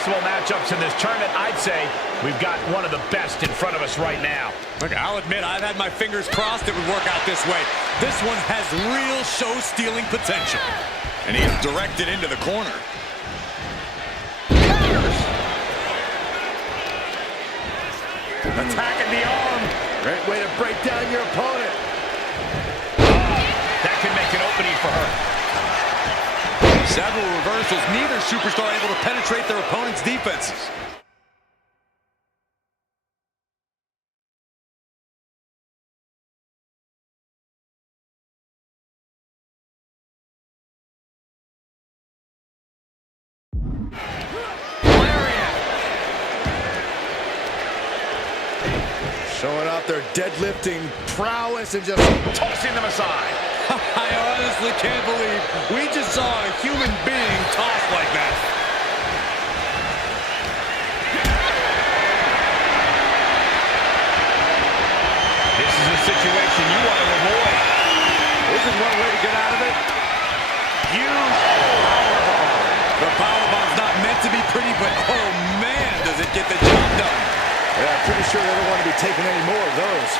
possible matchups in this tournament, I'd say we've got one of the best in front of us right now. Look, I'll admit I've had my fingers crossed it would work out this way. This one has real show-stealing potential. And he is directed into the corner. Attacking the arm. Great way to break down your opponent. That could make an opening for her. Several reversals. Neither superstar able to penetrate their opponent's defenses. Showing off their deadlifting prowess and just Tossing them aside. I honestly can't believe we just saw a human being tossed like that. This is a situation you want to avoid. This is one way to get out of it. Huge powerbomb. The powerbomb's not meant to be pretty, but oh man, does it get the job done. Yeah, pretty sure they don't want to be taking any more of those.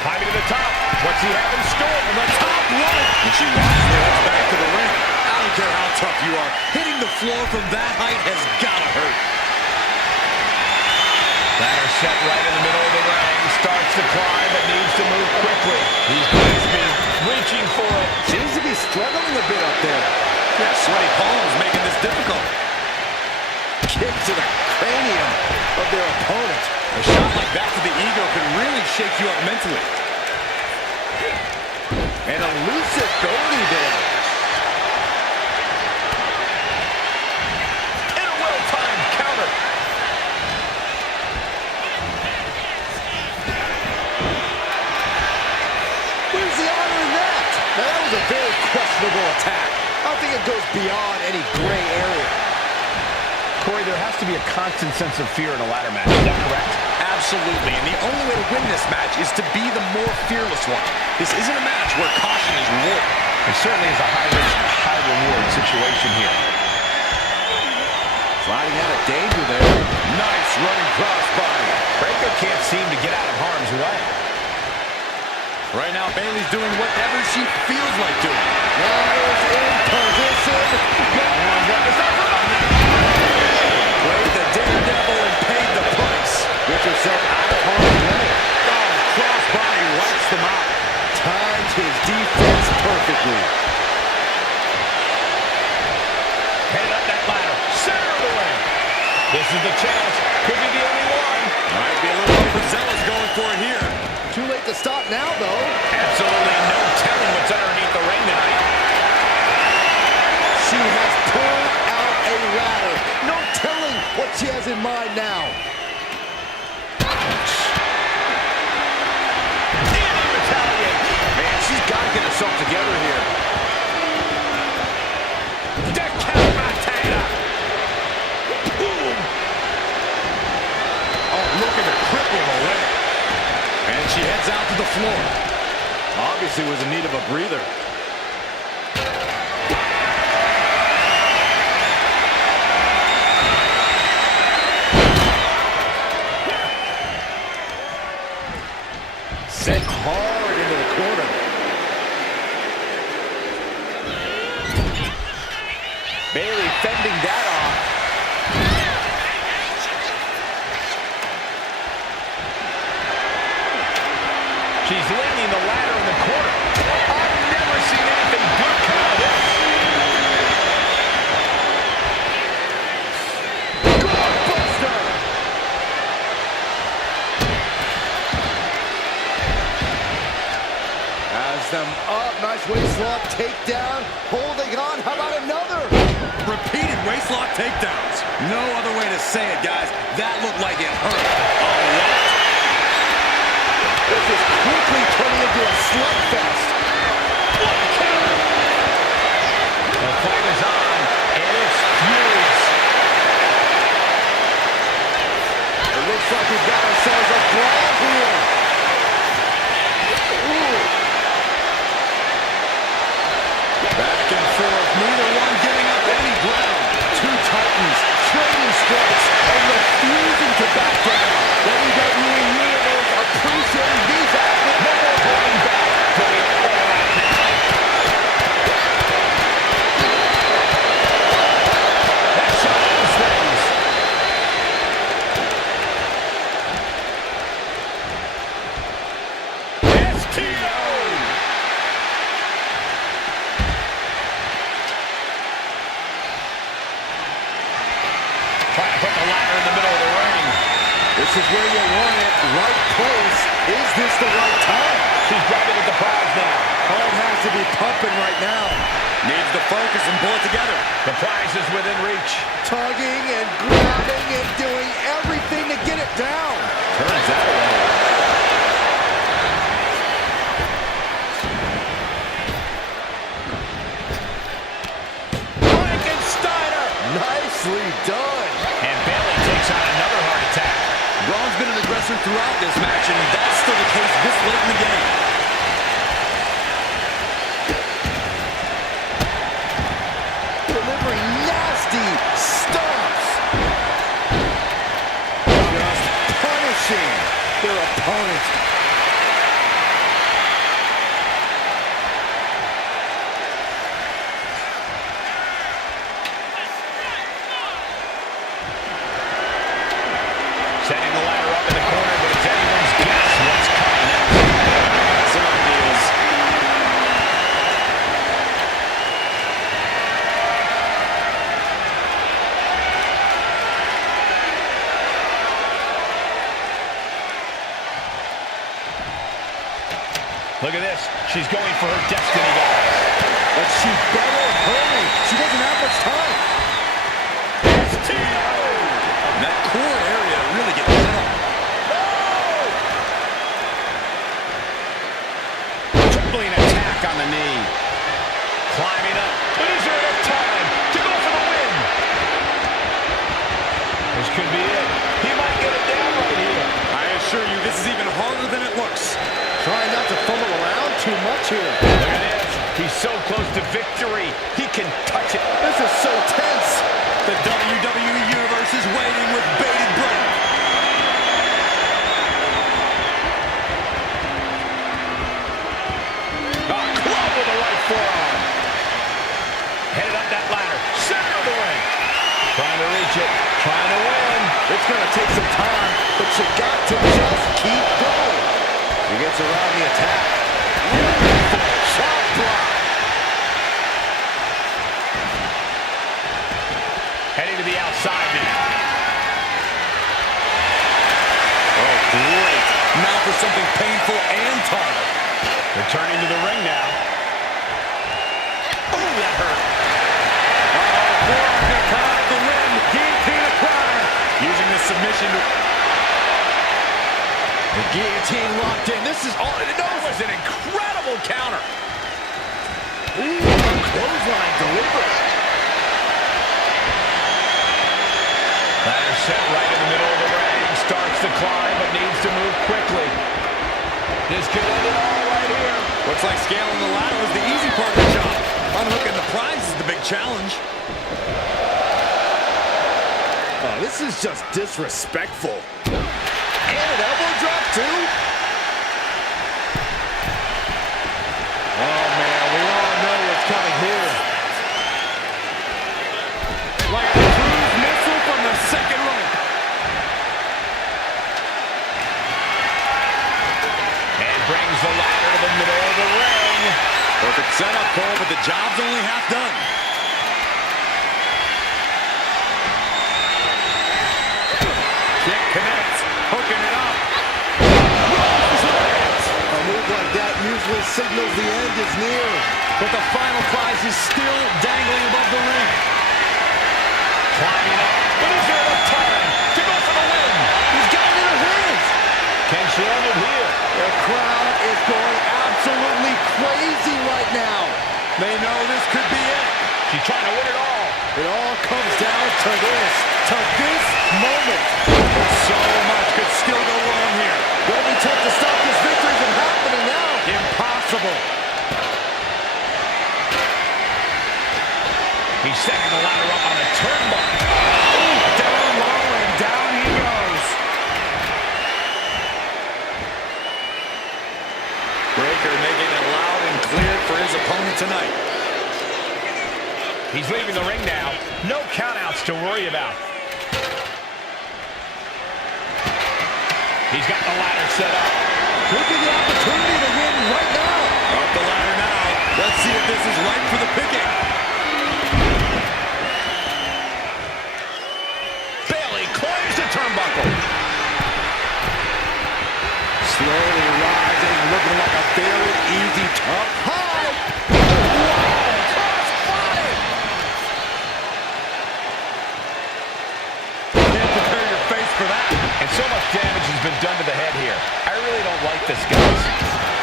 Climbing to the top. What's he have in store? On the top rope. And she wisely heads back to the ring. I don't care how tough you are. Hitting the floor from that height has got to hurt. Ladder set right in the middle of the ring. Starts to climb, but needs to move quickly. He's going to be reaching for it. Seems to be struggling a bit up there. Yeah, sweaty palms making this difficult. Kick to the cranium of their opponent. A shot like that to the ego can really shake you up mentally. And elusive goalie there. And a well-timed counter. Where's the honor in that? Now, that was a very questionable attack. I don't think it goes beyond any gray area. Corey, there has to be a constant sense of fear in a ladder match. Is that correct? Absolutely, and the only way to win this match is to be the more fearless one. This isn't a match where caution is rewarded. It certainly is a high-risk, high-reward situation here. Sliding out of danger there. Nice running crossbody. Breaker can't seem to get out of harm's way. Right now, Bayley's doing whatever she feels like doing. Ladders in position. Played the daredevil and paid the price. Get yourself out of harm's way. Oh, crossbody wipes them out. Timed his defense perfectly. Headed up that ladder. Center of the ring. This is the chance. Could be the only one. Might be a little overzealous going for it here. Too late to stop now, though. Absolutely no telling what's underneath the ring tonight. She has pulled out a ladder. No telling what she has in mind now. Man, she's got to get herself together here. Boom. Oh, looking to cripple him away. And she heads out to the floor. Obviously was in need of a breather. Sent hard into the corner. Bayley fending that off. She's landing the ladder in the corner. I've never seen anything good come out of this. Buster. Has them up. Nice waistlock takedown. Holding on. How about another? Repeated waistlock takedowns. No other way to say it, guys. That looked like it hurt a lot. This is quickly turning into a slugfest. The fight is on, and it's furious. It looks like we've got ourselves a brawl here. Ooh. Back and forth, neither one giving up any ground. Trying to put the ladder in the middle of the ring. This is where you want it. Right place. Is this the right time? She's grabbing at the prize now. Heart has to be pumping right now. Needs to focus and pull it together. The prize is within reach. Tugging and grabbing and doing everything to get it down. Turns that way. Frankensteiner! Nicely done. And Bayley takes on another heart attack. Braun's been an aggressor throughout this match, and that's still the case this late in the game. Delivering nasty stomps. Just punishing their opponent. Setting the ladder up in the corner, but it's anyone's guess what's coming next. Some ideas. Look at this. She's going for her destiny, guys. But she better hurry. She doesn't have much time. That core area really gets lit up. Tripling attack on the knee. Climbing up. But is there enough time to go for the win? This could be it. He might get it down right here. I assure you, this is even harder than it looks. Trying not to fumble around too much here. Look at this. He's so close to victory. He can touch it. This is so tense. The WWE Universe is waiting with bated breath. Club with the right forearm. Headed up that ladder. Center of the ring. Trying to reach it. Trying to win. It's going to take some time, but you got to just keep going. He gets around the attack. Chop block. Heading to the outside now. Oh, great. Now for something painful and tough. Returning to the ring now. Oh, that hurt. Braun's going to cut out the win. Guillotine applied. Using the submission to... The guillotine locked in. This is all it That was an incredible counter. Ooh, clothesline delivered. Ladder set right in the middle of the ring. Starts to climb, but needs to move quickly. This could end it all right here. Looks like scaling the ladder was the easy part of the job. Unhooking the prize is the big challenge. Oh, this is just disrespectful. And an elbow drop, too? Oh, man, we all know what's coming here. Like a cruise missile from the second rope. And brings the ladder to the middle of the ring. Perfect setup, Cole, but the job's only half done. Kick connects, hooking it up. A move like that usually signals the end is near. But the final prize is still dangling above the ring. Climbing up. But is there enough time to go for the win? He's got it in her hands. Can she end it here? The crowd is going absolutely crazy right now. They know this could be it. She's trying to win it all. It all comes down to this moment. So much could still go wrong here. Gonna be tough to stop this victory from happening now. Impossible. He's setting the ladder up on a turnbuckle. Down low and down he goes. Breaker making it loud and clear for his opponent tonight. He's leaving the ring now. No countouts to worry about. He's got the ladder set up. Could be the opportunity to win this is ripe for the picking. Bailey climbs the turnbuckle. Slowly rising, looking like a very easy tough high. Can't prepare your face for that. And so much damage has been done to the head here. I really don't like this, guys.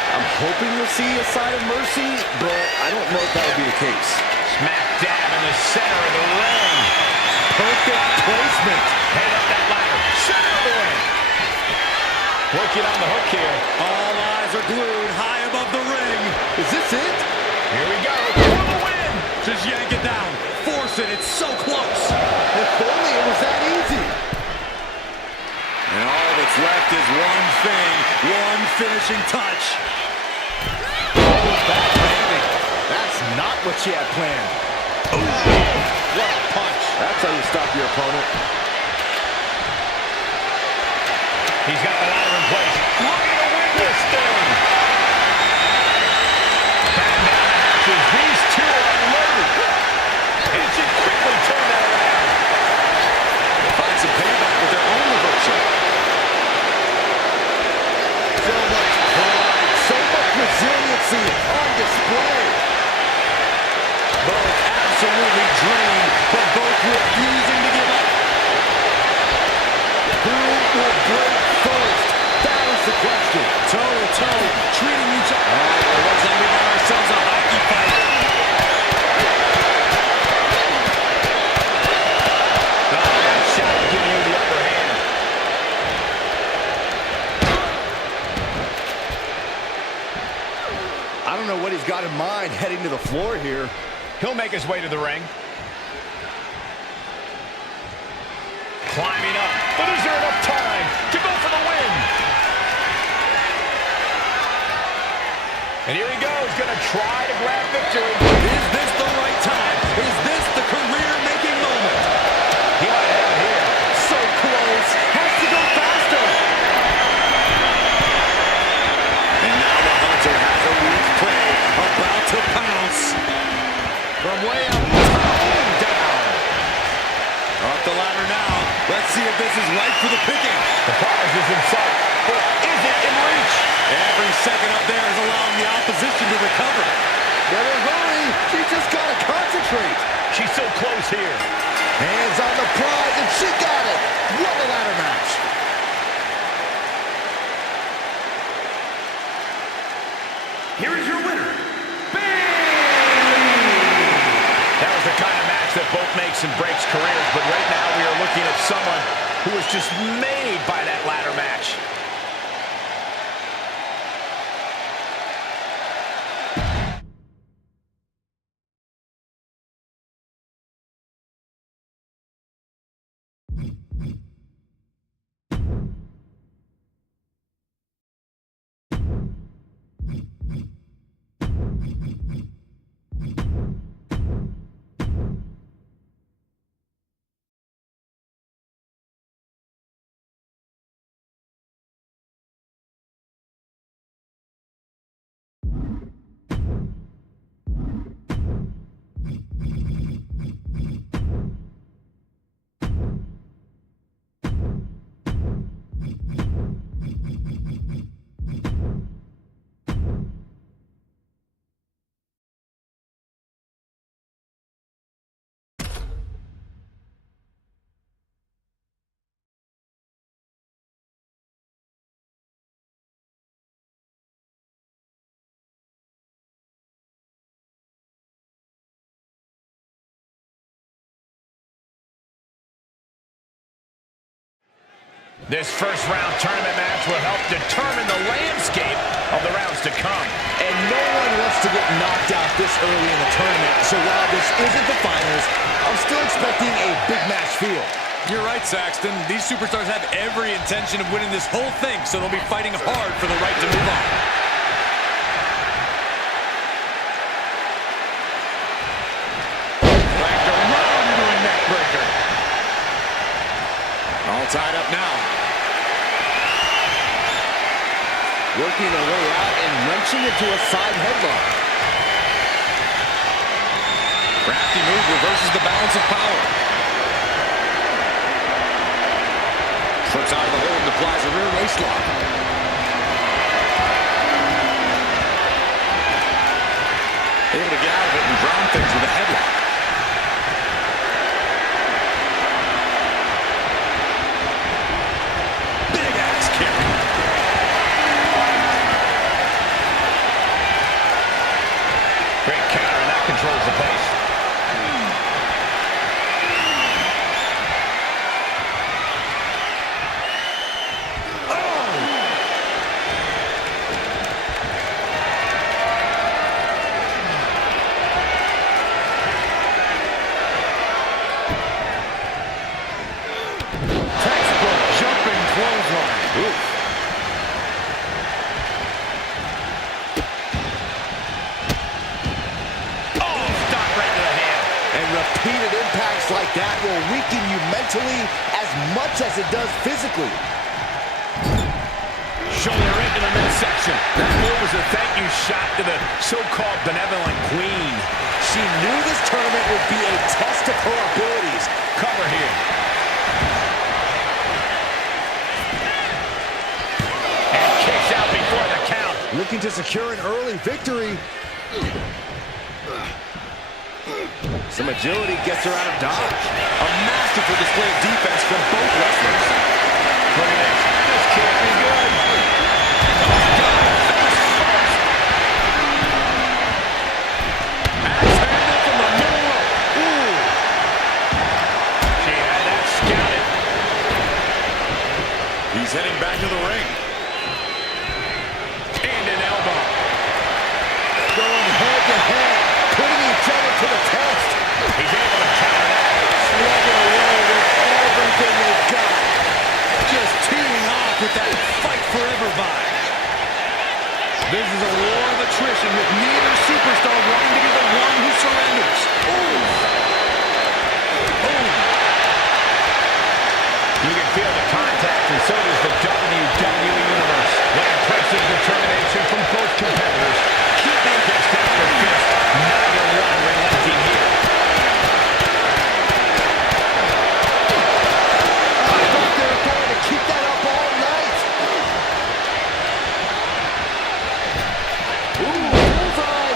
I'm hoping we'll see a sign of mercy, but I don't know if that'll be the case. Smack dab in the center of the ring. Perfect placement. Head up that ladder. Center of the ring. Working on the hook here. All eyes are glued high above the ring. Is this it? Here we go. For the win. Just yank it down. Force it. It's so close. If only it was that easy. And all that's left is one thing. One finishing touch. Oh, bad landing. That's not what she had planned. Oh, what a punch. That's how you stop your opponent. He's got the ladder in place. Looking to win this thing. Back down the hatches. These two are unloaded. And she quickly turned that around. They find some payback with their own reversal. So much pride, so much resiliency on display. Both absolutely drained, but both refusing to give up. Who will break first? That is the question. Toe-to-toe, treating each other. Oh, it looks like we got ourselves a hockey fight. That shot will give you the upper hand. I don't know what he's got in mind heading to the floor here. He'll make his way to the ring. Climbing up, but is there enough time to go for the win? And here he goes, gonna try to grab victory. Is this the right time? Is this the career-making moment? He might have it here. So close, has to go faster. And now the Hunter has a weak prey, about to pounce. From way up top and down. Up the ladder now. Let's see if this is right for the picking. The prize is in sight, but is it in reach? Every second up there is allowing the opposition to recover. Better hurry, she's just gotta concentrate. She's so close here. Hands on the prize, and she got it. What a ladder match. Here is your winner, That was the kind of match that both makes and breaks careers, but right now we are looking at someone who was just made by that ladder match. This first round tournament match will help determine the landscape of the rounds to come. And no one wants to get knocked out this early in the tournament. So while this isn't the finals, I'm still expecting a big match feel. You're right, Saxton. These superstars have every intention of winning this whole thing, so they'll be fighting hard for the right to move on. Wrapped around into a neck breaker. All tied up now. Working their way out and wrenching into a side headlock. Crafty move reverses the balance of power. Slips out of the hold and applies a rear waist lock. Able to get out of it and drown things with a headlock. Big axe kick. Great counter, and that controls the pace. Textbook jumping clothesline. Oof. Oh, stop right to the hand. And repeated impacts like that will weaken you mentally as much as it does physically. Shoulder into the midsection. That move was a thank you shot to the so-called benevolent queen. She knew this tournament would be a test of her abilities. Cover here. And kicks out before the count. Looking to secure an early victory. Some agility gets her out of dodge. A masterful display of defense from both wrestlers. Look at this. This can't be good. Oh, my God. Face first. Axe handle from the middle rope. Ooh. She had that scouted. He's heading back to the ring. And an elbow. Going head to head, putting each other to the test. He's able to counter that. Slugging away with everything they've got. Just teeing off with that fight forever vibe. This is a war of attrition with neither superstar wanting to be the one who surrenders. Ooh. Boom. You can feel the contact, and so does the WWE Universe. What impressive determination from both competitors. Keeping fist after fist. Neither one relenting here. I thought they were going to keep that up all night. Ooh, bullseye.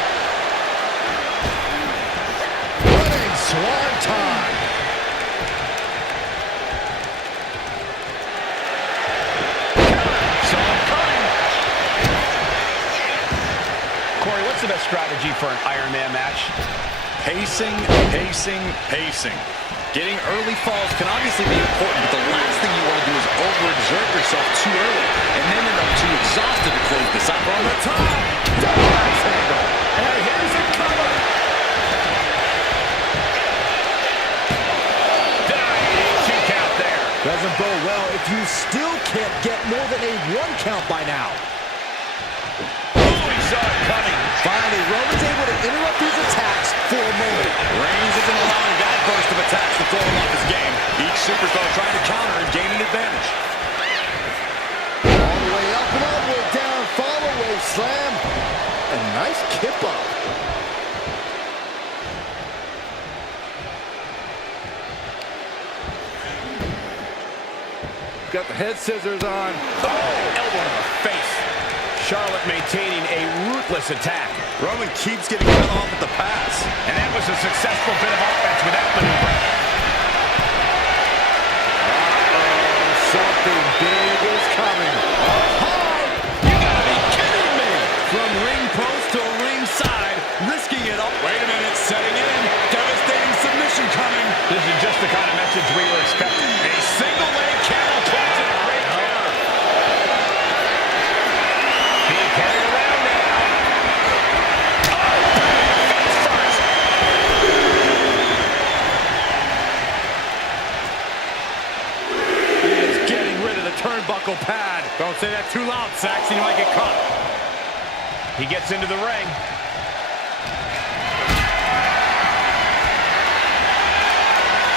Running swanton. So I'm coming. Corey, what's the best strategy for an Iron Man match? Pacing, pacing, pacing. Getting early falls can obviously be important, but the last thing you want to do is overexert yourself too early and then end up too exhausted to close this out. From the top. Double axe handle. And here's a cover. Diving kick out there. Doesn't bode well if you still can't get more than a 1 count by now. Oh, he saw it coming. Finally, Roman's able to interrupt these attacks for a moment. Reigns isn't allowing that burst of attacks to throw him off his game. Each superstar trying to counter and gain an advantage. All the way up and all the way down. Follow-away slam. A nice kip up. Got the head scissors on. Oh, elbow to the face. Charlotte maintaining a ruthless attack. Roman keeps getting cut off at the pass. And that was a successful bit of offense with that maneuver. Something big is coming. You gotta be kidding me. From ring post to ring side, risking it all. Wait a minute, setting in. Devastating submission coming. This is just the kind of message we were expecting. A single leg camel clutch and a great counter. Being carried around now. Oh, face first. He is getting rid of the turnbuckle pad. Don't say that too loud, Saxon. You might get caught. He gets into the ring.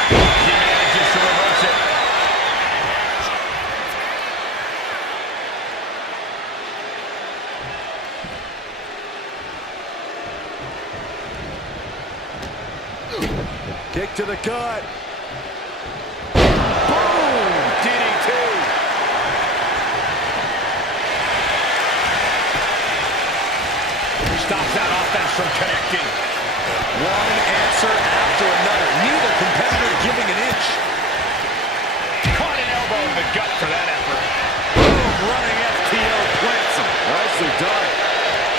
He manages to reverse it. Kick to the gut. Boom! DDT. Stops that offense from connecting. One answer after another. Neither competitor giving an inch. Caught an elbow in the gut for that effort. Boom, running FTO plants him. Nicely done.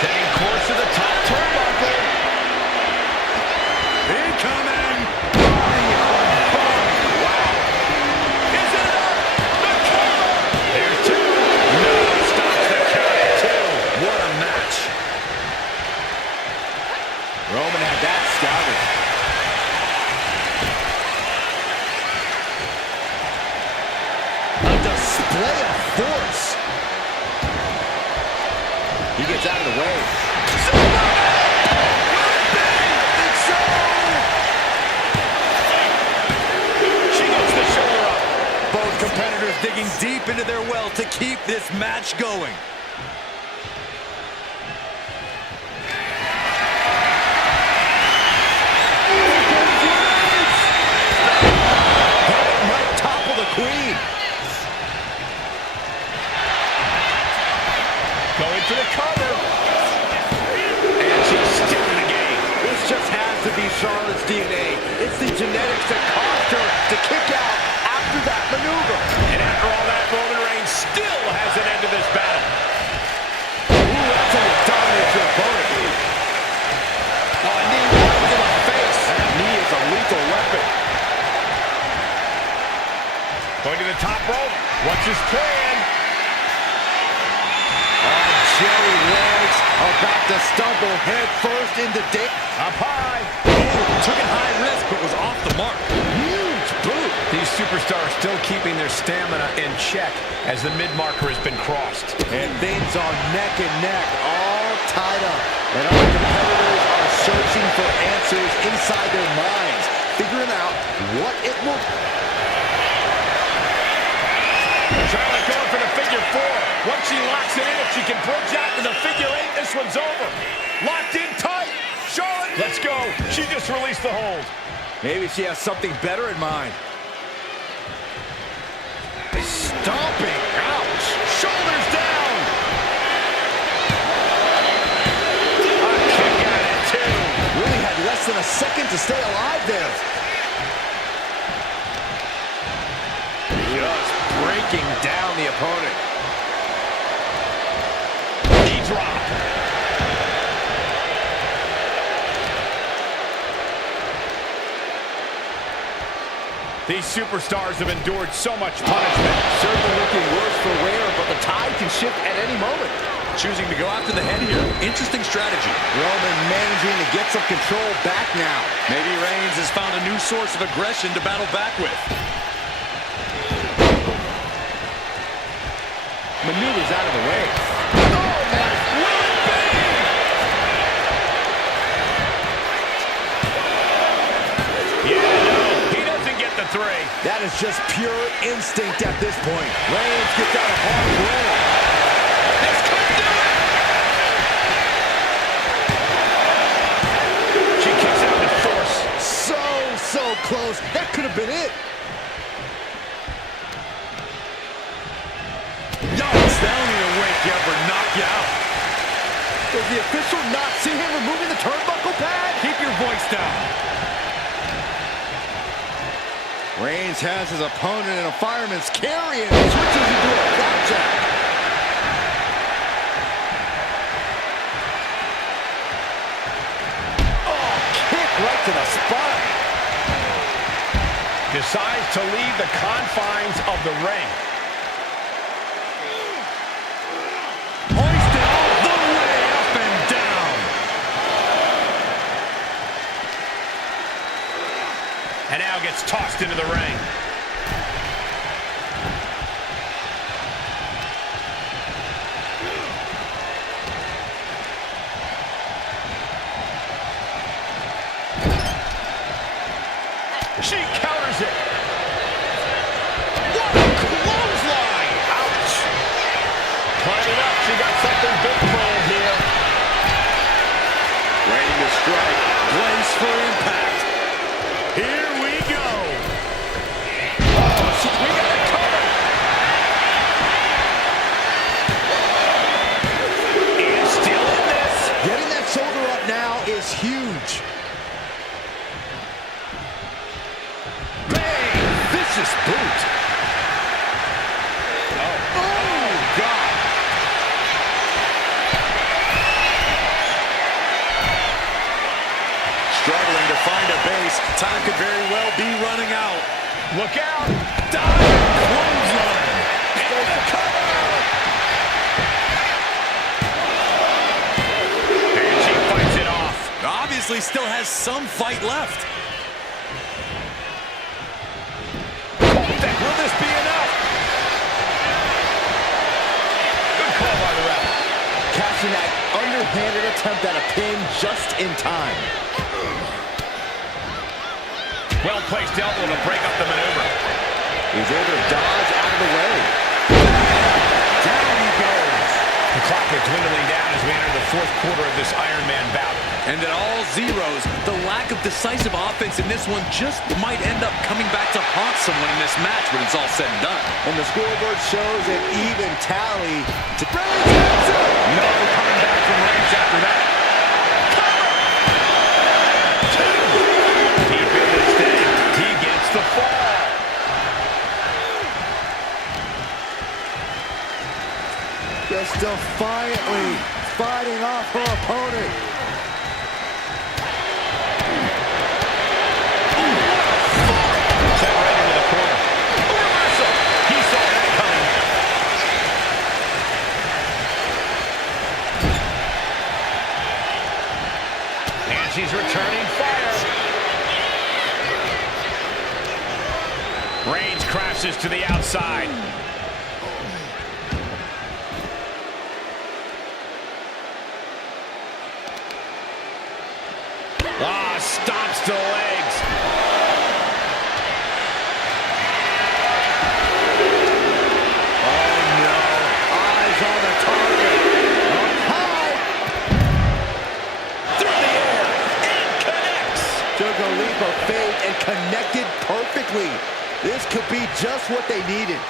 Taking course to the top turnbuckle. Incoming. Wow. Is it enough? The cover. There's two. No, stops the count at two. What a match. Roman had that scouted. A display of force. He gets out of the way. She gets the shoulder up. Both competitors digging deep into their well to keep this match going. Might topple the queen. Going for the cover. And she's still in the game. This just has to be Charlotte's DNA. It's the genetics that caused her to kick out after that maneuver. And after all that, Roman Reigns still hasn't ended this battle. Ooh, that's how you dominate your opponent. Oh, a knee right to the face. That knee is a lethal weapon. Going to the top rope. What's his plan? Jerry legs about to stumble head first into Dave. Up high. Took it high risk, but was off the mark. Huge boot. These superstars still keeping their stamina in check as the mid-marker has been crossed. And things are neck and neck, all tied up. And our competitors are searching for answers inside their minds, figuring out what it will. Charlotte going for the figure four. Once she locks it in, if she can bridge out to the figure eight, this one's over. Locked in tight. Charlotte, let's go. She just released the hold. Maybe she has something better in mind. Stomping. Ouch. Shoulders down. A kick out at two. Really had less than a second to stay alive there. Just breaking down the opponent. Knee drop. These superstars have endured so much punishment. Certainly looking worse for wear, but the tide can shift at any moment. Choosing to go after the head here. Interesting strategy. Roman managing to get some control back now. Maybe Reigns has found a new source of aggression to battle back with. Maneuvers out of the way. Three. That is just pure instinct at this point. Reigns gets out of harm's way. This could do it! She kicks out with force. So close. That could have been it. Yikes, that don't even wake you up or knock you out. Does the official not see him removing the turnbuckle pad? Keep your voice down. Reigns has his opponent in a fireman's carry and switches into a flapjack. Oh, kick right to the spine. Decides to leave the confines of the ring. Hoisted all the way up and down. And now gets tossed into the ring. She counters it. What a clothesline! Ouch! Climbing up, she got something big planned here. Ready to strike. Place for impact. Here Time could very well be running out. Look out! Diving clothesline. And the cover. And she fights it off. Obviously still has some fight left. Will this be enough? Good call by the ref. Catching that underhanded attempt at a pin just in time. Well-placed elbow to break up the maneuver. He's able to dodge out of the way. Down he goes. The clock is dwindling down as we enter the fourth quarter of this Iron Man bout. And at all zeros, the lack of decisive offense in this one just might end up coming back to haunt someone in this match when it's all said and done. And the scoreboard shows an even tally. Reigns, No coming back from Reigns after that. Keeping it steady. He gets the fall. just defiantly fighting off her opponent. She's returning fire. Reigns crashes to the outside. Stomps to legs. Oh no. Eyes on the target. Up high. Through the air. And connects. Took a leap of faith and connected perfectly. This could be just what they needed.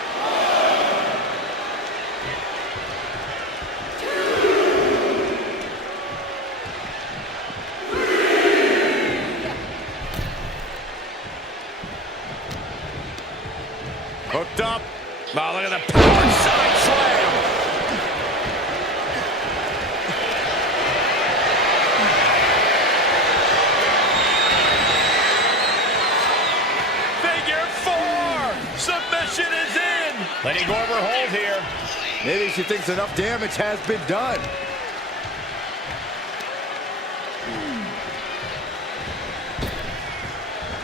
Hooked up. Oh, look at the power side slam. Figure four. Submission is in. Letting go over hold here. Maybe she thinks enough damage has been done.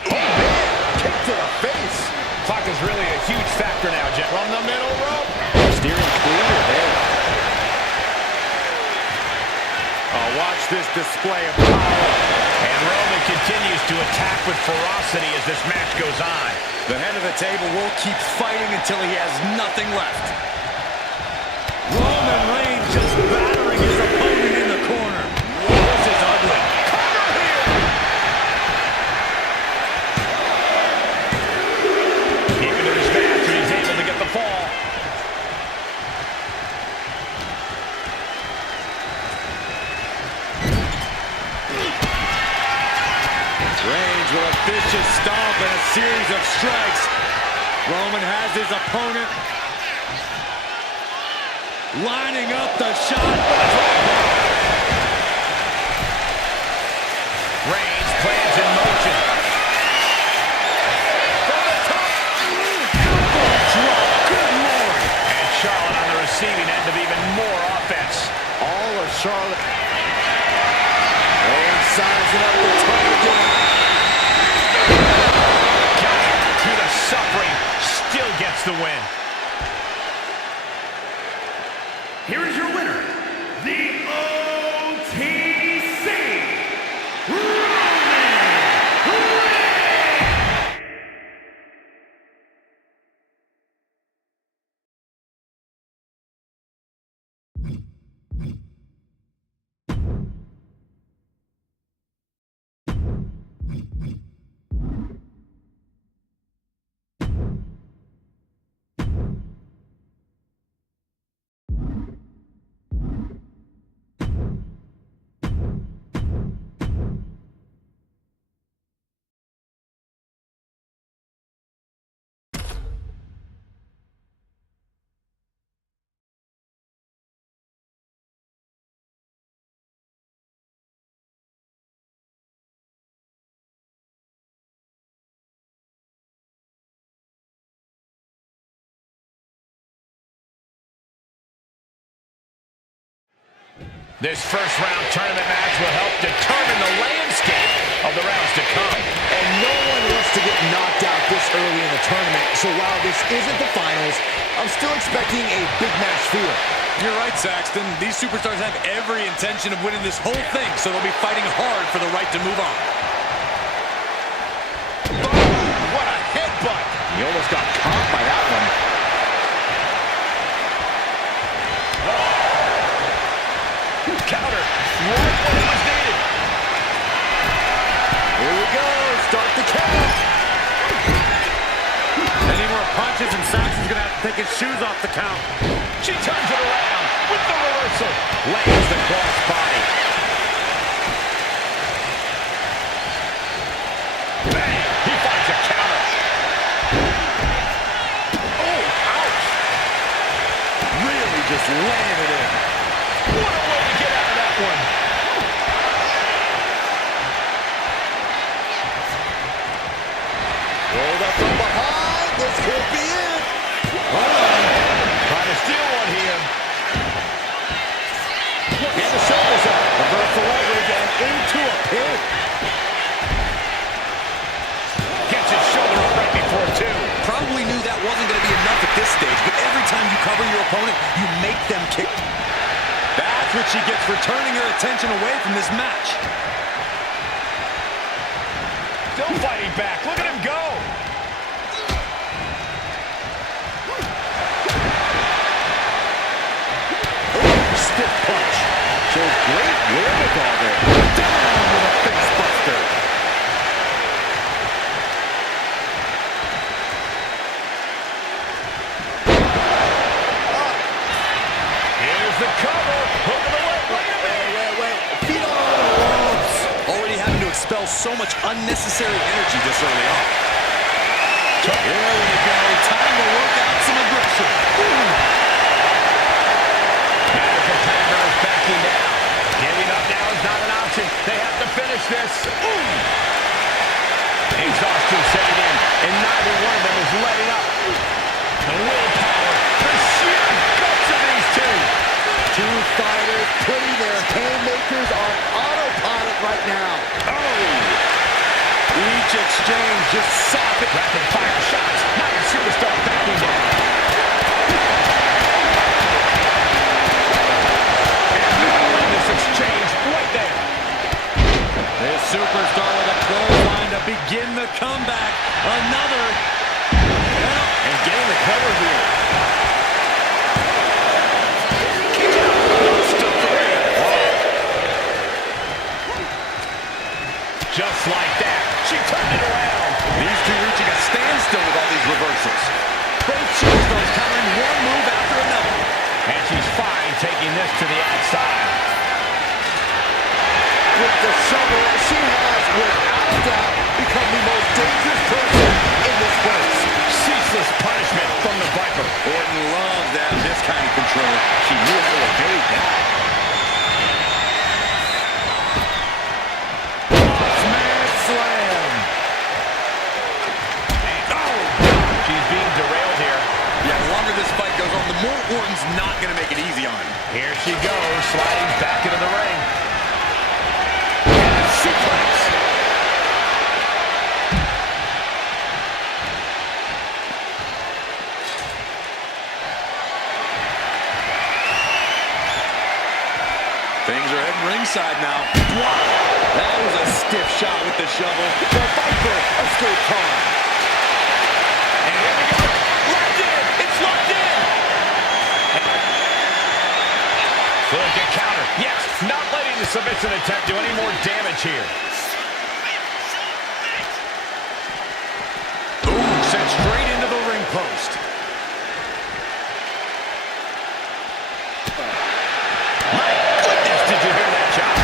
Oh, man. Kick to the face. Clock is really a huge factor now, Jeff. From the middle rope. Steering clear there. Oh, watch this display of power. And Roman continues to attack with ferocity as this match goes on. The head of the table will keep fighting until he has nothing left. Roman Reigns just battering his opponent in the corner. This is ugly. Cover here. Keeping to his match, and he's able to get the fall. Reigns with a vicious stomp and a series of strikes. Roman has his opponent lining up the shot. Reigns plans in motion. From the top. Elbow drop. Good Lord. And Charlotte on the receiving end of even more offense. All of Charlotte. Reigns sizing up the target. Through the suffering, still gets the win. Here is your winner, the OTC, Roman Reigns! This first round tournament match will help determine the landscape of the rounds to come. And no one wants to get knocked out this early in the tournament. So while this isn't the finals, I'm still expecting a big match feel. You're right, Saxton. These superstars have every intention of winning this whole thing, so they'll be fighting hard for the right to move on. Boom! What a headbutt! He almost got caught by that one. Counter right when it was needed. Here we go. Start the count. Any more punches and Saxton's going to have to take his shoes off the count. She turns it around with the reversal. Lands the cross body. Bang! He finds a counter. Oh, ouch! Really just laying it in. What a way to get out of that one. Rolled up from behind. This could be it. Hold on. Trying to steal one here. And the shoulders up. Reversal leverage and into a pin. Gets his shoulder up right before two. Probably knew that wasn't going to be enough at this stage, but every time you cover your opponent, you make them kick. That's what she gets for turning her attention away from this match. Still fighting back. Look at him go. Stiff punch. Shows great wherewithal there. Down with a face buster. Here's the cover. Hook of the leg. Wait a minute. Wait. Feet on the ropes. Already having to expel so much unnecessary energy this early on. Here we go. Time to work out some aggression. Now the competitor is backing down. Giving up now is not an option. They have to finish this. Exhaustion setting in, and neither one of them is letting up. The willpower, the sheer guts of these two. Two fighters putting their haymakers on autopilot right now. Each exchange just sopping. Rapid fire shots. Neither superstar backing down. And now in this exchange right there. This superstar with a clothesline to begin the comeback. Another. And getting the cover here. Just like that, she turned it around. These two reaching a standstill with all these reversals. Both superstars countering one move after another. And she's fine taking this to the outside. With the shovel, she has, without a doubt, become the most dangerous person in this place. Ceaseless punishment from the Viper. Orton loves to have this kind of control. She knew how to evade that. Slam. Oh, she's being derailed here. Yeah, the longer this fight goes on, the more Orton's not going to make it easy on him. Here she goes, sliding back into the ring. And a suplex. Things are heading ringside now. Wow, that was a stiff shot with the shovel. The Viper escaped harm. And here we go. Locked in. It's locked in. Look at counter. Yes, not letting the submission attempt do any more damage here. Ooh, sent straight into the ring post. My goodness, did you hear that chop?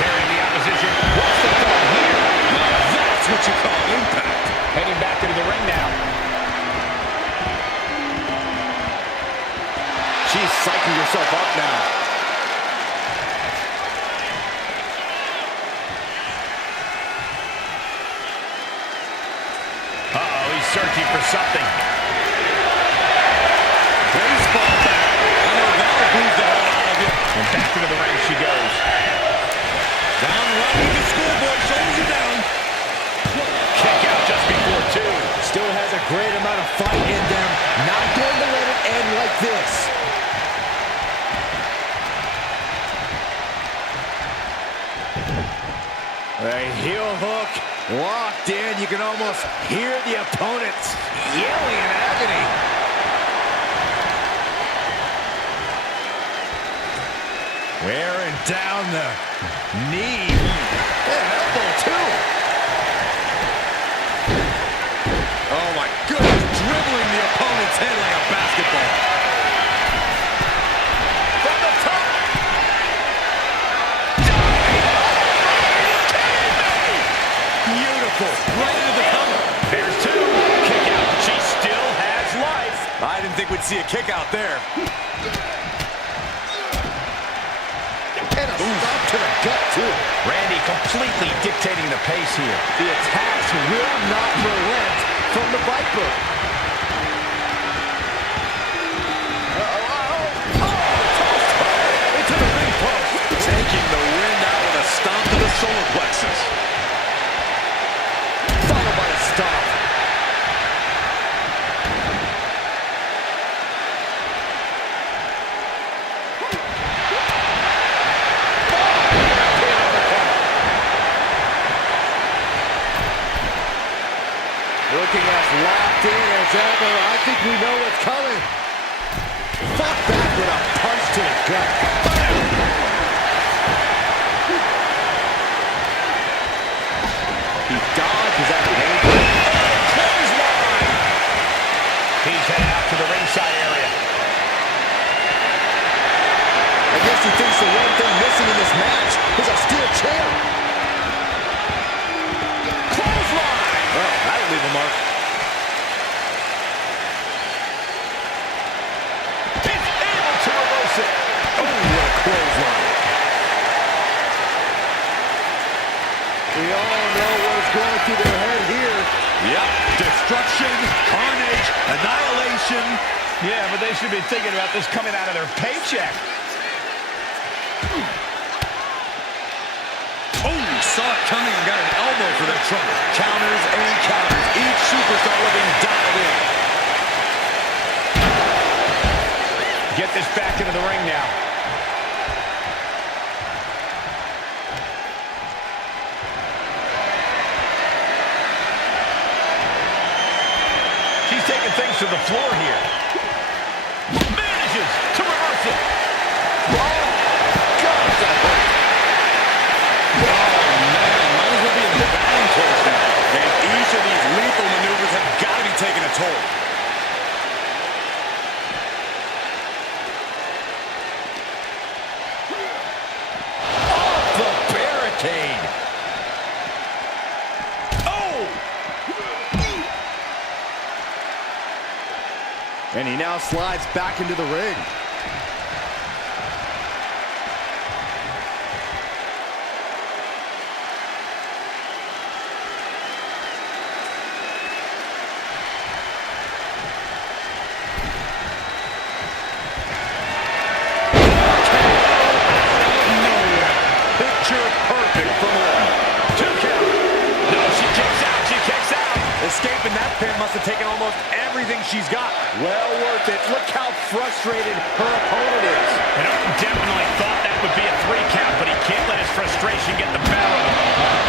Carrying the opposition. What's the thought here? That's what you call impact. Heading back into the ring now. She's psyching herself up now. Uh-oh, he's searching for something. Baseball fight in them. Not going to let it end like this. A heel hook locked in. You can almost hear the opponents yelling in agony. Wearing down the knee. And elbow, too. Oh, my goodness. Dribbling the opponent's head like a basketball. From the top. Beautiful. Right into the cover. There's two. Kick out. She still has life. I didn't think we'd see a kick out there. And a stop to the gut, too. Randy completely dictating the pace here. The attacks will not relent from the Viper. Into the ring post. Taking the wind out with a stomp to the solar plexus. Followed by a stomp. Looking as locked in as ever. I think we know what's coming. Fought back with a punch to the gut. He dodges that angle. Clothesline. He's headed out to the ringside area. I guess he thinks the one thing missing in this match is a steel chair. Clothesline. Oh, that'll leave a mark. He's able to reverse it. Oh, what a clothesline. We all know what is going through their head here. Yep. Destruction, carnage, annihilation. Yeah, but they should be thinking about this coming out of their paycheck. Oh, saw it coming and got an elbow for that trouble. Counters and counters. Each superstar looking dialed in. Get this back into the ring now. She's taking things to the floor here. Manages to reverse it. Oh, God, that hurt. Oh, man. Might as well be in the batting cage now. And each of these lethal maneuvers have got to be taking a toll. Off the barricade. Oh! And he now slides back into the ring. Picture perfect from Orton. 2 count. No, she kicks out. She kicks out. Escaping that pin must have taken almost everything she's got. Well worth it. Look how frustrated her opponent is. And Orton definitely thought that would be a 3 count, but he can't let his frustration get the better of him.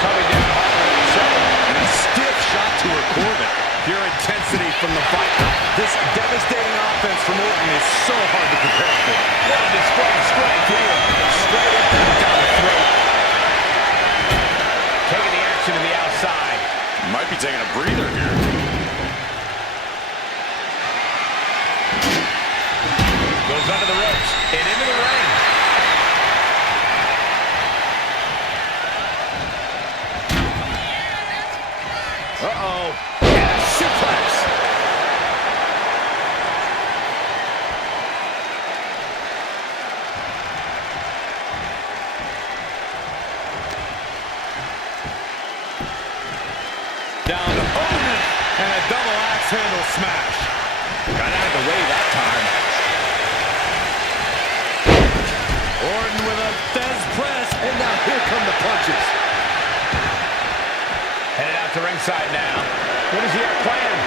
Coming down hard on the shoulder. And a stiff shot to her Corbin. Pure intensity from the Viper. This devastating offense from Orton is so hard to prepare for. What a display of strength here. Straight up and down the throat. Taking the action to the outside. Might be taking a breather here. Goes under the ropes and into the ring. Uh-oh. And a suplex. Down to Orton. And a double axe handle smash. Got out of the way that time. Orton with a Fez press. And now here come the punches. Headed out to ringside now. What does he have planned?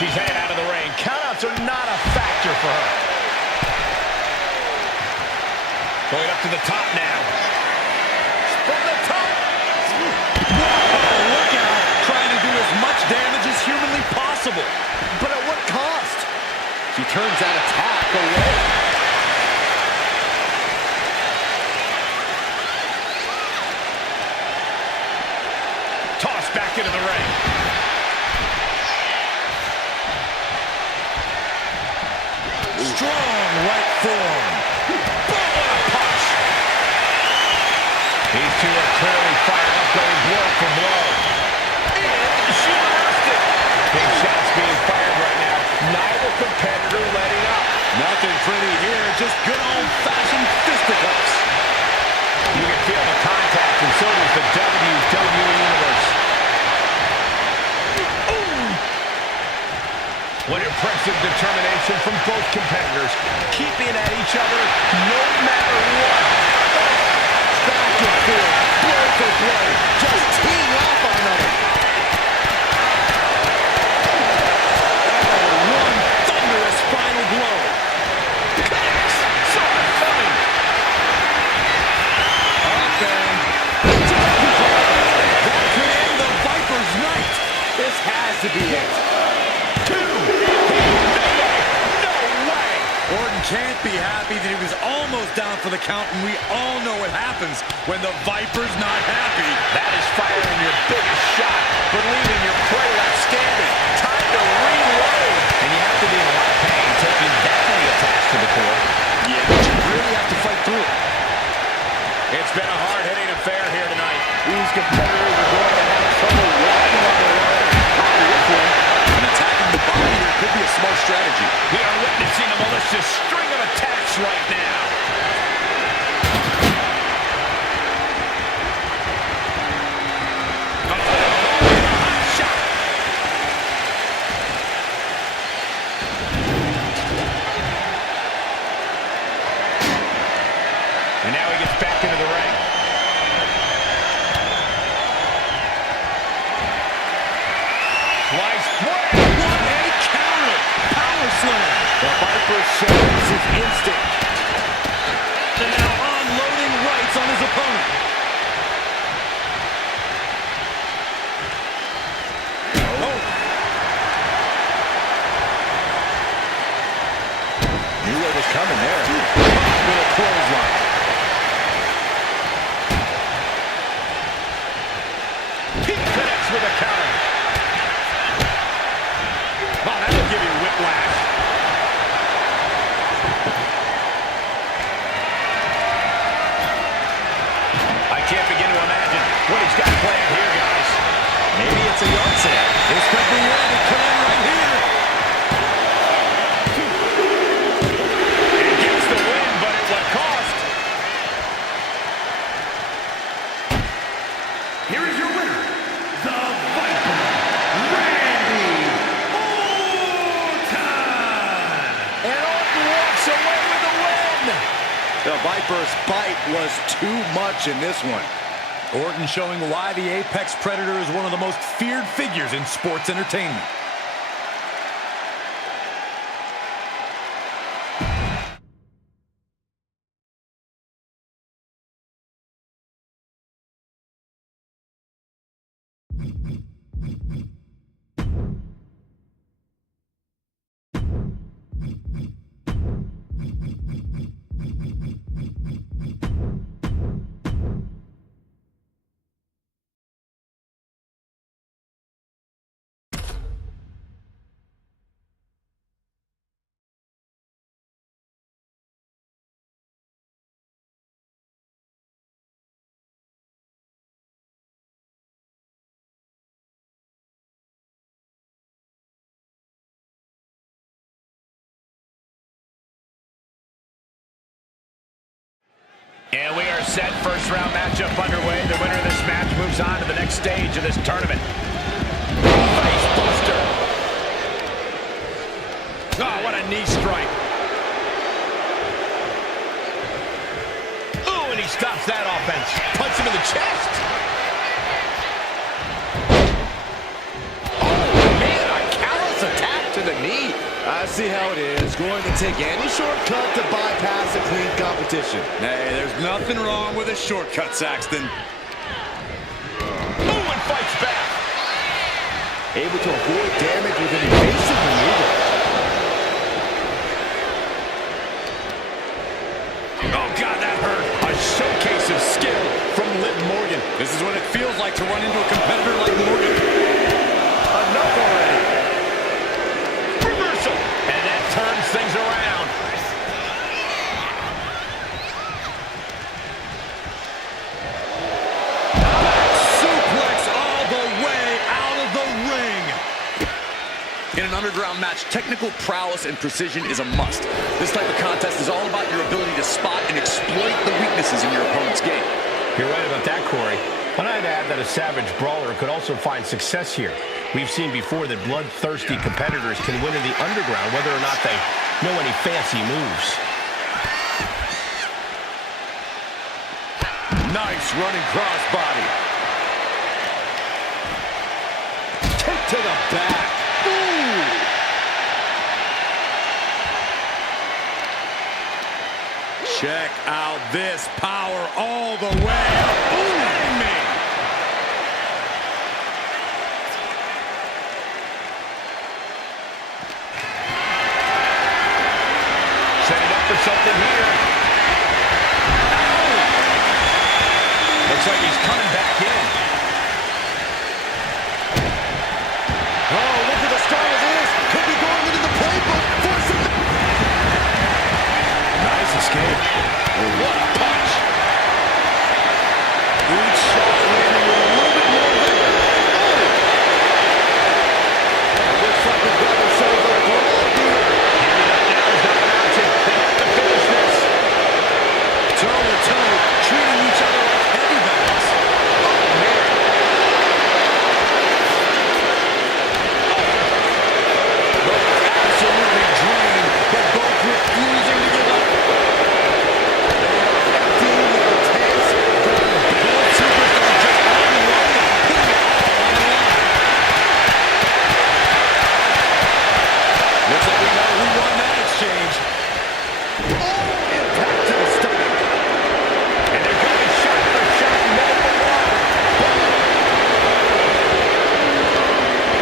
She's headed out of the ring. Countouts are not a factor for her. Going up to the top now. From the top. Whoa, look out. Trying to do as much damage as humanly possible. But at what cost? She turns that attack away. Tossed back into the ring. Strong right forearm. Boom, what a punch. These two are clearly fired up, going blow for blow. And she lost it. Big shots being fired right now. Neither competitor letting up. Nothing pretty here, just good old-fashioned fisticuffs. You can feel the contact, and so does the WWE Universe. What impressive determination from both competitors, keeping at each other no matter what. Back and forth, blow for blow, just teeing off on another. Oh, one thunderous final blow. Connects. So funny. Up and that could end the Viper's night. This has to be it. Orton can't be happy that he was almost down for the count, and we all know what happens when the Viper's not happy. That is firing your biggest shot, but leaving your prey left standing. Time to reload. And you have to be in a lot of pain taking that many attacks to the core. Yeah, but you really have to fight through it. It's been a hard-hitting affair here tonight. These competitors are going to have trouble walking on their own. And attacking the body here could be a smart strategy. We are witnessing a malicious string of attacks right now. And now he gets back into the ring. Slice break. What a counter! Power slam! The Viper shows his instinct. And now unloading rights on his opponent. Oh. Knew what was coming there. With a clothesline. He connects with a counter. Oh, that'll give you whiplash. I can't begin to imagine what he's got planned here, guys. Maybe it's a yard sale. This could be it. It could end right here. And gets the win, but at what cost? Here is your winner, the Viper, Randy Orton! And Orton walks away with the win. The Viper's bite was too much in this one. Orton showing why the Apex Predator is one of the most feared figures in sports entertainment. And we are set. First round matchup underway. The winner of this match moves on to the next stage of this tournament. Face buster. Oh, what a knee strike. Ooh, and he stops that offense. Punch him in the chest. Oh, man, a callous attack to I see how it is. Going to take any shortcut to bypass a clean competition. Hey, there's nothing wrong with a shortcut, Saxton. Owen fights back. Able to avoid damage with an evasive maneuver. Oh, God, that hurt. A showcase of skill from Liv Morgan. This is what it feels like to run into a competitor like Morgan. Enough already. Reversal. And that turns things around. Suplex all the way out of the ring. In an underground match, technical prowess and precision is a must. This type of contest is all about your ability to spot and exploit the weaknesses in your opponent's game. You're right about that, Corey. And I'd add that a savage brawler could also find success here. We've seen before that bloodthirsty competitors can win in the underground whether or not they know any fancy moves. Nice running crossbody. Kick to the back. Ooh. Check out this power all the way up. Ooh, me. Setting up for something here. Looks like he's coming back in. Oh, look at the start of this. Could be going into the playbook for some... Nice escape. What a punch. Each shot landing with a little bit more vigor. Looks like we've got ourselves a brawl here. Now is not an option. They have to finish this. Toe to toe, treating each other like heavy bags. Oh, man. Both absolutely drained, but both refusing to give up. Emptying their tanks. Both superstars just unloading, putting it all on the line. Looks like we know who won that exchange. Impact to the stomach. And they're going shot for shot. Number one.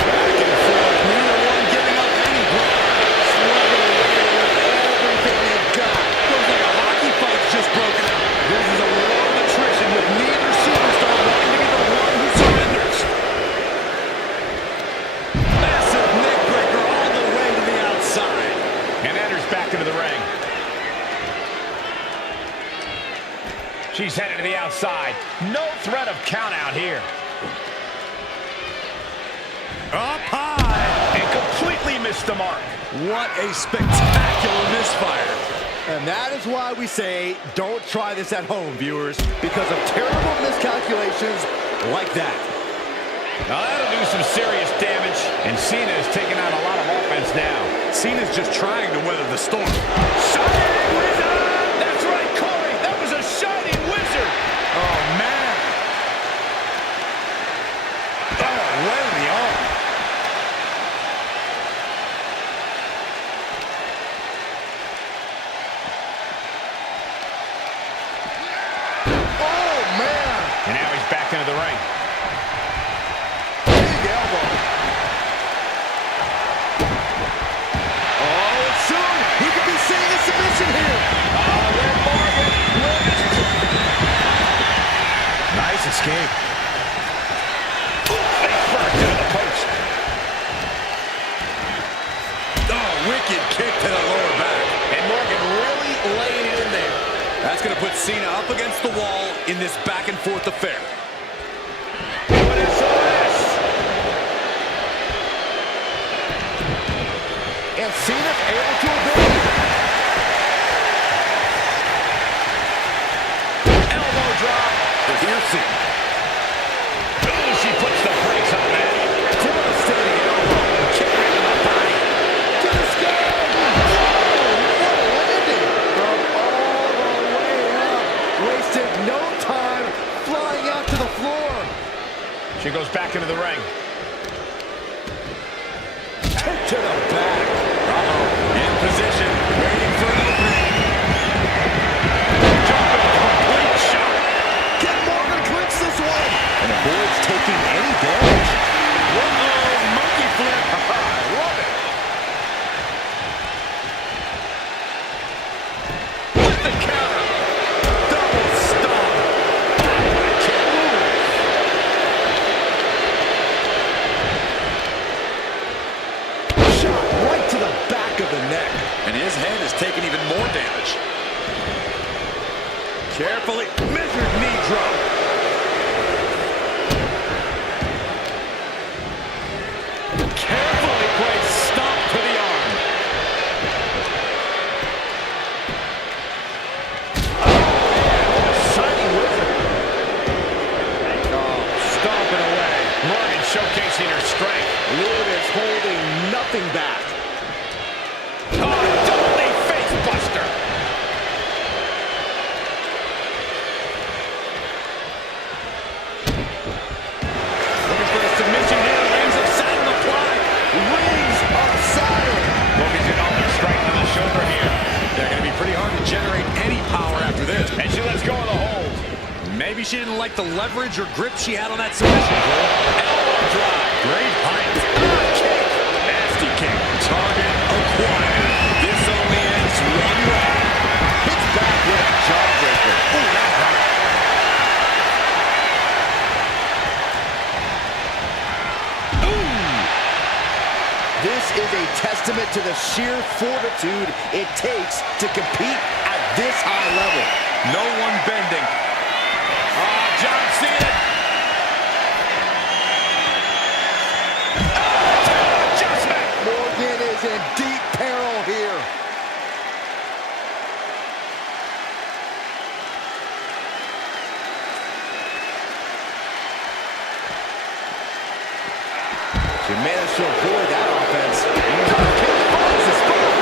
Back and forth. Neither one giving up any ground. Slugging away with everything they've got. Looks like a hockey fight's just broken out. This is a war of attrition with neither superstar wanting to be the one who surrenders. Massive neck breaker all the way to the outside. And enters back into the ring. She's headed to the outside. No threat of count out here. Up high. And completely missed the mark. What a spectacular misfire. And that is why we say don't try this at home, viewers, because of terrible miscalculations like that. Now that'll do some serious damage. And Cena is taking out a lot of offense now. Cena's just trying to weather the storm. Shining Wizard! That's right, Corey. That was a Shining Wizard. Oh, man. Oh, right in the arm. Oh, man. And now he's back into the ring. Big elbow. Oh, and soon he could be seeing a submission here. Nice escape. Face first into the post. Oh, wicked kick to the lower back. And Morgan really laying it in there. That's going to put Cena up against the wall in this back-and-forth affair. What is this? And Cena's able to evade. Elbow drop. Piercing. Oh, she puts the brakes on that. Devastating elbow. Kick right to the body. To the skull. Oh, what a landing. From all the way up. Wasted no time flying out to the floor. She goes back into the ring. Kick to the back. Uh-oh. position, waiting for an opening. Jumping, complete shot. Ken Morgan clinch this one and avoids taking any damage. Whoa, monkey flip. I love it. With the counter. Double stomp. Shot right to the back of the neck. And his head is taking even more damage. Carefully measured knee drop. Carefully placed stomp to the arm. Shining wizard. Oh, stomping away. Morgan showcasing her strength. Liv is holding nothing back. Oh, double knee face buster. Looking for the submission here. Rings of Saturn applied. Rings of Saturn. Morgan's in all her strength on the shoulder here. They're going to be pretty hard to generate any power after this. And she lets go of the hold. Maybe she didn't like the leverage or grip she had on that submission. Elbow drive. Great height. Kick. Nasty kick. Target acquired. This only ends one way. Hits back with a jawbreaker. Ooh, that hurt. This is a testament to the sheer fortitude it takes to compete at this high level. No one bending. John Cena. Adjustment. Morgan is in deep peril here. She managed to avoid that offense. Kick finds the spot.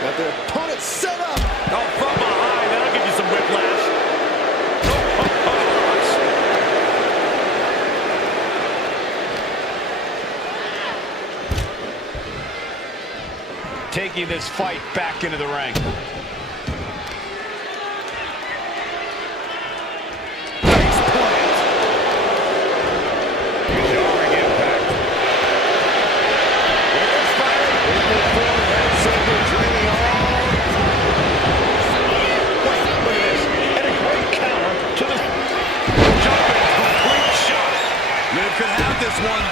Got their opponent set up. Oh, from behind. That'll give you some whiplash. Taking this fight back into the ring. Jarring impact. Draining all. Wait, look at this. And a great counter to the jumping complete shot. Liv could have this one.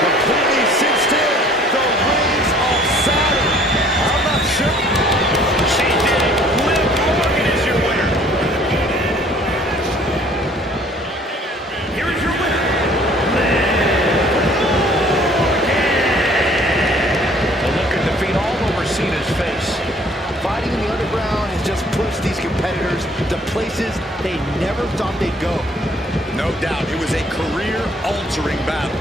Completely cinched in. The rings of Saturn. I'm not sure. She did it. Liv Morgan is your winner. Here is your winner, A look at defeat all over Cena's face. Fighting in the underground has just pushed these competitors to places they never thought they'd go. No doubt, it was a career-altering battle.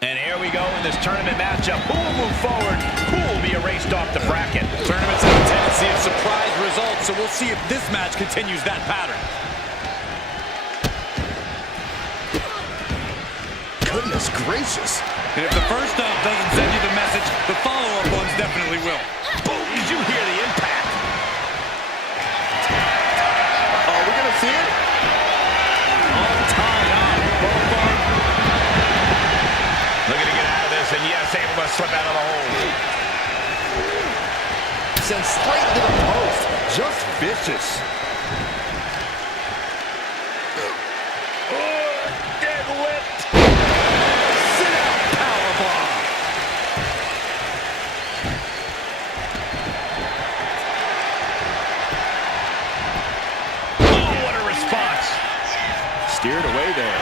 And here we go in this tournament matchup. Who will move forward? Who will be erased off the bracket? Tournaments have a tendency of surprise results, so we'll see if this match continues that pattern. Goodness gracious. And if the first up doesn't send you the message, the follow-up ones definitely will. Boom! Did you hear the impact? Are we going to see it? All tied up. Both are Looking to get out of this, and yes, able to slip out of the hold. Sent straight into the post. Just vicious. Get whipped. Sit out powerbomb. Oh, what a response. Steered away there.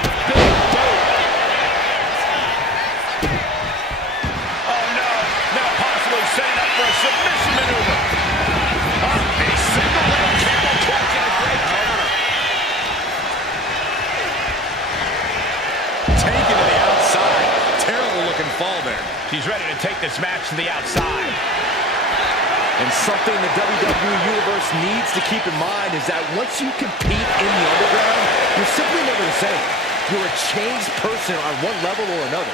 Oh, no. Now possibly setting up for a submission maneuver. Oh, a single leg camel clutch and a great counter. Taken to the outside. Terrible looking fall there. She's ready to take this match to the outside. And something the WWE Universe needs to keep in mind is that once you compete in the underground, you're simply never the same. You're a changed person on one level or another.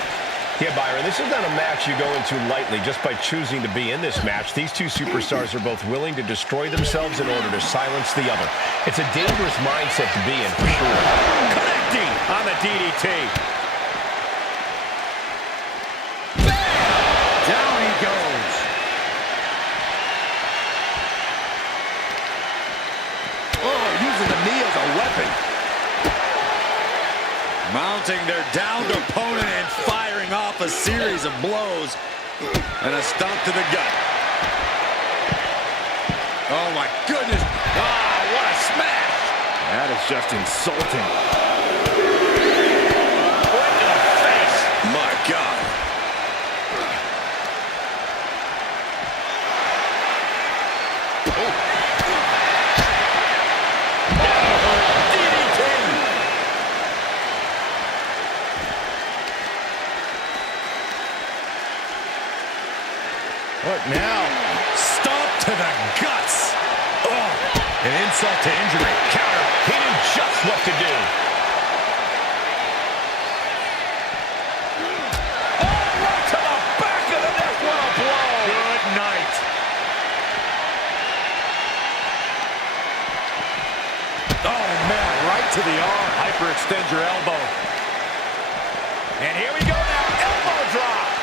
Yeah, Byron, this is not a match you go into lightly just by choosing to be in this match. These two superstars are both willing to destroy themselves in order to silence the other. It's a dangerous mindset to be in, for sure. Connecting on the DDT. Down he goes. Oh, using the knee as a weapon. Mounting their downed opponent and firing off a series of blows. And a stomp to the gut. Oh my goodness. Ah, what a smash. That is just insulting. Right to the face. My God. What now? Stomp to the guts. Oh, an insult to injury. Counter. He knew just what to do. Oh, right to the back of the neck. What a blow. Good night. Oh, man, right to the arm. Hyperextend your elbow. And here we go now. Elbow drop.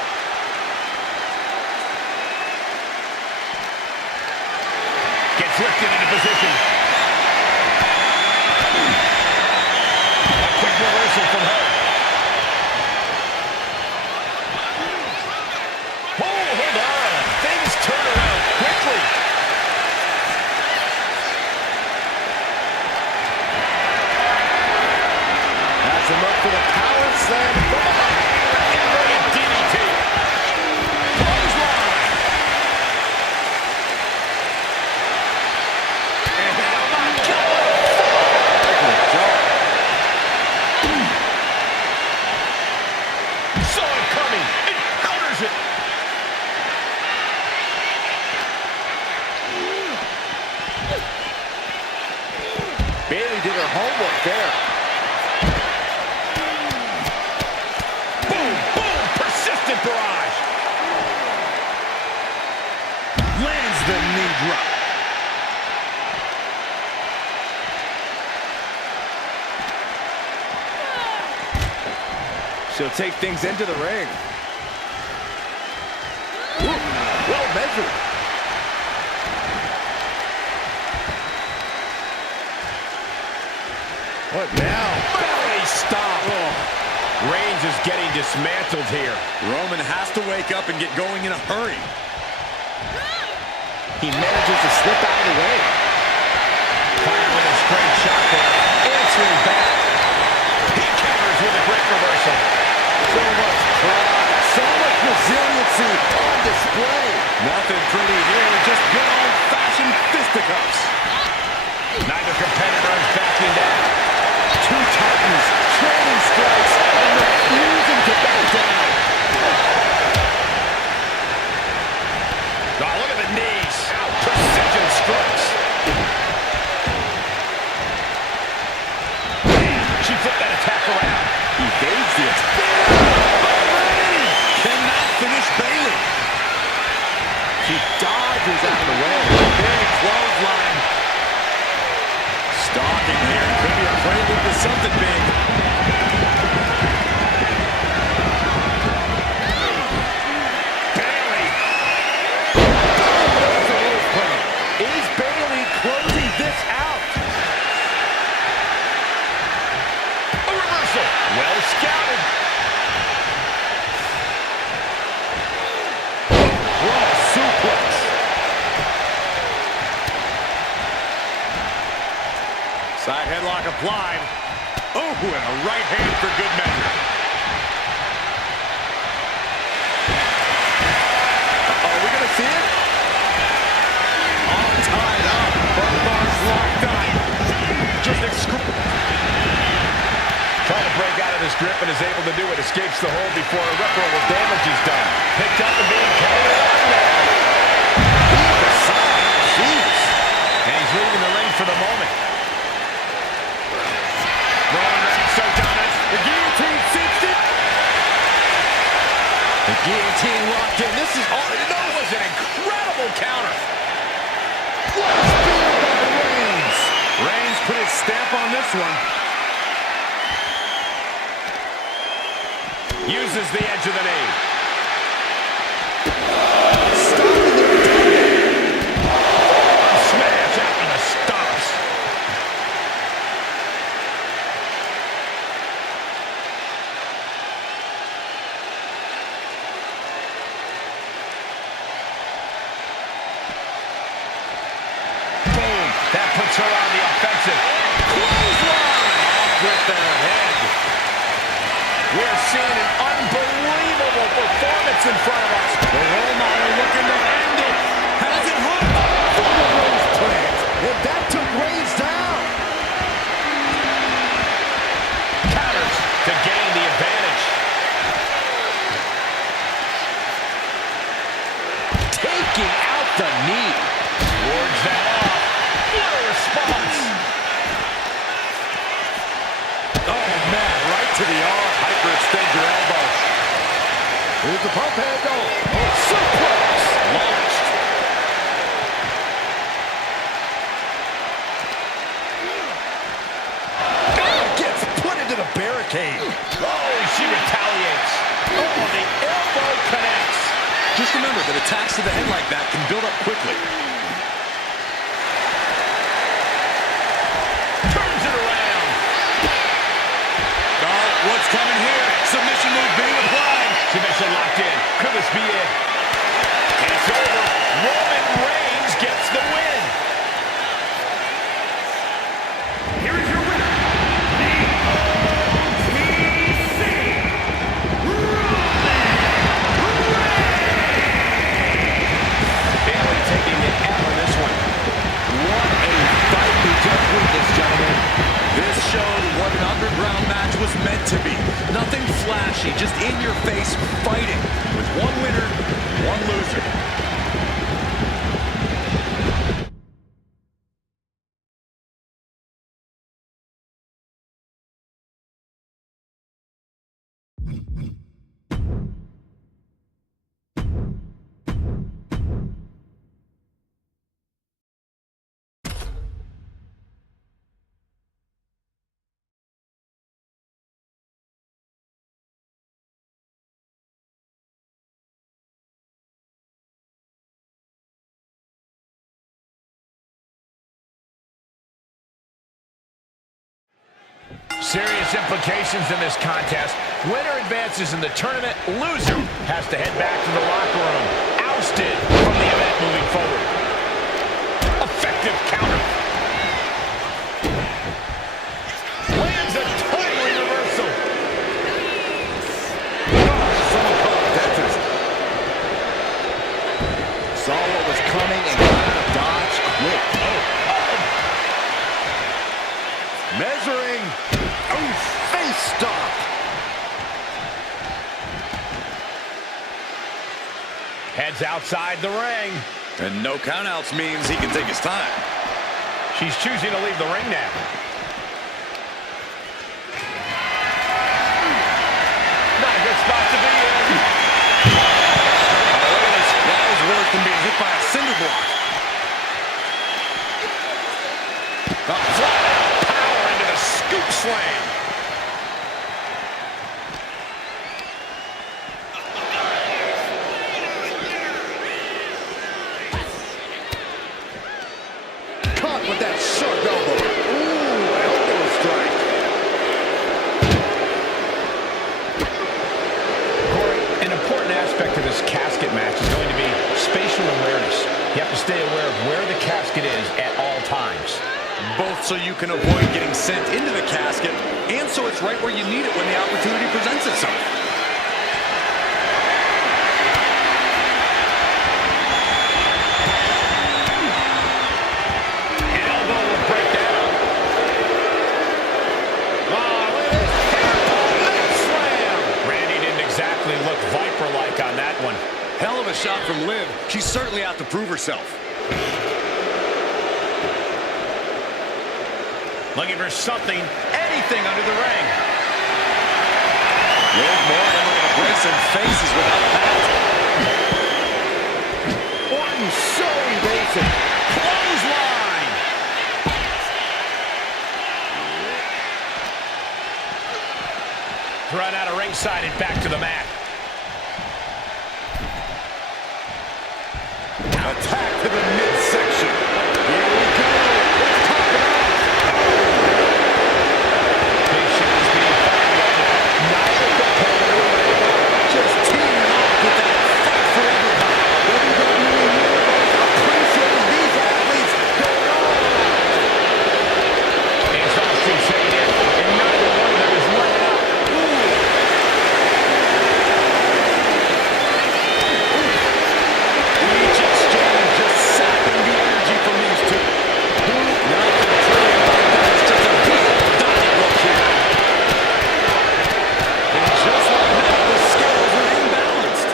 Gets lifted into position. A quick reversal from her. Oh, hold on. Things turn around quickly. Has him up for the power slam from behind. Inverted DDT. Clothesline. And oh my God. Saw it coming. It counters it. Bayley did her homework there. Boom, boom. Persistent barrage. Lands the knee drop. She'll take things into the ring. Ooh, well measured. What now? Belly stop. Reigns is getting dismantled here. Roman has to wake up and get going in a hurry. He manages to slip out of the way. Fired with a straight shot there. Answering back. He counters with a great reversal. So much pride, so much resiliency on display. Nothing pretty here, just good old-fashioned fisticuffs. Neither competitor is backing down. Two titans, trading strikes, and refusing to back down. Oh, look at the knees. Precision strikes. She flipped that attack around. Evades the attack. Cannot finish Bayley. She dodges out of the way. Big clothesline. Stalking here. Could be a prelude to something big. applied. Oh, and a right hand for good measure. Are we going to see it? All tied up. Both arms locked on. Trying to break out of this grip and is able to do it. Escapes the hold before irreparable damage is done. Picked up and being carried on now. Jeez. And he's leaving the ring for the moment. Roman Reigns so dominant. The guillotine cinched it. The guillotine locked in. This is all. That was an incredible counter. What a spear by Reigns. Reigns put his stamp on this one. Uses the edge of the knee. Stopping the attack. Smash after the stops. Boom. That puts her on the offensive. Clothesline. Off with the head. We're seeing an unbelievable performance in front of us. The role model looking to end it. Has it hooked? From the Reigns plant. And that took Reigns down. Counters to gain the advantage. Taking out the knee. Wards that off. What a response. Oh, man, right to the arm. Hyperextend your elbow. Here's the pump handle. Oh, suplex. Launched. Gets put into the barricade. Oh, she retaliates. Oh, the elbow connects. Just remember that attacks to the head like that can build up quickly. Turns it around. Oh, what's coming here? Submission move being applied. Submission locked in. Could this be it? It's over. Roman Reigns gets the win. Here is your winner, the OTC Bailey taking the L on this one. What a fight we just witnessed, gentlemen. This showed what an underground match was meant to be. Nothing flashy, just in your face fighting with one winner, one loser. Serious implications in this contest. Winner advances in the tournament. Loser has to head back to the locker room. Ousted from the event moving forward. Effective counter. Lands a timely reversal. Someone call a dentist. Saw what was coming and got out of dodge quick. Measuring. Oh, face stop. Heads outside the ring. And no countouts means he can take his time. She's choosing to leave the ring now. Not a good spot to be in. Oh, look at this. That was worse than being hit by a cinder block. Flat out power into the scoop slam. Caught with that sharp elbow. Ooh, elbow strike. Corey, an important aspect of this casket match is going to be spatial awareness. You have to stay aware of where the casket is at all times. both so you can avoid getting sent into the casket, and so it's right where you need it when the opportunity presents itself. An elbow will break that up. Oh, look at this. Hairpole leg slam. Randy didn't exactly look Viper-like on that one. Hell of a shot from Liv. She's certainly out to prove herself. Looking for something, anything under the ring. Liv Morgan looking to break some faces without that. Orton so evasive. Clothesline. Thrown out of ringside and back to the mat. Attack to the midsection. Here we go. Let's top it off. Big shots being fired right now. Neither competitor were able Just teaming off with that fight for everybody. WWE Universe appreciating these athletes going all out. exhaustion setting in, and neither one of them is letting up. Each exchange just sapping the energy from these two. Nothing pretty about that. It's just a big old Donnybrook here. And just like that, the scales are imbalanced.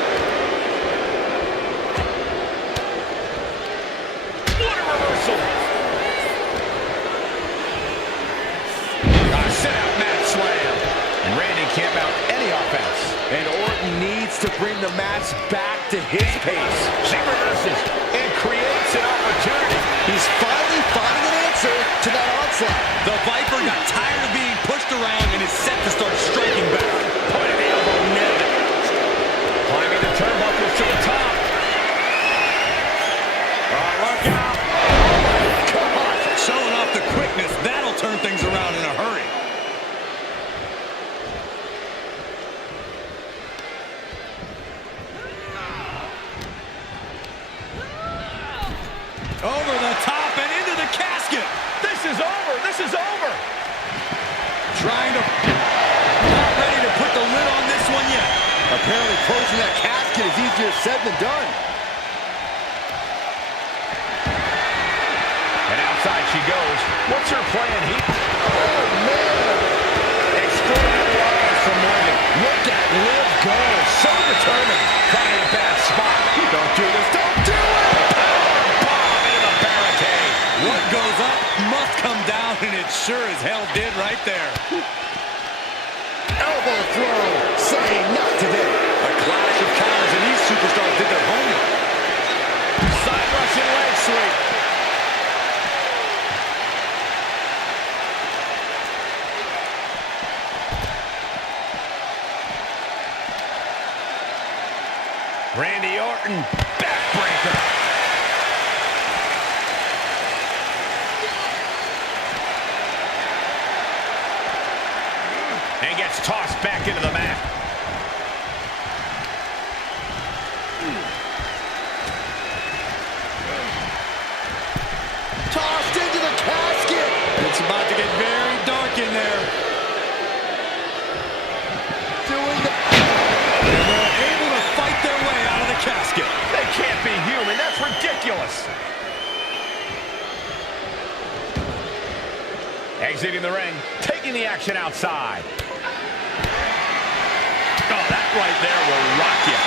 What a reversal! Sit out mat slam. And Randy can't mount any offense. And Orton needs to bring the match back to his pace. She reverses and creates an opportunity. He's finally finding an answer to that onslaught. The Viper got tired of being pushed around and is set to start striking back. Point of the elbow, nailed it. Climbing the turnbuckles to the top. Oh, look out. Oh my gosh! Showing off the quickness, that'll turn things around in a hurry. Over the top and into the casket. This is over. This is over. Trying to... Not ready to put the lid on this one yet. Apparently closing that casket is easier said than done. And outside she goes. What's her plan here? Oh, man. Extraordinary eyes from Morgan. Look at Liv go. So determined. Caught in a bad spot. Don't do this. Don't do it. Bomb into the barricade. What goes up must come down, and it sure as hell did right there. Elbow throw. Say not today. A clash of counters, and these superstars did their homework. Side Russian leg sweep. Randy Orton, backbreaker. And gets tossed back into the mat. Tossed into the casket. It's about to get very dark in there. Doing the... And they're able to fight their way out of the casket. They can't be human. That's ridiculous. Exiting the ring, taking the action outside. Oh, that right there will rock you.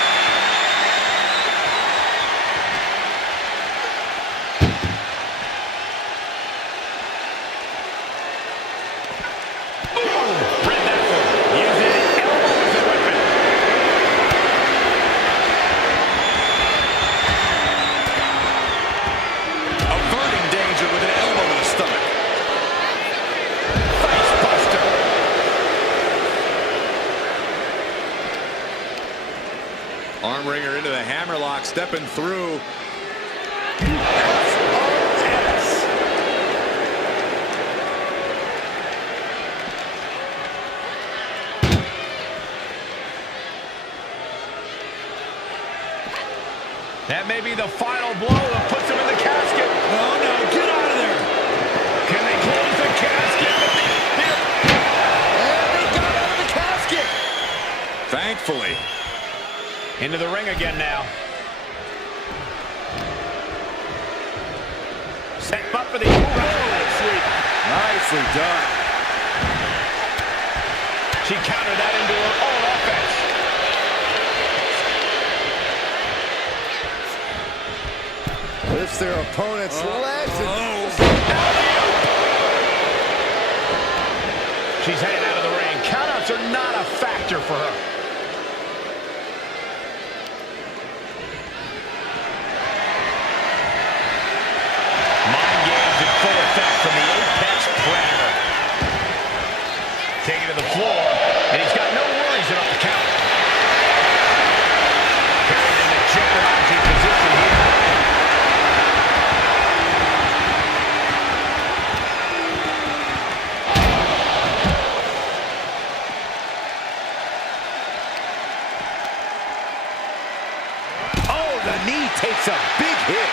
Boom! Read that one. Using an elbow as a weapon. Averting danger with an elbow to the stomach. Face buster. Arm wringer into the hammerlock, stepping through. That may be the final blow that puts him in the casket. Oh no, get out of there. Can they close Thankfully. Into the ring again now. Set him up for the sweep. Nicely done. She countered that into her own offense. Lifts their opponent's legs. She's heading out of the ring. Countouts are not a factor for her. Mind games in full effect from the Apex Predator. Taking to the floor, and he's got no worries about the count. Carried in a jeopardizing position here. Oh, the knee takes a big hit.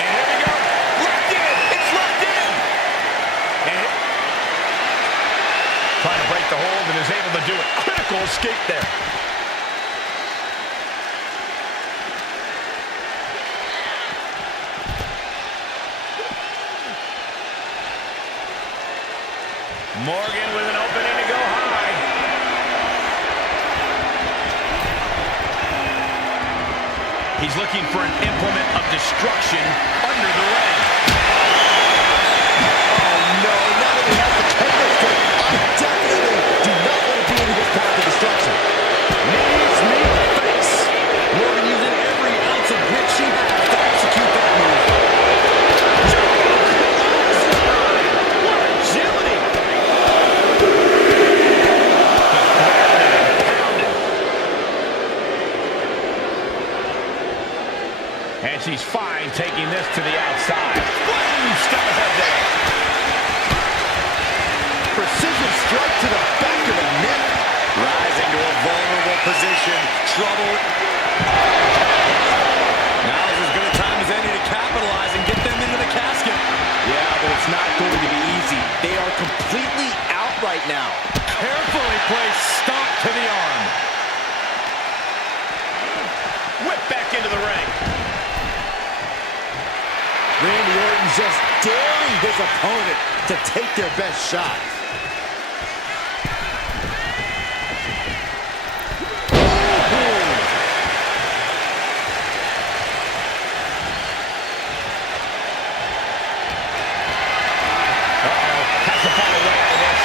And here we go. Locked in. It's locked in. And trying to break the hold and is able to do it. Critical escape there. Morgan with an opening to go high. He's looking for an implement of destruction under the ring. Oh, no. Now that he has the chemistry, I definitely do not want to be in his path of destruction. Knees, knee to the face. Morgan using every ounce of grit she has to execute that move. What agility! And she's fine taking this to the outside. Ooh, step ahead there. Precision strike to the back of the neck. Rising to a vulnerable position. Trouble. Now's as good a time as any to capitalize and get them into the casket. Yeah, but it's not going to be easy. They are completely out right now. Carefully placed stomp to the arm. Whip back into the ring. Randy Orton's just daring his opponent to take their best shot. Has to find a way out of this.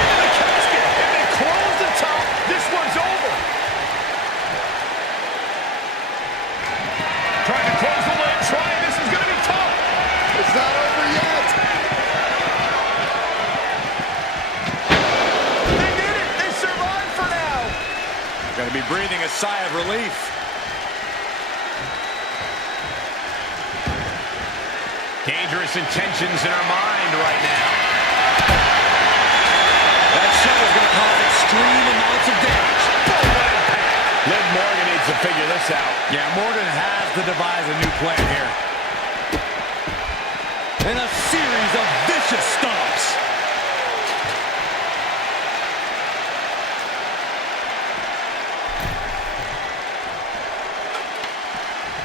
Into the casket. If they close the top, this one's over. Trying to close the lid. Trying. This is going to be tough. It's not over yet. They did it. They survived for now. Got to be breathing a sigh of relief. Dangerous intentions in her mind right now. That shot is going to cause extreme amounts of damage. Boom, what impact. Liv Morgan needs to figure this out. Yeah, Morgan has to devise a new plan here. And a series of vicious stomps.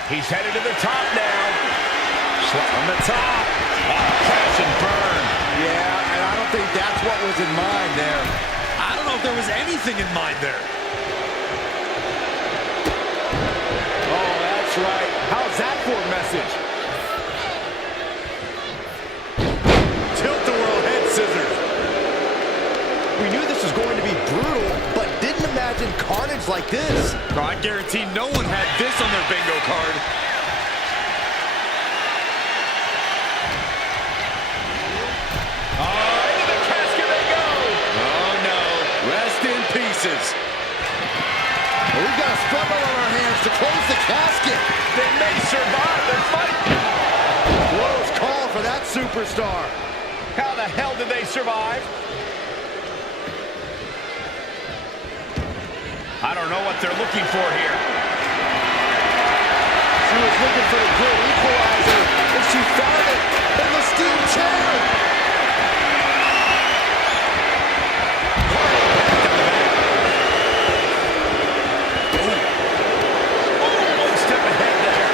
He's headed to the top now. From the top. Crash and burn. Yeah, and I don't think that's what was in mind there. I don't know if there was anything in mind there. Oh, that's right. How's that for a message? Tilt-a-whirl head scissors. We knew this was going to be brutal, but didn't imagine carnage like this. Oh, I guarantee no one had this on their bingo card. Into the casket they go. Oh, no. Rest in pieces. Well, we've got a struggle on our hands to close the casket. They may survive. They're fighting. Close call for that superstar. How the hell did they survive? I don't know what they're looking for here. who was looking for the great equalizer, and she found it in the steel chair. One step ahead there.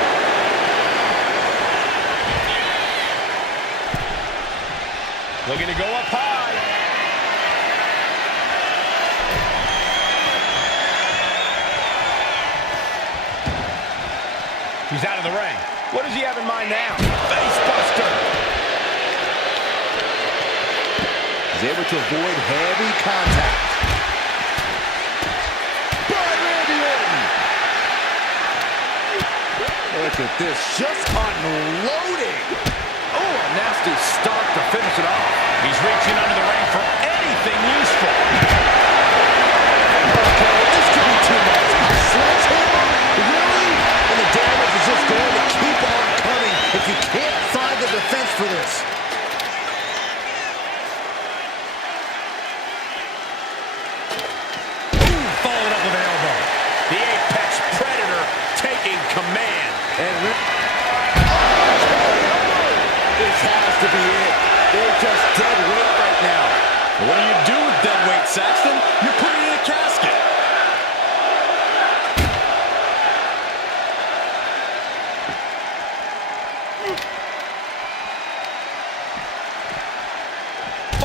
Looking to go up high. He's out of the ring. What does he have in mind now? Face buster. He's able to avoid heavy contact. By Randy Orton. Look at this, just unloading. Oh, a nasty start to finish it off. He's reaching under the ring for anything useful. Okay, this could be too much. A sledgehammer? Really? And the damage is just going to keep on coming if you can't find the defense for this. Followed up with an elbow. The Apex Predator taking command. And this has to be it. They're just dead weight right now. What do you do with dead weight, Saxton? You put it in a casket.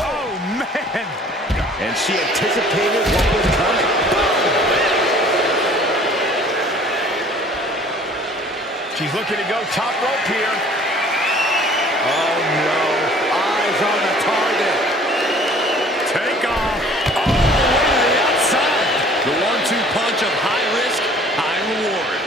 Oh, man. And she anticipated what was coming. She's looking to go top rope here. Oh, no. Eyes on the target. Take off. Oh, way to the outside. The 1-2 punch of high risk, high reward.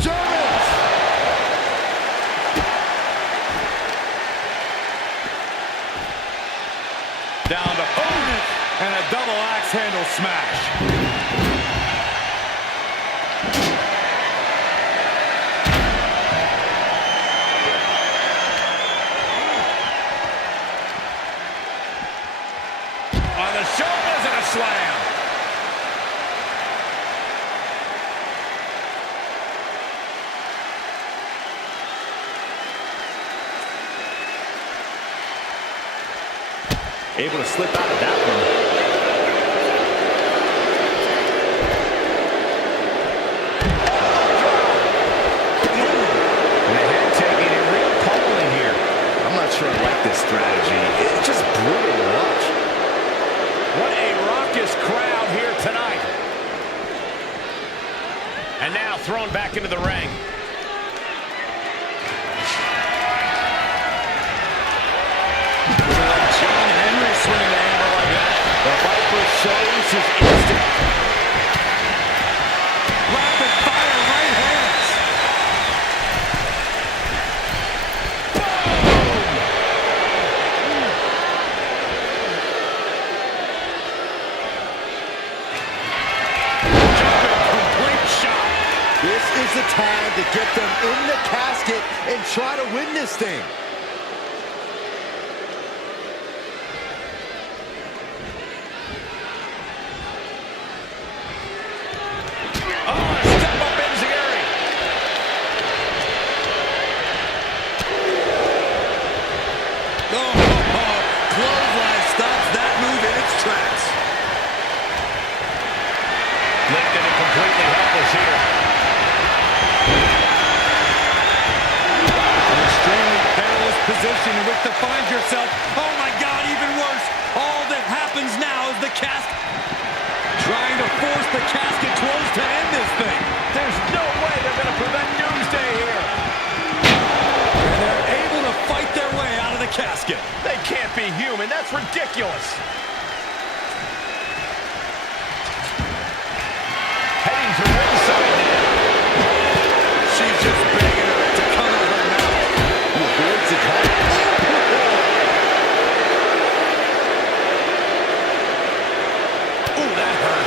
Germans! Down to opponent and a double axe handle smash. On the shoulders and a slam. Able to slip out of that one. And the head taking a real pummeling here. I'm not sure I like this strategy. It's just brutal to watch. What a raucous crowd here tonight. And now thrown back into the ring. John Henry swinging the hammer like that. The Viper shows his instinct. Rapid fire right hands. Complete shot. This is the time to get them in the casket and try to win this thing. Step up Enziguri. Clothesline stops that move in its tracks. Lifted and completely helpless here. An extremely perilous position in which to find yourself. Oh my God, even worse. All that happens now is the casket. Trying to force the casket closed to end this thing. There's no way they're going to prevent Doomsday here. And they're able to fight their way out of the casket. They can't be human. That's ridiculous. Heading to ringside now. She's just begging her to come out of her mouth. He avoids the cut. Ooh, that hurt.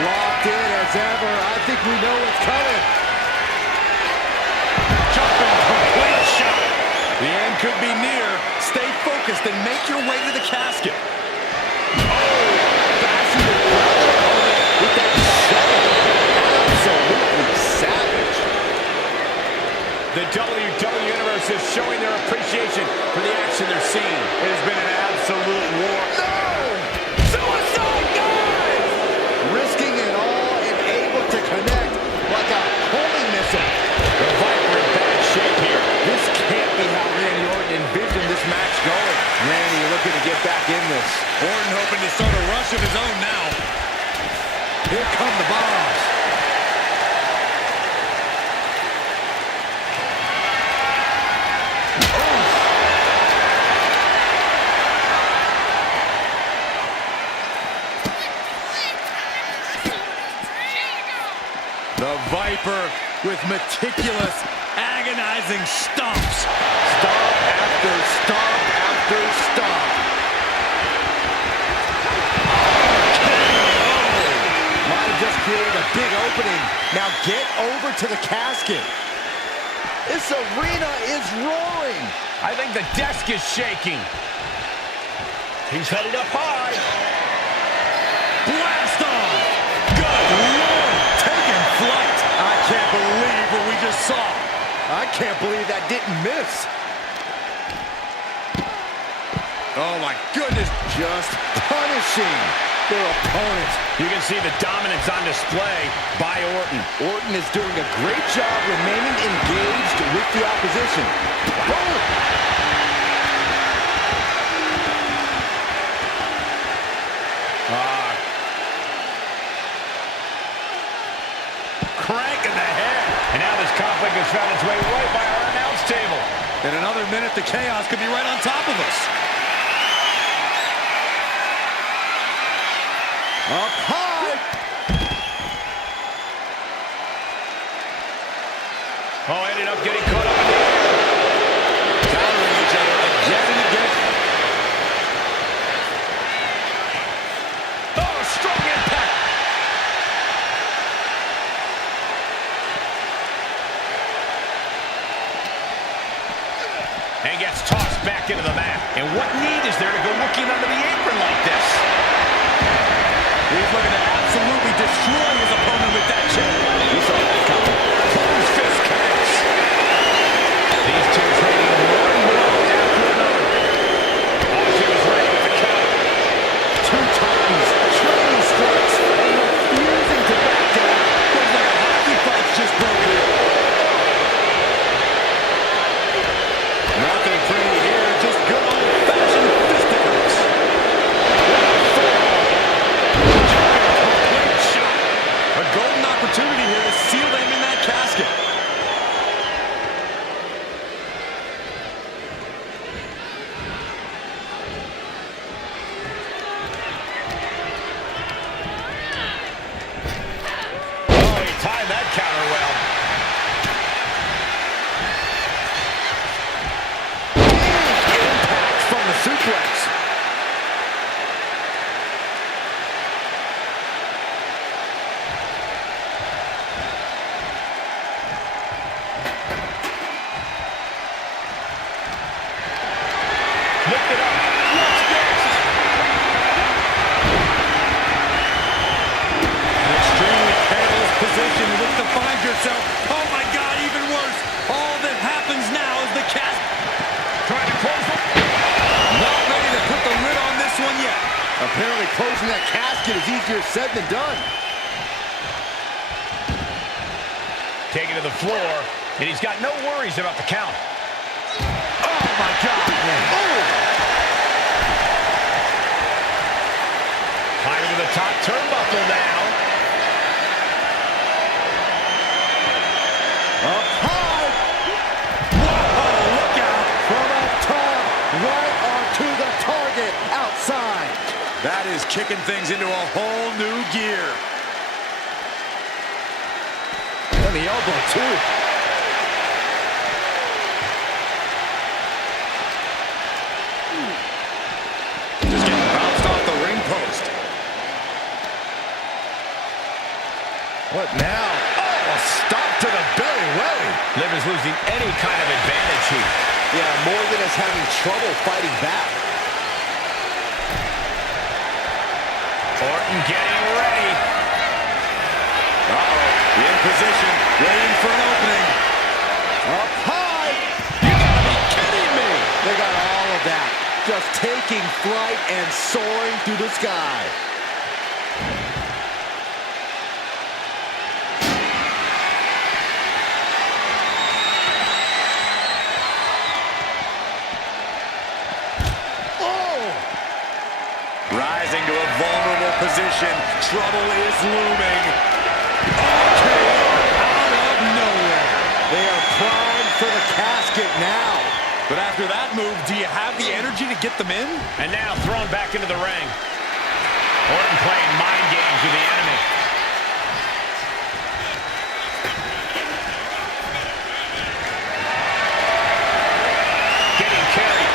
locked in as ever. I think we know what's coming. Jumping complete shot. The end could be near. Stay focused and make your way to the casket. Bashing the brother with that shovel. Absolutely savage. The WWE Universe is showing their appreciation for the action they're seeing. It has been an absolute war. No! Suicide dive! Risking it all and able to connect like a homing missile. The Viper in bad shape here. This can't be how Randy Orton envisioned this match going. Randy looking to get back in this. Orton hoping to start a rush of his own now. Here come the bombs. The Viper with meticulous, agonizing stomps. Stomp after stomp after stomp. Might have just created a big opening. Now get over to the casket. This arena is roaring. I think the desk is shaking. He's headed up high. Blast off! Good Lord! Taking flight! I can't believe what we just saw. I can't believe that didn't miss. Oh my goodness! Just punishing their opponent. You can see the dominance on display by Orton. Orton is doing a great job remaining engaged with the opposition. Crank in the head. And now this conflict has found its way right by our announce table. In another minute, the chaos could be right on top of us. Up high. Oh, ended up getting caught up in the air. Countering each other again and again. Oh, strong impact. And gets tossed back into the mat. And what need is there to go looking under the apron like this? He's looking to absolutely destroy his opponent with that chair. You saw that coming. Closed fist connects. These two trading one blow after another. Oh, she was ready with the count. Two titans, trading strikes, and refusing to back down. Looks like a hockey fight's just broken out. Nothing pretty here, just good old-fashioned fisticuffs. Complete shot. A golden opportunity here to seal them in that casket. Oh, he timed that counter well. Impact from the suplex. Lift it up. What's next? An extremely perilous position in which to find yourself. Oh my God, even worse. All that happens now is the casket. Trying to close it. Not ready to put the lid on this one yet. Apparently closing that casket is easier said than done. Taken to the floor, and he's got no worries about the count. Oh my God! Climbing to the top turnbuckle now. Up high! Whoa, look out. From up top, right onto the target, outside. That is kicking things into a whole new gear. And the elbow, too. Just getting bounced off the ring post. What now? Oh, a stop to the belly. Welly. Liv is losing any kind of advantage here. Yeah, Morgan is having trouble fighting back. Orton getting ready. Uh-oh, in position, waiting for an opening. Up high. You gotta be kidding me! They got all of that. Just taking flight and soaring through the sky. Rising to a vulnerable position. Trouble is looming. RKO out of nowhere. They are primed for the casket now. But after that move, do you have the energy to get them in? And now thrown back into the ring. Orton playing mind games with the enemy. Getting carried.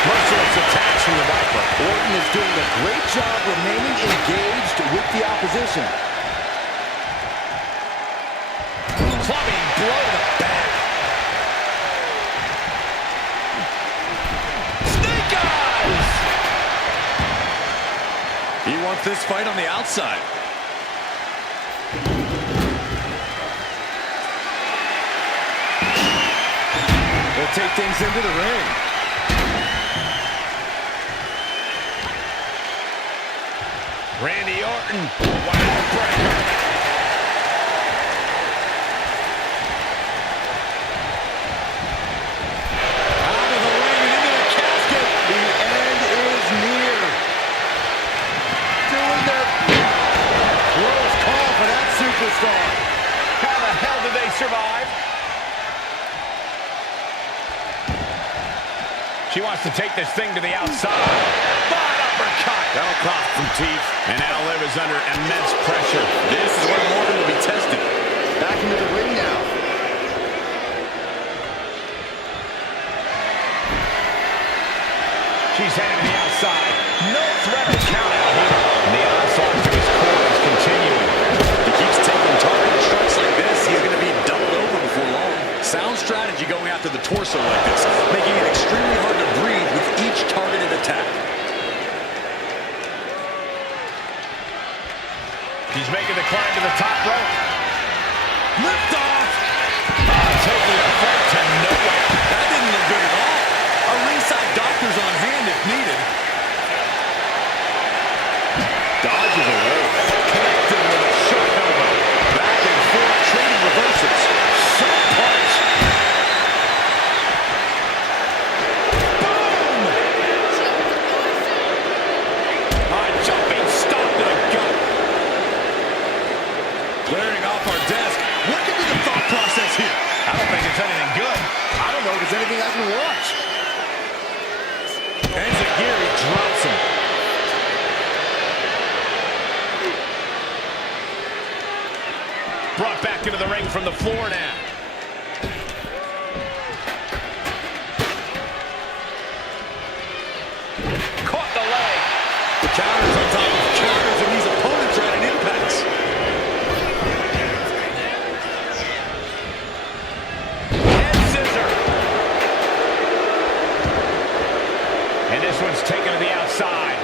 Merciless attacks from the Viper. Orton is doing a great job remaining engaged with the opposition. Clubbing blow to the back. Snake eyes! He wants this fight on the outside. They'll take things into the ring. Randy Orton, wild breaker. Out of the ring and into the casket. The end is near. Doing their close call for that superstar. How the hell did they survive? She wants to take this thing to the outside. Bad uppercut. That'll cost some teeth. And now Liv is under immense pressure. This is where Morgan will be tested. Back into the ring now. She's heading to the outside. No threat to count out here. And the onslaught to his core is continuing. He keeps taking targeted strikes like this, he's going to be doubled over before long. Sound strategy going after the torso like this, making it extremely hard to breathe with each targeted attack. He's making the climb to the top rope. Lift off! Taking the fight to nowhere. That didn't look good at all. A ringside doctor's on hand if needed. Dodges away. Connected with a sharp elbow. Back and forth, trading reverses. Shot punch. Boom! A jumping stop to the gut. Clearing off our desk. What could be the thought process here? I don't think it's anything good. I don't know if there's anything I can watch. Enziguri drops him. Brought back into the ring from the floor now. Caught the leg. Counters on top of counters, and these opponents are at an impasse. Head scissor. And this one's taken to the outside.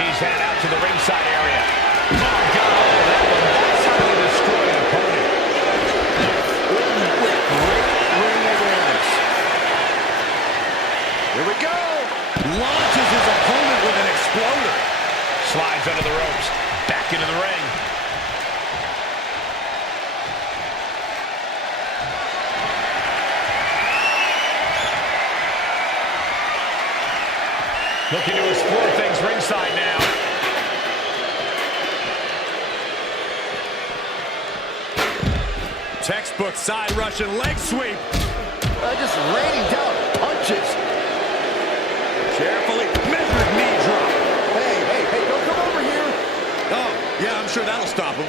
He's headed out to the ringside area. Oh, God, that one. That's how you destroy an opponent. Orton with great ring awareness. Here we go. Launches his opponent with an exploder. Slides under the ropes. Back into the ring. Looking to explore things ringside now. Textbook side Russian leg sweep. Just raining down punches. Carefully measured knee drop. Hey, don't come over here. Oh, yeah, I'm sure that'll stop him.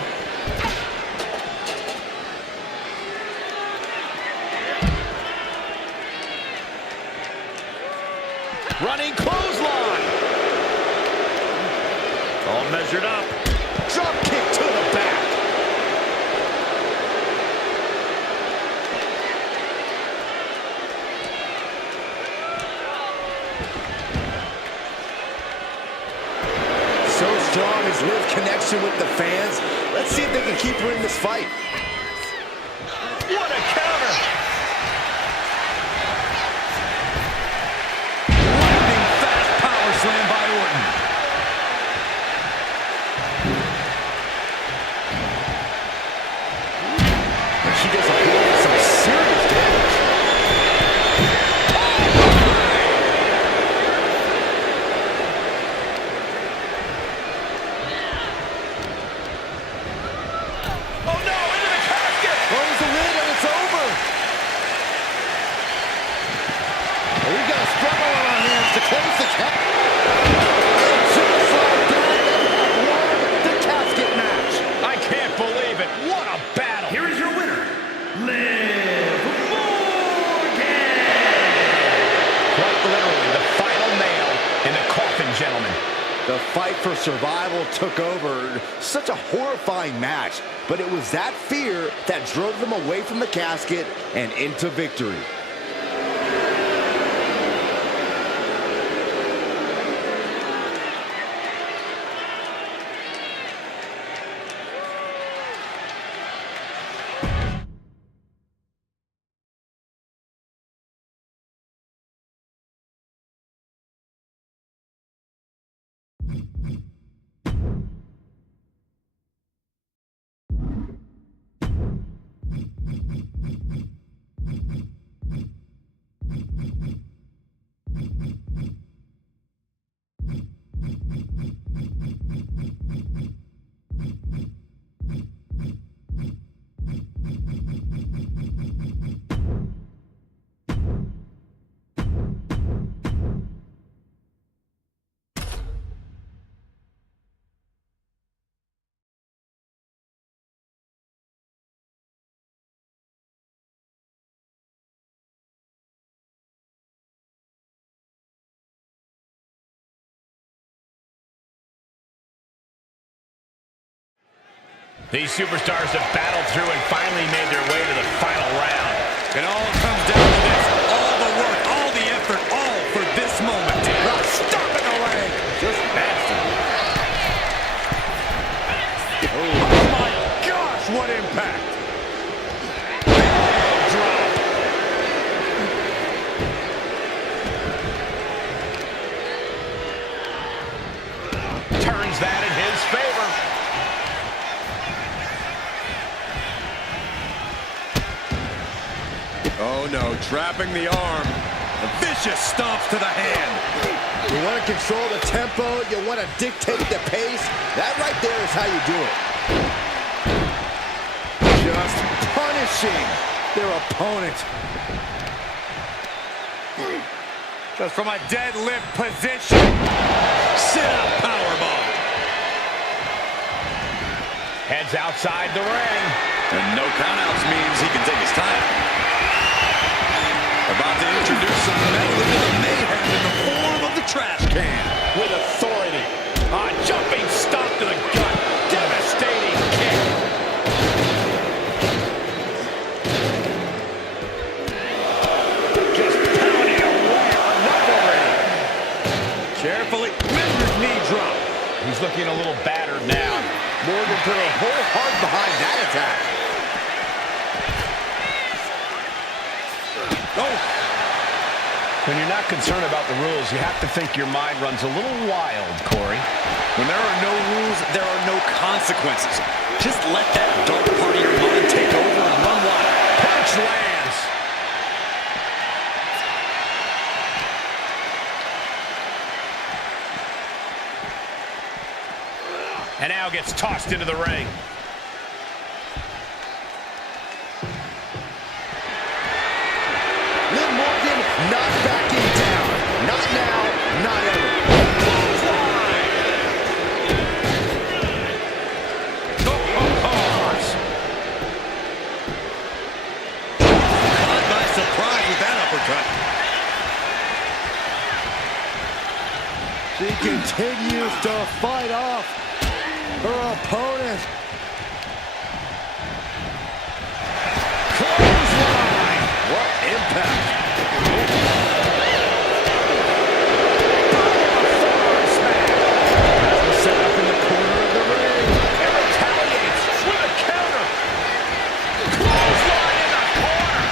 Running clothesline. All measured up. Drop kick to the back. So strong is Liv's connection with the fans. Let's see if they can keep her in this fight. What a counter! Lightning fast power slam by Orton. And she does avoid some serious damage. Oh no, into the casket! Close the lid and it's over. Well, we've got a struggle on our hands to close the casket. Just like that, they have won the casket match. I can't believe it. What a battle! Here is your winner, Liv Morgan. Quite literally, the final nail in the coffin, gentlemen. The fight for survival took over. Such a horrifying match, but it was that fear that drove them away from the casket and into victory. These superstars have battled through and finally made their way to the final round. It all comes down to this. All the work, all the effort, all for this moment. Not stopping the leg. Just nasty. Oh my gosh, what impact. Drop. Turns that in his favor. Oh no, trapping the arm. A vicious stomps to the hand. You want to control the tempo, you want to dictate the pace. That right there is how you do it. Just punishing their opponent. Just from a deadlift position. Sit-up powerbomb. Heads outside the ring. And no countouts means he can take his time. About to introduce some metal into the mayhem in the form of the trash can. With authority. A jumping stomp to the gut. Devastating kick. Just pounding away. Enough already. Carefully measured knee drop. He's looking a little battered now. Morgan put her whole heart behind that attack. Oh. When you're not concerned about the rules, you have to think your mind runs a little wild, Corey. When there are no rules, there are no consequences. Just let that dark part of your mind take over and run wild. Punch lands. And now gets tossed into the ring. Liv Morgan not backing down. Not now, not ever. Caught by surprise with that uppercut. continues to fight off her opponent. Clothesline! What impact! Set up in the corner of the ring. And retaliates with a counter. Clothesline in the corner.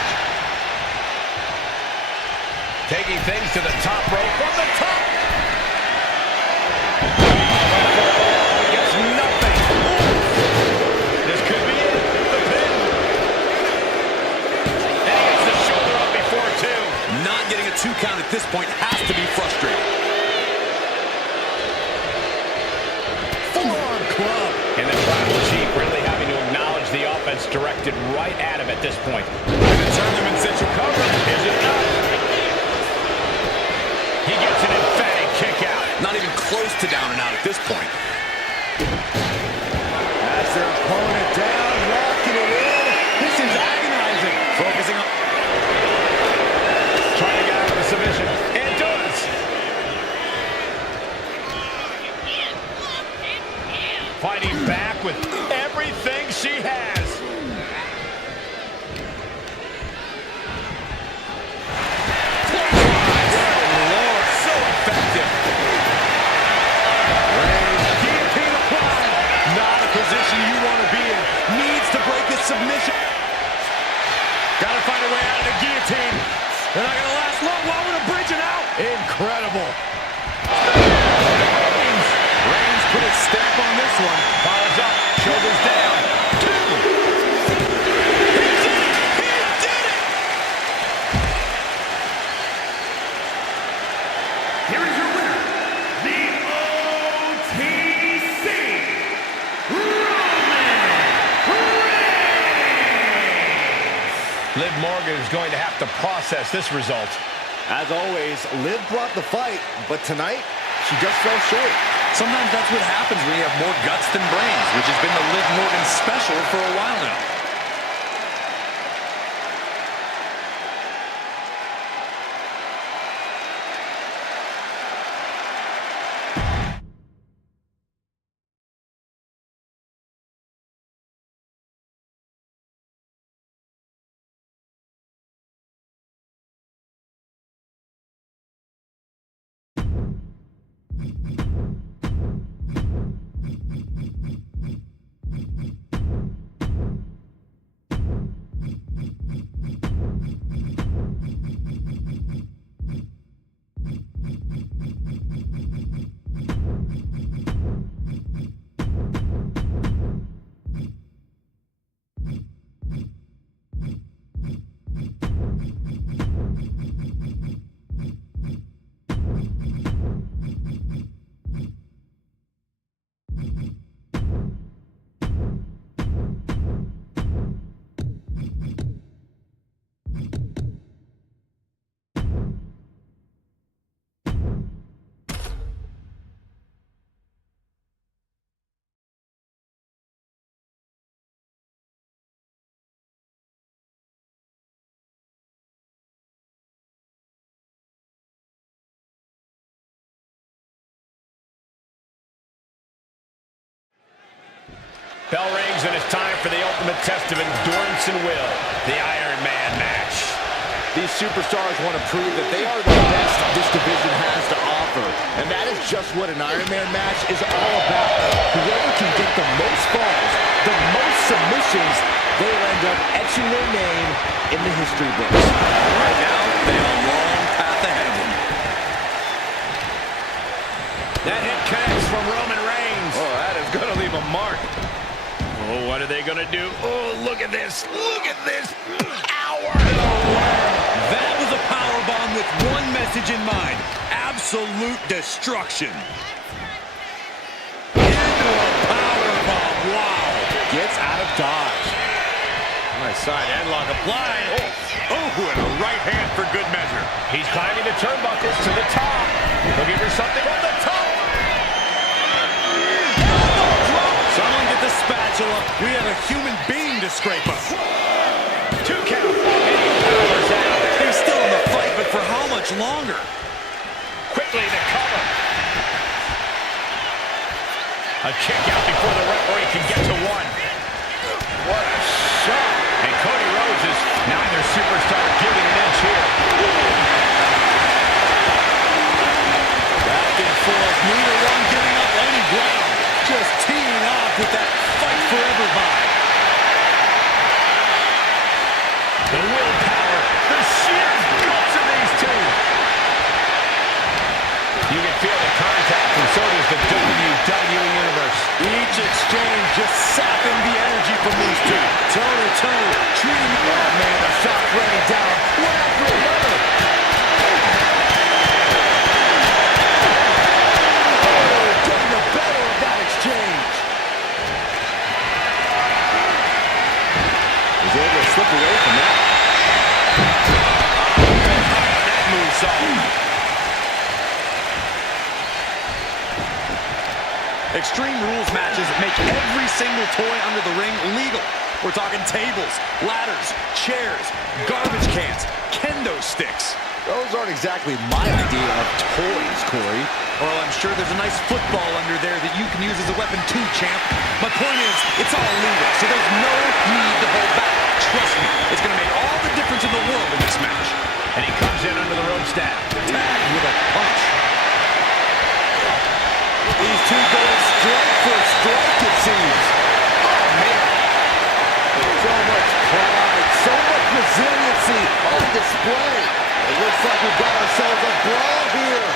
Taking things to the top rope from the top. Gets nothing. This could be it. The pin. And he gets the shoulder up before two. Not getting a 2 count at this point has to be frustrating. Forearm club. And the tribal chief really having to acknowledge the offense directed right at him at this point. The tournament central cover. Is it enough? He gets an emphatic kick out. Not even close to down and out at this point. Has their opponent down, locking it in. This is agonizing. Focusing on... Trying to get out of the submission. And does. Fighting back with everything she has. Lord, so effective. Guillotine applied. Not a position you want to be in. Needs to break his submission. Got to find a way out of the guillotine. They're not going to last long. Why would a bridge it out? Incredible. Reigns put his stamp on this one. Powers up, shoulders down. 2. Here is your winner, the OTC, Roman Reigns! Liv Morgan is going to have to process this result. As always, Liv brought the fight, but tonight, she just fell short. Sometimes that's what happens when you have more guts than brains, which has been the Liv Morgan special for a while now. Bell rings and it's time for the ultimate test of endurance and will, the Iron Man match. These superstars want to prove that they are the best this division has to offer. And that is just what an Iron Man match is all about. Whoever can get the most falls, the most submissions, they will end up etching their name in the history books. Right now, they have a long path ahead of them. That hit connects from Roman Reigns. Oh, that is going to leave a mark. Oh, what are they going to do? Oh, look at this. Look at this. Hour. That was a powerbomb with one message in mind. Absolute destruction. Into a powerbomb. Wow. Gets out of dodge. Nice side headlock applied. Oh, and a right hand for good measure. He's climbing the turnbuckles to the top. Looking for something on the top. Someone get the spatula. We have a human being to scrape us. 2 count. And he powers out. They're still in the fight, but for how much longer? Quickly the cover. A kick out before the referee can get to one. What a shot. And Cody Rhodes is neither superstar giving an inch here. Back and forth, neither one giving up any ground. Just teeing off with that fight forever vibe. The willpower, the sheer guts of these two. You can feel the contact, and so does the WWE Universe. Each exchange just sapping the energy from these two. Toe to toe, treating. Oh, man, the shot raining down. One after another. Oh, getting the better of that exchange. He's able to slip away from that. That moonsault. Extreme Rules matches make every single toy under the ring legal. We're talking tables, ladders, chairs, garbage cans, kendo sticks. Those aren't exactly my idea of toys, Corey. Well, I'm sure there's a nice football under there that you can use as a weapon too, champ. My point is, it's all legal, so there's no need to hold back. Trust me, it's going to make all the difference in the world in this match. And he comes in under the rope staff. Tagged with a punch. These two going strike for strike, it seems. Oh, man. So much pride, so much resiliency on display. It looks like we've got ourselves a brawl here.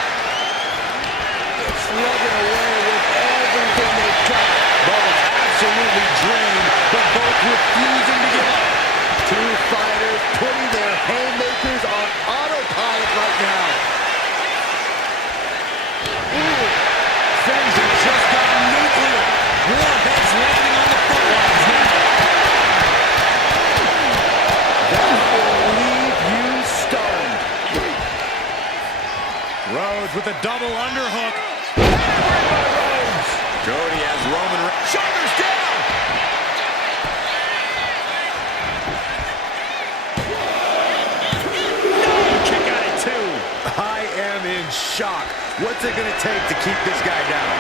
Slugging away with everything they've got. Both absolutely drained, but both refusing to give up. Two fighters putting their haymakers on autopilot right now. Ooh. Things have just gotten nuclear. Warheads landing on the front lines now. That will leave you stunned. Rhodes with a double underhook. Cody has Roman shoulders down. No, kick out at two. I am in shock. What's it going to take to keep this guy down?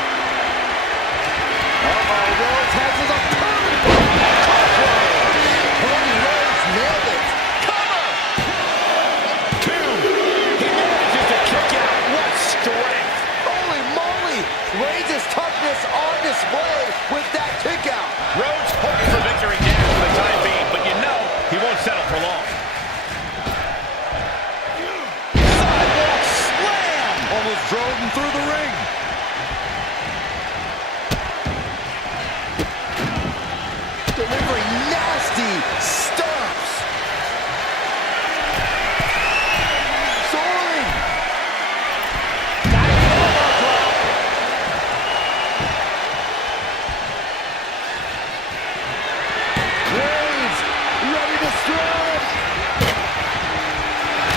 Uh-oh, Rhodes has his opponent. Cody Rhodes nailed it. Cover! Two. He manages to kick out. What strength. Holy moly! Reigns' toughness on display with that kick out. Rhodes hoping for victory here for the time being, but you know he won't settle for long. Sidewalk slam. Almost drove him through the ring. Delivering nasty stumps. Soaring. Got an elbow drop. Reigns ready to strike.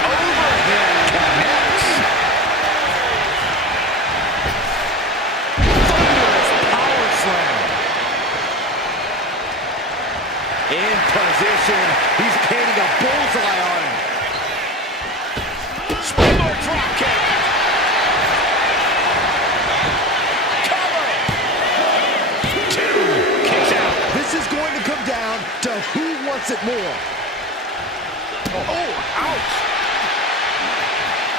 Overhead connects. Thunderous power slam. In position. He's painting a bullseye on him. Springboard drop kick. Cover. Two. Kicks out. This is going to come down to who wants it more. Oh, ouch.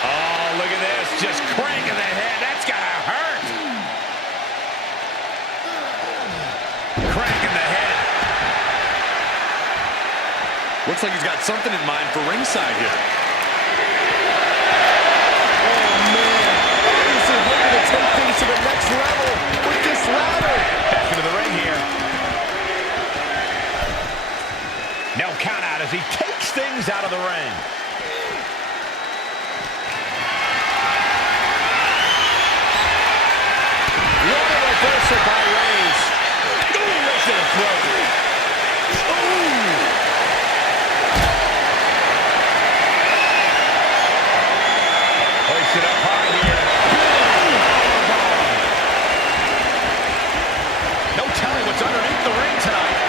Oh, look at this. Just cranking the head. That's gotta hurt. Cranking the head. Looks like he's got something in mind for ringside here. Oh, man. Obviously ready to take things to the next level with this ladder. Back into the ring here. No count out as he takes things out of the ring. What a reversal by Reigns. Ooh, right to the throat. Ooh. Hoisted up high here. No telling what's underneath the ring tonight.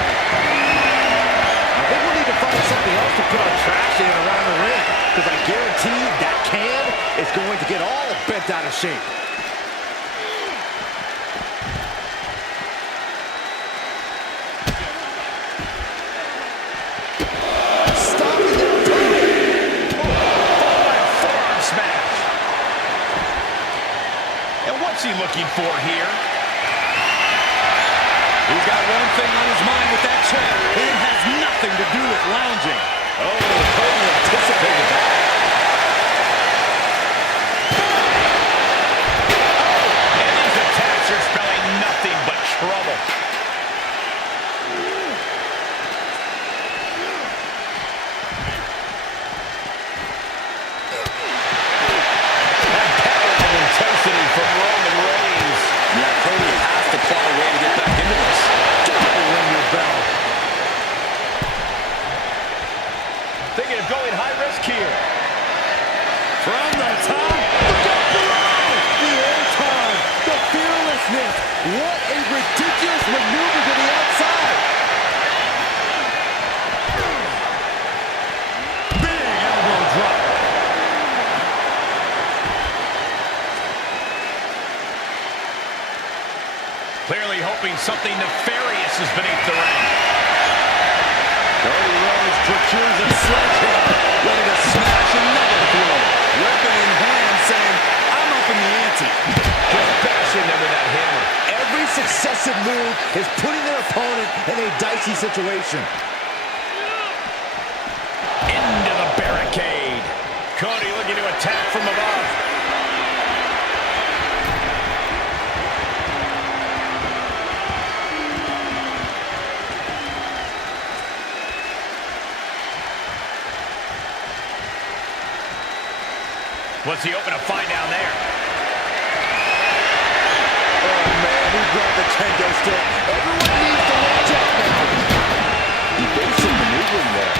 I think we'll need to find something else to put our trash in around the ring, because I guarantee that can is going to get all bent out of shape. looking for here. He's got one thing on his mind with that chair. It has nothing to do with lounging. Oh, Cody anticipated that. And these attacks are spelling nothing but trouble. That power and intensity from Roman Reigns. Yeah, Cody has to claw a way to get back into this. Gotta ring your bell. Thinking of going high risk here. From the top. Look out below! The air time, the fearlessness. What a ridiculous maneuver to the outside. Big elbow drop. Clearly hoping something nefarious is beneath the ring. Cody Rhodes procures a sledgehammer, ready to smash another throw. Weapon in hand, saying, I'm up in the ante. Just bashing them with that hammer. Every successive move is putting their opponent in a dicey situation. Into the barricade. Cody looking to attack from above. What's he open to find down there? Oh, man, he brought the kendo stick. Everyone needs to watch out now. Evasive maneuvering there.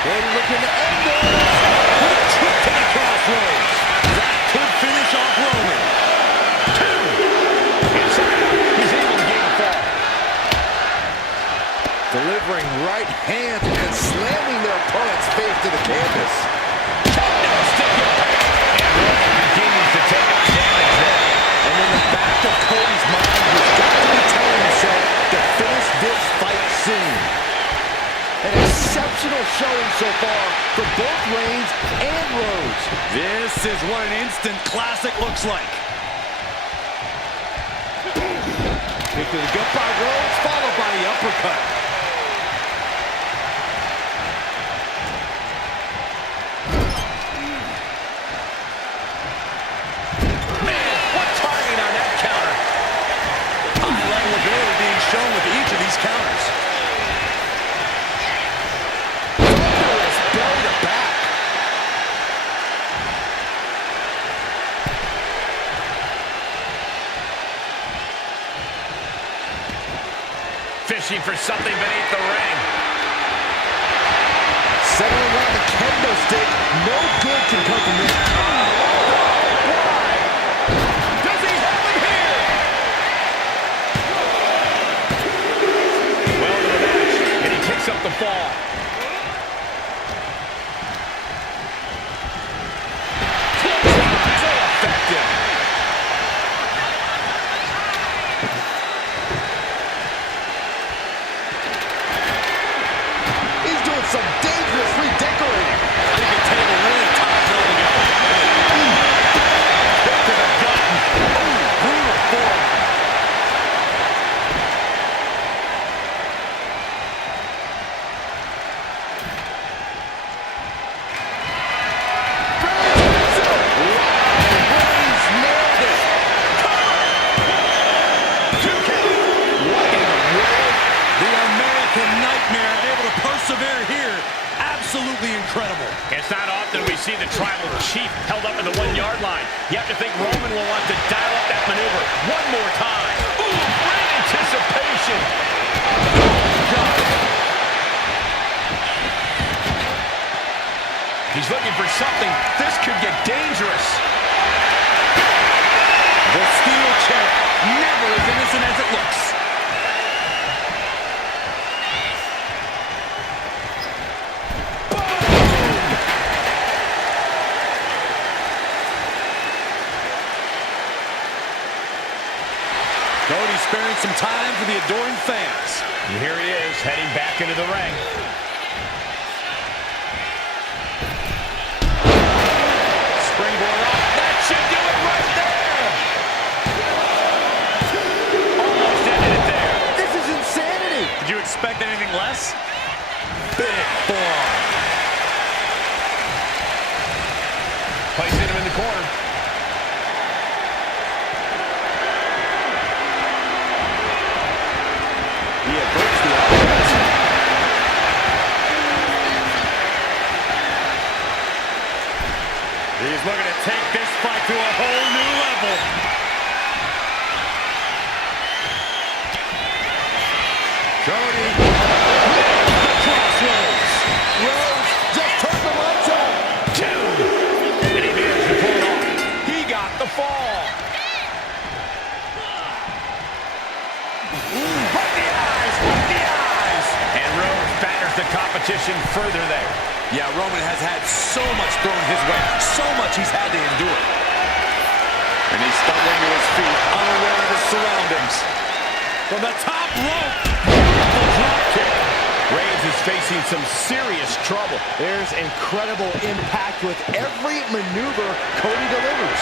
Cody looking to end this. With a trip to the crossroads. That could finish off Roman. Inside out. He's able to gain a fall. Delivering right hand and slamming their opponent's face to the canvas. Continues to take on damage there. And in the back of Cody's mind, he's got to be telling himself to finish this fight soon. An exceptional showing so far for both Reigns and Rhodes. This is what an instant classic looks like. Kick to the gut by Rhodes, followed by the uppercut. Shown with each of these counters. Thunderous belly to back. Fishing for something beneath the ring. Settling around the kendo stick. No good can come from this. Does he have him here? Well into the match, and he picks up the fall. So effective. He's doing some dangerous redecorating. I think the table really ties it all together. Kick to the gut. Brutal form. Reigns nailed it. Two count. What in the world? The American Nightmare able to persevere here. Absolutely incredible. It's not often we see the tribal chief held up at the 1-yard line. You have to think Roman will want to dial up that maneuver one more time. Ooh, great anticipation. Oh, God. He's looking for something. This could get dangerous. The steel chair, never as innocent as it looks. Cody sparing some time for the adoring fans. And here he is, heading back into the ring. Springboard up. That should do it right there. pass. Big forearm. Placing him in the corner. He averts the offense. He's looking to take this fight to a whole new level. Cody. The crossroads. Rhodes just turned the lights out. And he managed to pull it off. He got the fall. Right the eyes, right the eyes. And Rhodes batters the competition further there. Yeah, Roman has had so much thrown his way, so much he's had to endure. And he's stumbling to his feet, unaware of his surroundings. From the top rope, beautiful drop kick. Reigns is facing some serious trouble. There's incredible impact with every maneuver Cody delivers.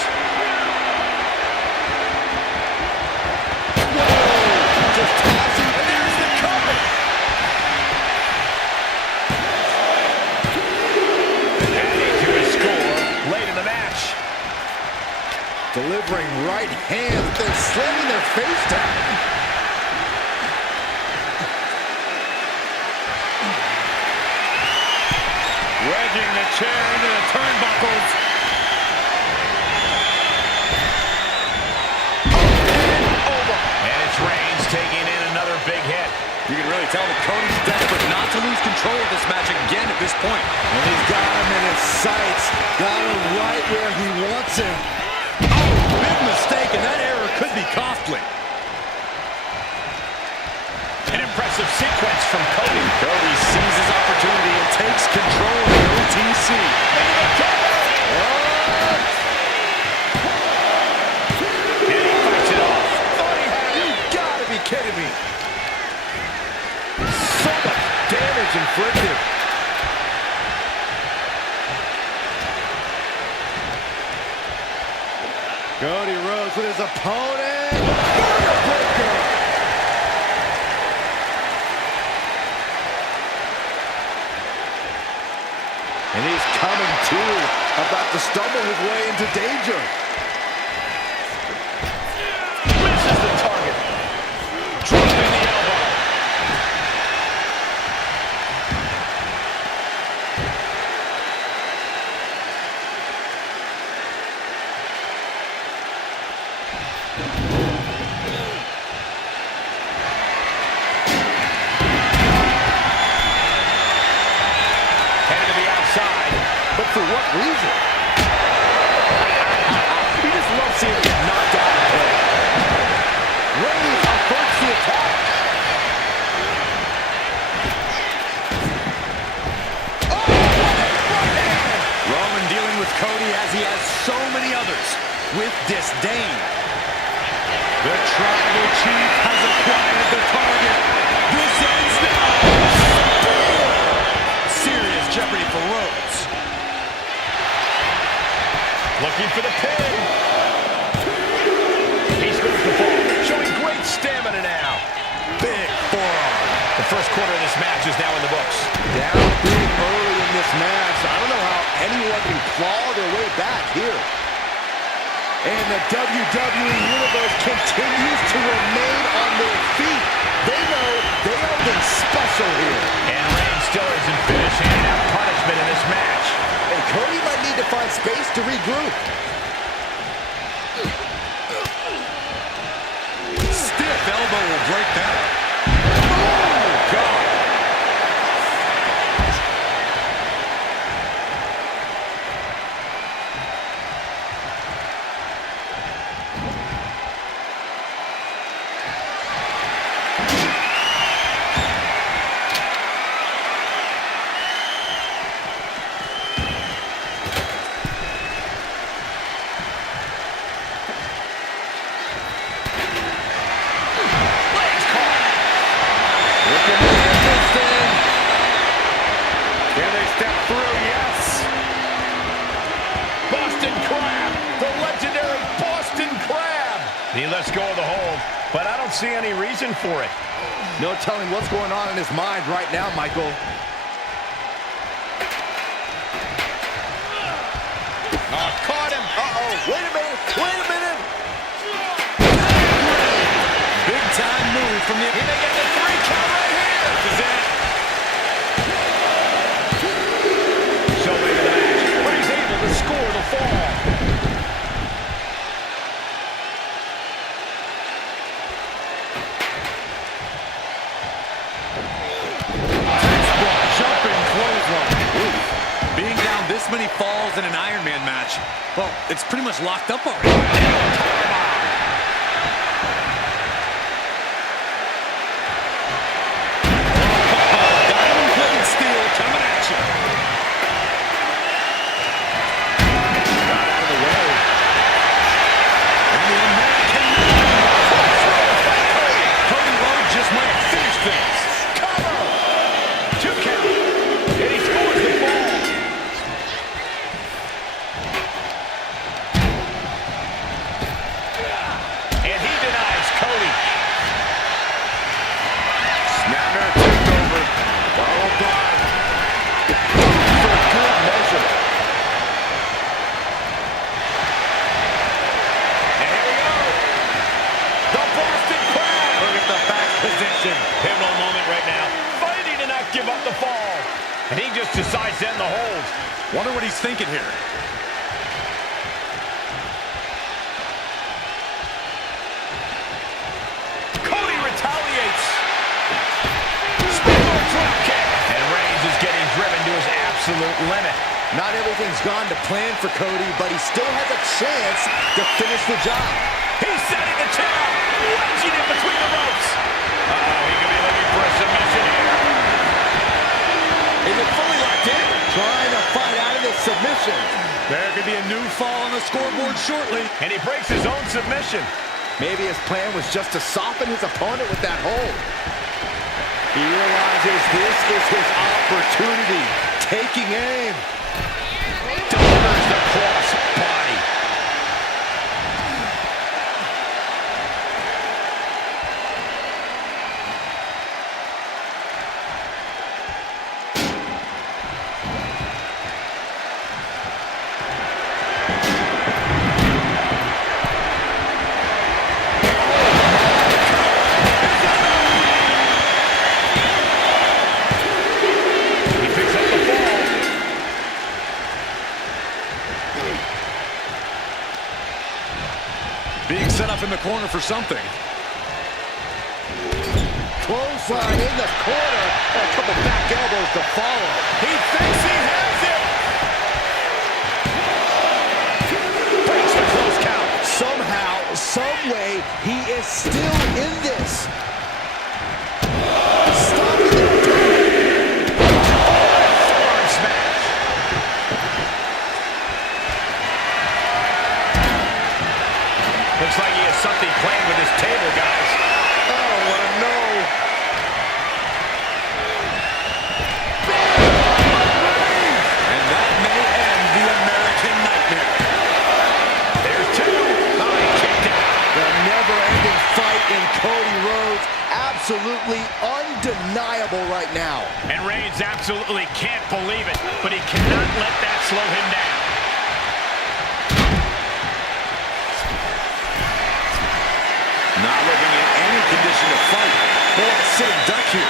Whoa! Just tossing. And there's the cover. Adding to his score late in the match. Delivering right hands, then slamming their face down. Wedging the chair into the turnbuckles. And it's Reigns taking in another big hit. You can really tell that Cody's desperate not to lose control of this match again at this point. And he's got him in his sights. Got him right where he wants him. Oh, big mistake, and that error could be costly. An impressive sequence from Cody. Cody sees his opportunity and takes control of the OTC. And he fights it off. Thought he had it. You gotta be kidding me. So much damage inflicted. Cody Rhodes with his opponent. Burner breaker. And he's coming to, about to stumble his way into danger. Misses the target. Dropping the elbow. Headed to the outside. But for what reason? He just loves seeing him get knocked out of play. Reigns averts the attack. Roman dealing with Cody as he has so many others, with disdain. The tribal chief has acquired the target. This ends now. Serious jeopardy for Rhodes. Looking for the pin. He scores the ball, showing great stamina now. Big forearm. The first quarter of this match is now in the books. Down big early in this match. I don't know how anyone can claw their way back here. And the WWE Universe continues to remain on their feet. They know they are something special here. And Reigns still isn't finished handing out punishment in this match. And Cody might need to find space to regroup. Stiff elbow will break that. Oh, God. Can they step through? Yes. Boston Crab, the legendary Boston Crab. He lets go of the hold, but I don't see any reason for it. No telling what's going on in his mind right now, Michael. Oh, caught him. Uh-oh, wait a minute, wait a minute. Big time move from the... He may get the 3 count right here. This is it. So into the match, but he's able to score the fall. Jumping clothesline. Being down this many falls in an Iron Man match, well, it's pretty much locked up already. Diamond plate steel coming at you. Got out of the way. And the American Cody Rhodes just might have finished things. Cover! 2 count. And he scores the fall. And he denies Cody. Snapper took over. Followed by. For good measure. And here we go. The Boston Crab. Look at the back position. Pivotal moment right now. Fighting to not give up the fall. And he just decides to end the hold. Wonder what he's thinking here. Cody retaliates. Spinball drop kick. And Reigns is getting driven to his absolute limit. Not everything's gone to plan for Cody, but he still has a chance to finish the job. He's setting the chair up. Wedging it between the ropes. Uh-oh, he could be looking for a submission here. Is it fully locked in? Trying to fight out of this submission. There could be a new fall on the scoreboard shortly. And he breaks his own submission. Maybe his plan was just to soften his opponent with that hold. He realizes this is his opportunity. Taking aim. Delivers the cross body. He picks up the fall. Being set up in the corner for something. Clothesline in the corner. And a couple back elbows to follow. He thinks he has it. Breaks the close count. Somehow, some way, he is still in this. Stopping the Arm smash. Looks like he has something planned with his table, guys. Oh, what a no. And that may end the American Nightmare. There's 2. Oh, he kicked out. The never-ending fight in Cody Rhodes. Absolutely undeniable right now. And Reigns absolutely can't believe it, but he cannot let that slow him down. Not looking in any condition to fight. Boy, sitting duck here.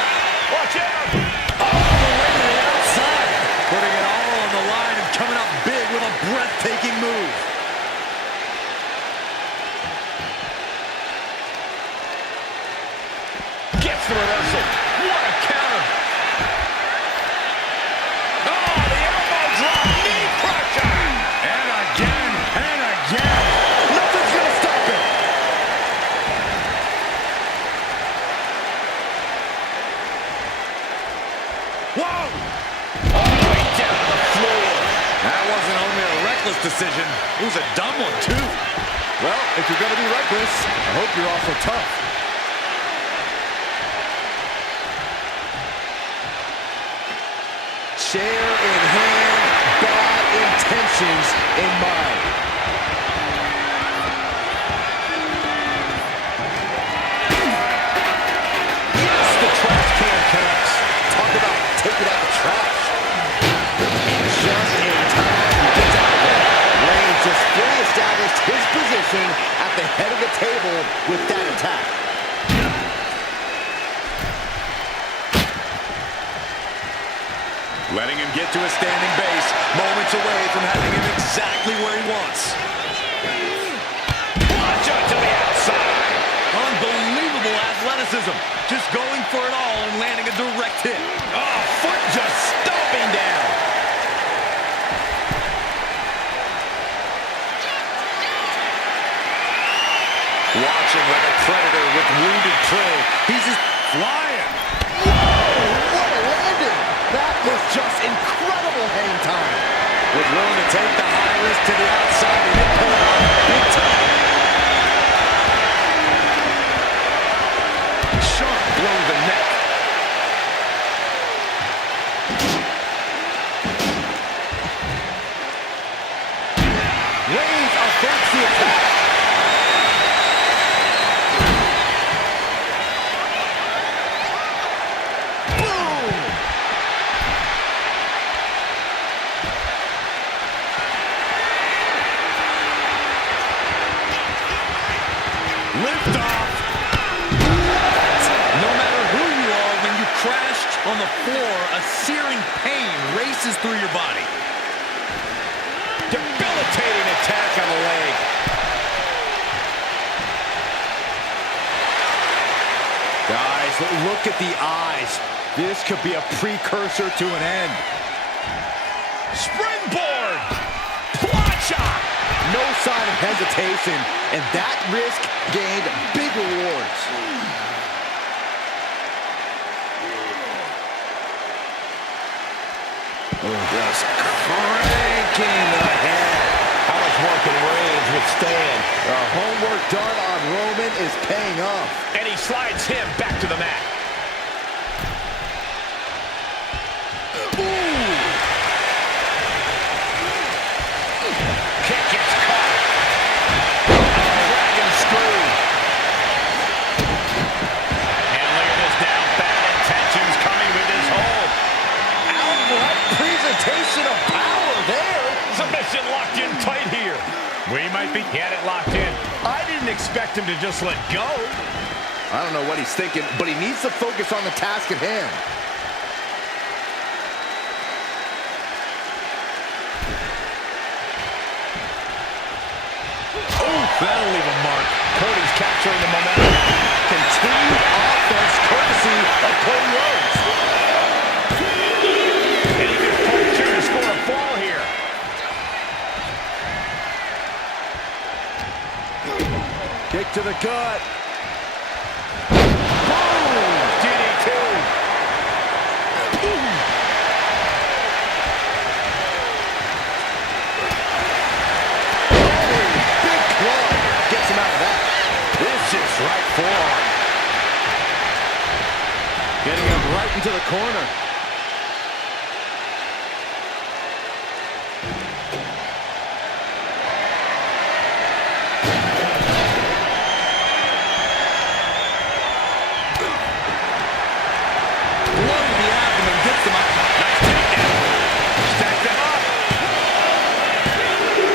Watch out! All the way to the outside. Putting it all on the line and coming up big with a breathtaking move. Gets the reversal. What a counter. Oh, the elbow drop. Knee pressure. And again, and again. Nothing's going to stop him. Whoa! All the way down to the floor. That wasn't only a reckless decision, it was a dumb one, too. Well, if you're going to be reckless, I hope you're also tough. Chair in hand, bad intentions in mind. Yes, the connects. Talk about taking out the trash. Just in time, he gets out of there. Reigns just fully established his position at the head of the table with that attack. Letting him get to a standing base, moments away from having him exactly where he wants. Watch out to the outside. Unbelievable athleticism. Just going for it all and landing a direct hit. Oh, foot just stomping down. Watching like a predator with wounded prey. He's just flying. What a landing! That was just incredible hang time. Was willing to take the high risk to the outside and hit pull it off big time. Sharp blow to the neck. Reigns affects the attack. Lift off. No matter who you are, when you crash on the floor, a searing pain races through your body. Debilitating attack on the leg. Guys, look at the eyes. This could be a precursor to an end. Springboard. Plancha. No sign of hesitation, and that risk gained big rewards. Just cranking the head. How much more can Reigns withstand? The homework done on Roman is paying off. And he slides him back to the mat. Kick gets caught. Dragon screw. And look at this now. Bad intentions coming with his hold. Outright presentation of power there. Submission locked in tight here. We might be. He had it locked in. I didn't expect him to just let go. I don't know what he's thinking, but he needs to focus on the task at hand. That'll leave a mark. Cody's capturing the momentum. Continued offense courtesy of Cody Rhodes. And he can puncture to score a fall here. Kick to the gut. Boom! DDT. Big club gets him out of that. Vicious right forearm. Getting him right into the corner. Blow the abdomen, gets him up. Nice takedown. Stacked them up.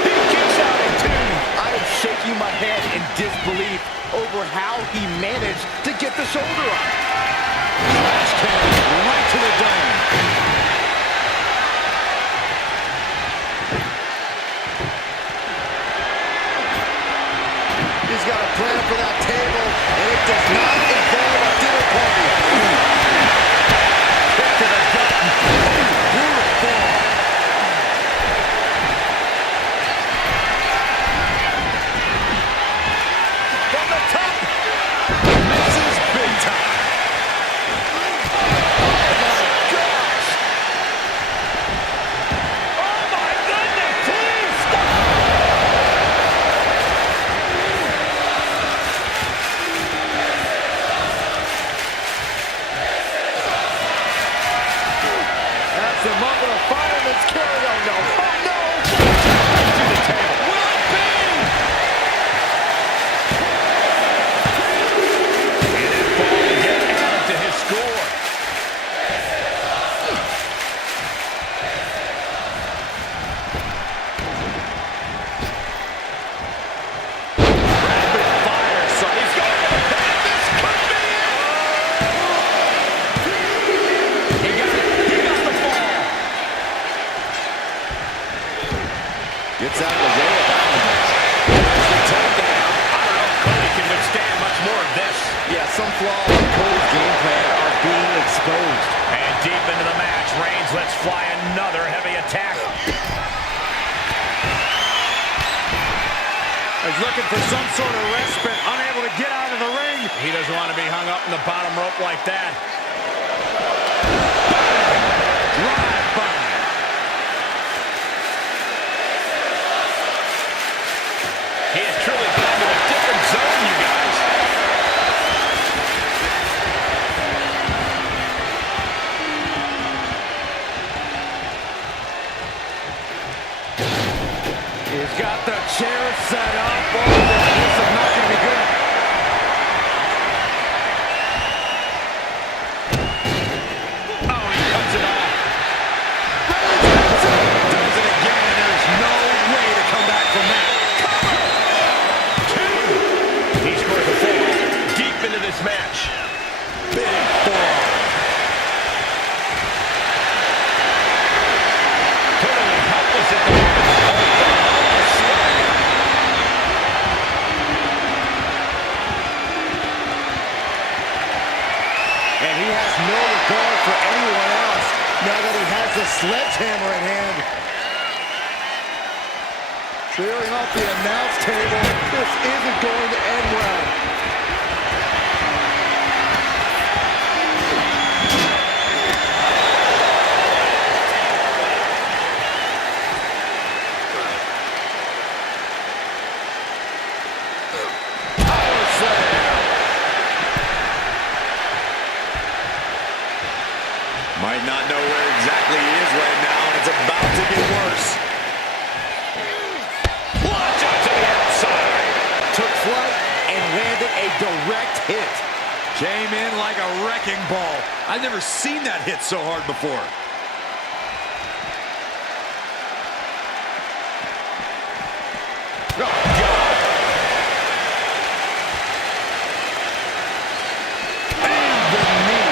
He kicks out at two. I am shaking my head in disbelief over how he managed to get the shoulder up. Flash carry right to the dome. He's got a plan for that table, and it does not involve a dinner party. Kick to the gut. Brutal fall. From the top. Misses big time. Oh my goodness. Please stop. That's him up with a fireman's carry. Oh no. Oh no. To the table. Will it be? And that fall will get added to his score. exposed. And deep into the match, Reigns lets fly another heavy attack. He's looking for some sort of respite, unable to get out of the ring. He doesn't want to be hung up in the bottom rope like that. Drive by. He has truly gone to a different zone, you guys. He's got the chair set up. Oh, this is not going to be good. Oh, he cuts it off. Does it again, and there's no way to come back from that. He's going to fall deep into this match. Big fall. Totally helpless at the moment. And he has no regard for anyone else now that he has the sledgehammer in hand. Clearing off the announce table. This isn't going to end well. Power slam. Might not know where exactly he is right now, and it's about to get worse. Launch out to the outside. Took flight and landed a direct hit. Came in like a wrecking ball. I've never seen that hit so hard before. Oh, God. And the knee.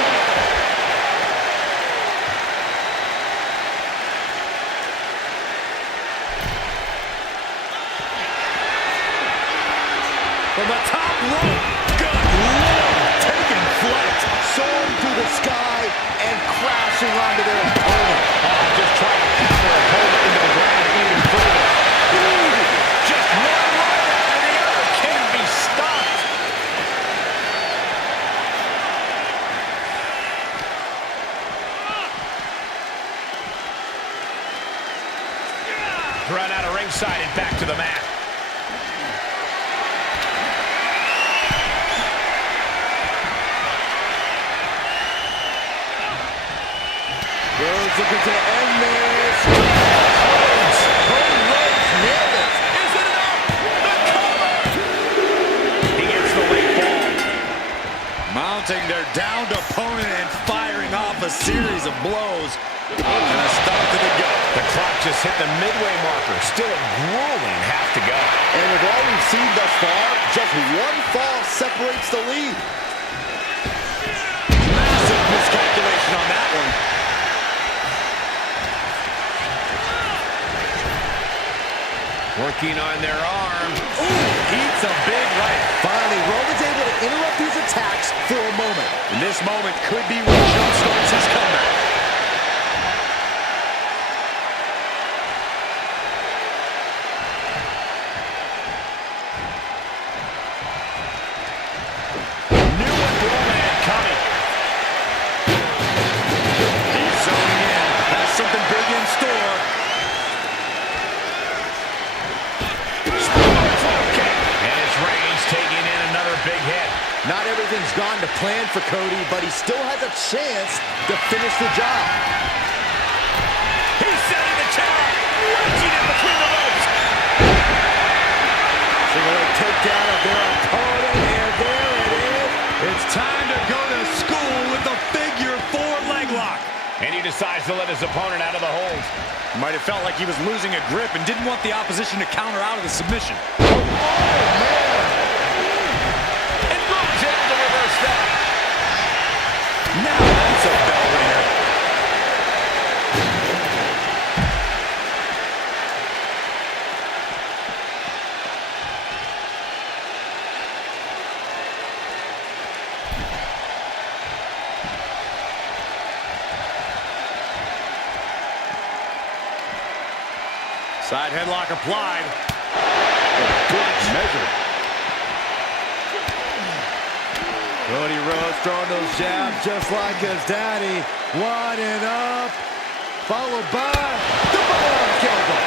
From the top rope. Good Lord. Taking flight. Soaring through the sky and crashing onto their opponent. Just trying to pound their opponent into the ground even further. Just one right after the other. Can't be stopped. Run out of ringside and back to the mat. Rhodes looking to end this. Cody Rhodes nailed it. Is it enough? The cover! He gets the late ball. Mounting their downed opponent and firing off a series of blows. And a stop to the gut. The clock just hit the midway marker. Still a grueling half to go. And with all we've seen thus far, just one fall separates the lead. Massive miscalculation on that one. Working on their arm. Ooh, eats a big right. Finally, Roman's able to interrupt these attacks for a moment. And this moment could be what jumpstarts his comeback. New Roman coming. He's zoning in. Has something big in store. And it's Reigns taking in another big hit. Not everything's gone to plan for Cody, but he still has a chance to finish the job. He's setting the chair up, wedging it between the ropes. Single leg takedown of their opponent, and there it is. It's time to go to school with the figure 4 leg lock. And he decides to let his opponent out of the hold. Might have felt like he was losing a grip and didn't want the opposition to counter out of the submission. Oh, man. And Rhodes able to reverse that. Now that's a bell ringer. Side headlock applied. Good measure. Cody Rhodes throwing those jabs just like his daddy. Winding up. Followed by the bulldog elbow.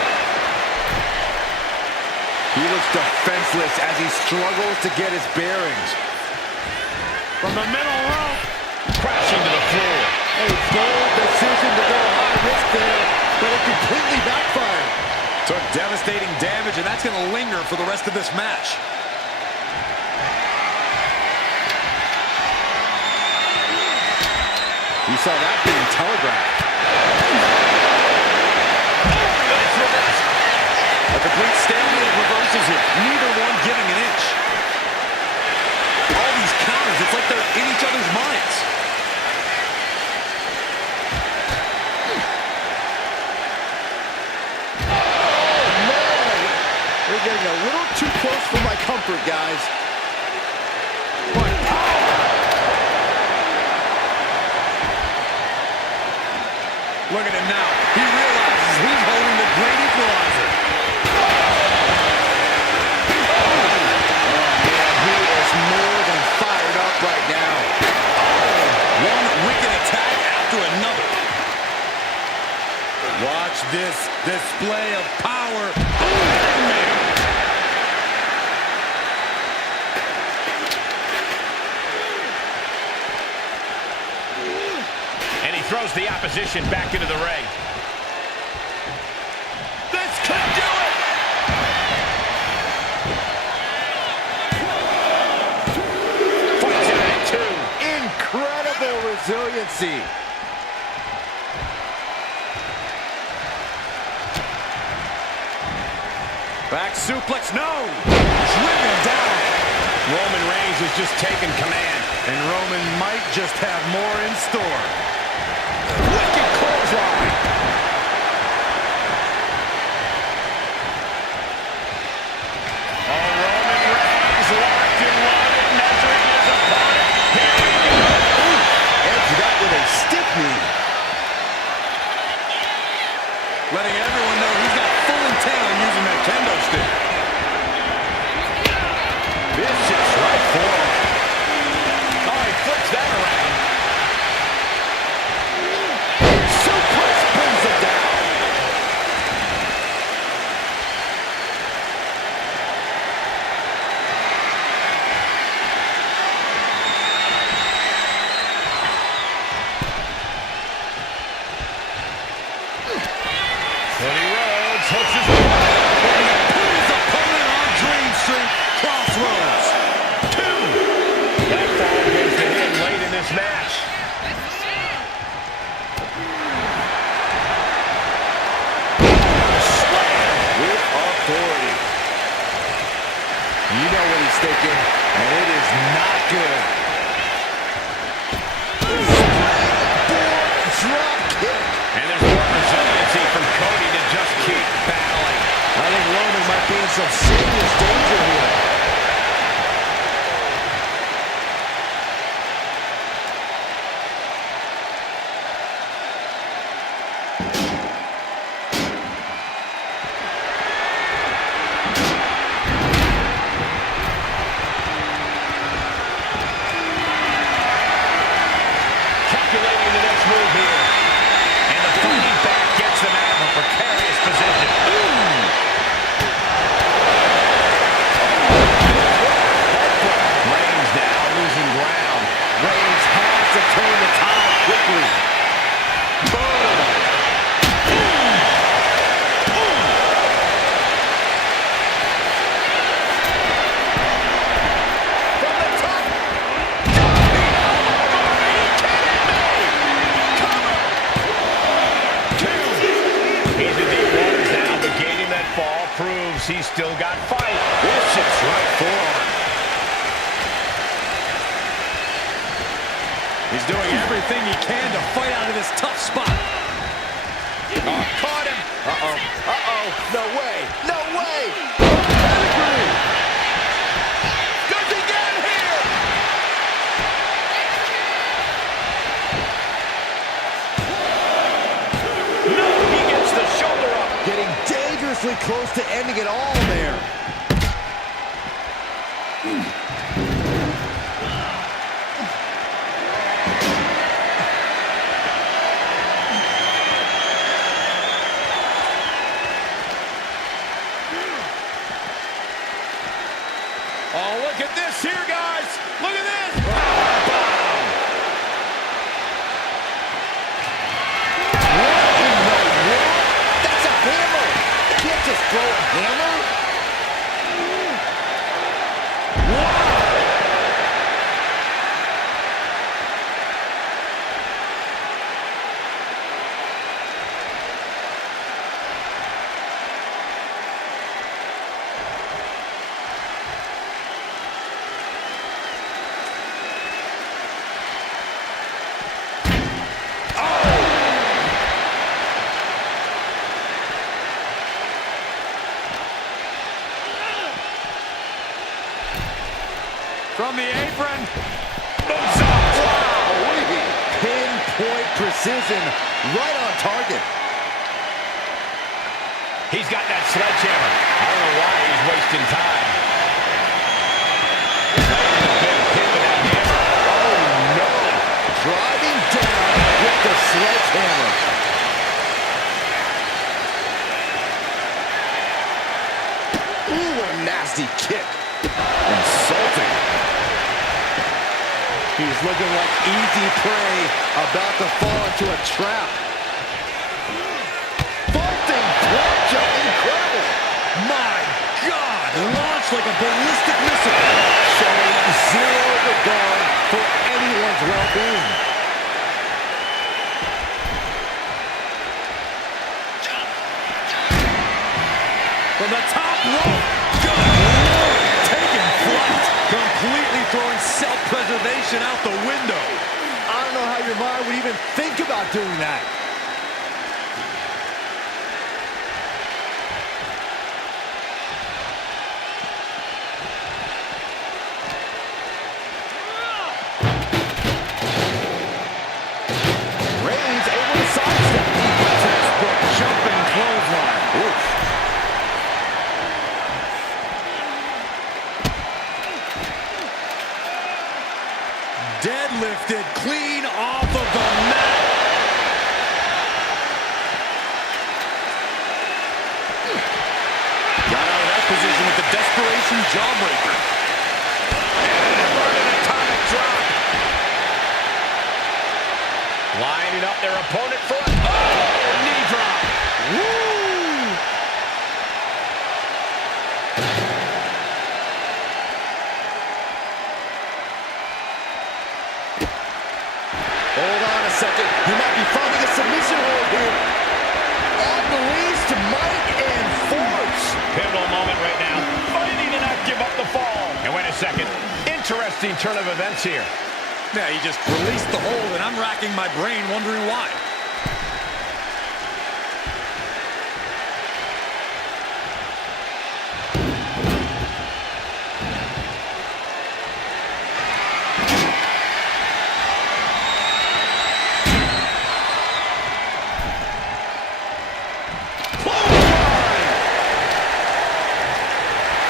He looks defenseless as he struggles to get his bearings. From the middle rope. Crashing to the floor. A bold decision to go high risk there, but it completely backfired. Took devastating damage, and that's going to linger for the rest of this match. You saw that being telegraphed. A complete stalemate of reversals here. Neither one giving an inch. All these counters, it's like they're in each other's minds. We're getting a little too close for my comfort, guys. Look at him now. He realizes he's holding the great equalizer. He is more than fired up right now. One wicked attack after another. Watch this display of power. And he throws the opposition back into the ring. This could do it! Fights out at 2. Incredible resiliency. Back suplex, no! Driven down. Roman Reigns has just taken command. And Roman might just have more in store. Wicked clothesline. Oh, Roman Reigns locked and loaded, measuring his opponent. Here he goes. Edged up with a stiff knee. Letting everyone know he's got full intent on using that kendo stick. Vicious right forearm. Oh, he flips that around. Suplex brings it down. Cody Rhodes hooks his way. Put his opponent on Dream Street Crossroads. 2. That fall goes to him late in this match. With authority. You know what he's thinking, and it is not good. Drop kick. And there's more resiliency from Cody to just keep battling. I think Roman might be in some serious danger here. Calculating the next move here. And the fighting back gets them out of a precarious position. Reigns now losing ground. Reigns has to turn the tide quickly. From the top. He's in deep waters now, but gaining that fall proves he's still got fight. Vicious right forearm. He's doing everything he can to fight out of this tough spot. Oh, caught him. Uh-oh. Uh-oh. No way. No way. Pedigree. Does he get him here? No, he gets the shoulder up. Getting dangerous dangerously close to ending it all there. Oh, look at this here, guys. Look at this. What in the world? That's a hammer. You can't just throw a hammer. From the apron. Wow, pinpoint precision, right on target. He's got that sledgehammer. I don't know why he's wasting time. Big hit with that hammer. Oh no, driving down with the sledgehammer. Ooh, what a nasty kick. Insulting. He's looking like easy prey, about to fall into a trap. Vaulting plancha, incredible. My God, launched like a ballistic missile. Showing zero regard for anyone's well-being. From the top rope. Good Lord, taking flight. Completely throwing self-preservation out the window. I don't know how your mind would even think about doing that. Reigns able to sidestep. Textbook jumping clothesline. Oof. Deadlifted clean off of the mat. Got out of that position with the desperation jawbreaker. And an atomic drop. Lining up their opponent for a knee drop. Woo! Hold on a second. He might be finding a submission hold here. Unleashed might and force. Pivotal moment right now. Fighting to not give up the fall. And wait a second. Interesting turn of events here. Yeah, he just released the hold, and I'm racking my brain wondering why.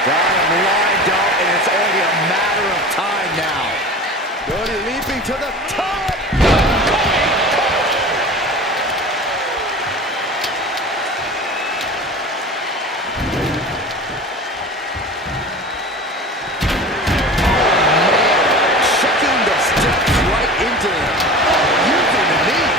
Got him lined up, and it's only a matter of time now. Cody leaping to the top. Checking the steps right into him. Using the knee.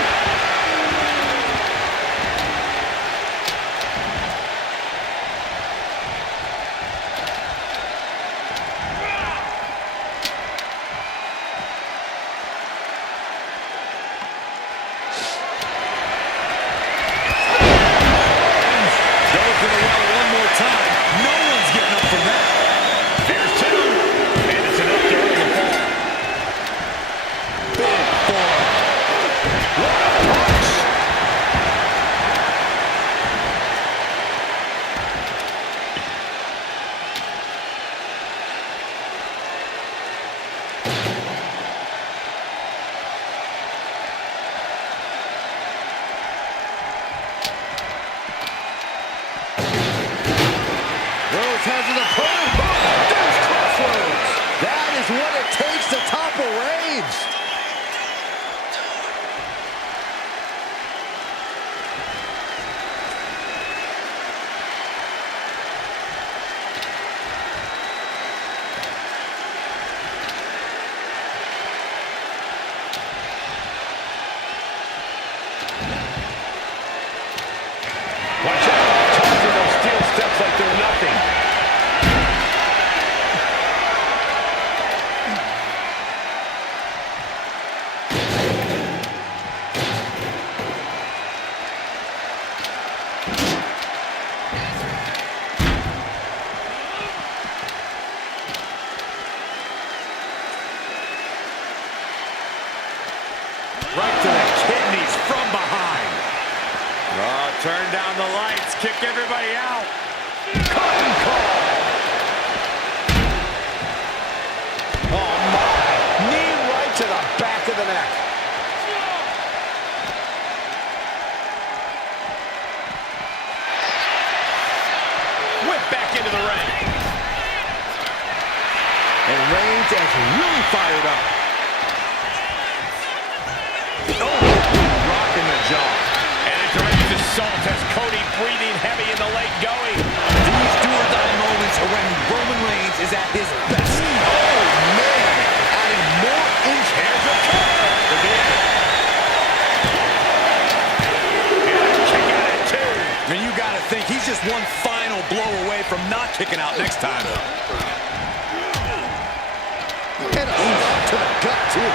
Goes to the well one more time. No one's getting up from that. There's two. And it's enough to earn the fall. Big four. What a punch. Turn down the lights, kick everybody out. Cotton call. Oh, my. Knee right to the back of the neck. Whip back into the ring. And Reigns is really fired up. Oh, rocking the jaw. And a direct assault has Cody breathing heavy in the late going. These do-or-die moments are when Roman Reigns is at his best. Oh, man. Adding more inch. Here's a cover. And a kick out at two. And you got to think he's just one final blow away from not kicking out next time. And a stop to the gut, too.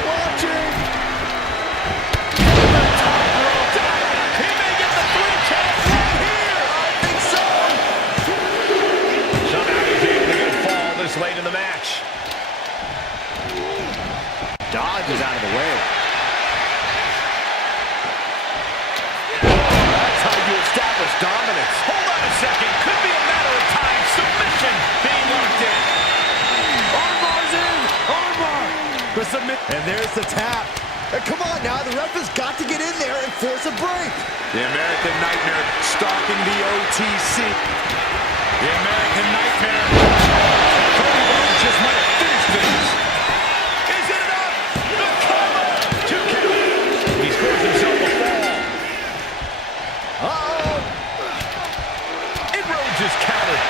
Watching. He may get the 3 count right here. I think so. Somehow he's able to get a fall this late in the match. Dodge is out of the way. That's how you establish dominance. Hold on a second. Could be a matter of time. Submission being locked in. Armbar's in. Armbar. The submit. And there's the tap. And come on now. The ref has got to get in there and force a break. The American Nightmare stalking the OTC. The American Nightmare. Cody Rhodes just might have finished things. Is it enough? The cover. 2 count. He scores himself a fall. Uh-oh. And Rhodes is countered.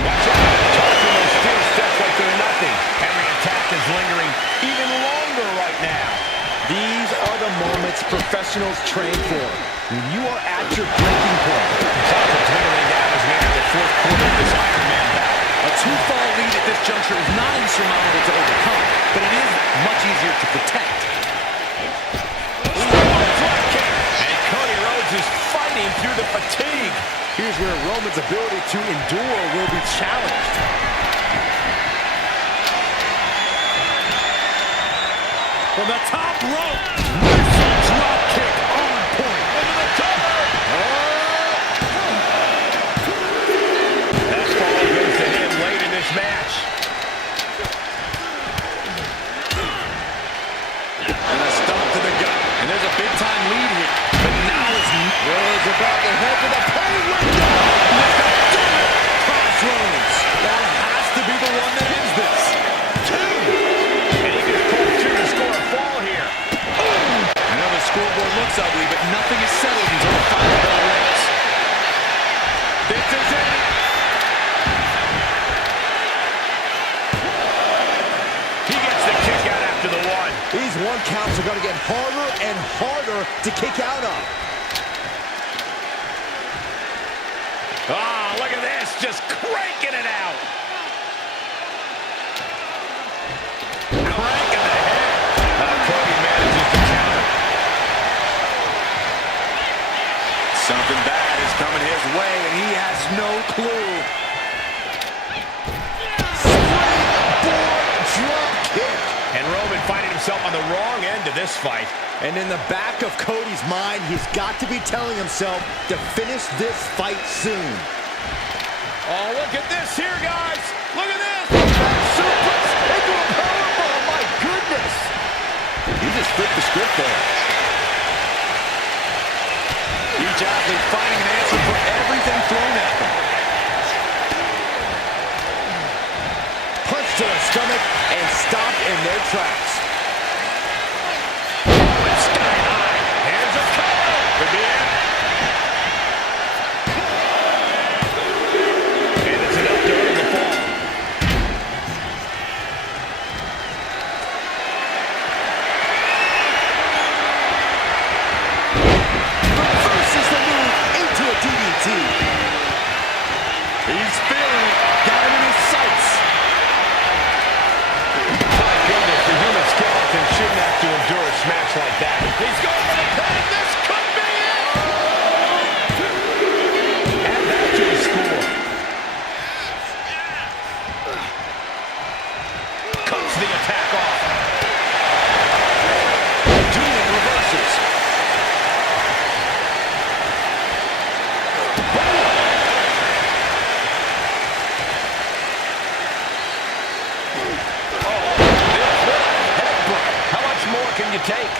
Watch out. Tossing those steel steps like they're nothing. Every attack is lingering even longer right now. These are the moments professionals train for. When you are at your breaking point. Clock is dwindling down as we enter the 4th quarter of this Iron Man battle. A 2-fall lead at this juncture is not insurmountable to overcome, but it is much easier to protect. Drop kick. And Cody Rhodes is fighting through the fatigue. Here's where Roman's ability to endure will be challenged. From the top rope, missile drop kick on point. Into the cover. That fall goes to him late in this match. And a stomp to the gut. And there's a big-time lead here. But now it's Rhodes about to head to the pay window. Crossroads. That has to be the one that ends this. 2. And he gets pulled through to score a fall here. I know the scoreboard looks ugly, but nothing is settled until the final bell rings. This is it. He gets the kick out after the 1. These 1 counts are going to get harder and harder to kick out of. Ah, look at this. Just cranking it out. Cranking the head. Cody manages to counter. Something bad is coming his way, and he has no clue. Springboard drop kick. And Roman finding himself on the wrong end of this fight. And in the back of Cody's mind, he's got to be telling himself to finish this fight soon. Oh, look at this here, guys. Look at this. Suplex into a powerbomb. My goodness. He just flipped the script there. Each athlete finding an answer for everything thrown at them. Punch to the stomach and stop in their tracks. Sky high. Here's a cover. Could be it. And it's enough to earn the fall. Reverses the move into a DDT. He's feeling it. Got him in his sights. My goodness, the human skeleton shouldn't have to endure a smash like that. He's going for the pin. This could be it. Add that to the score. Cuts the attack off. Dueling reverses. Can you take?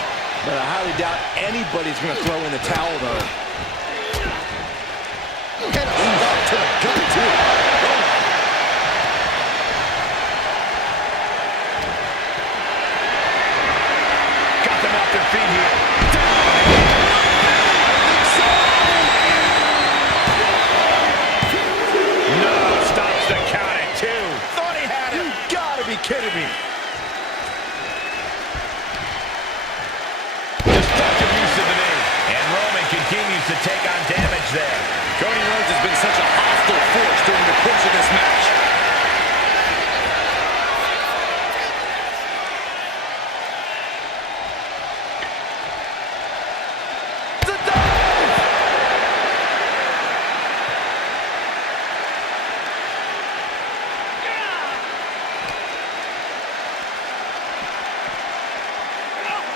But I highly doubt anybody's going to throw in the towel, though. And a stop to the gut, too. Oh. Got them off their feet here. No, stops the count at 2. Thought he had it. You gotta be kidding me. Continues to take on damage there. Cody Rhodes has been such a hostile force during the course of this match. The dive!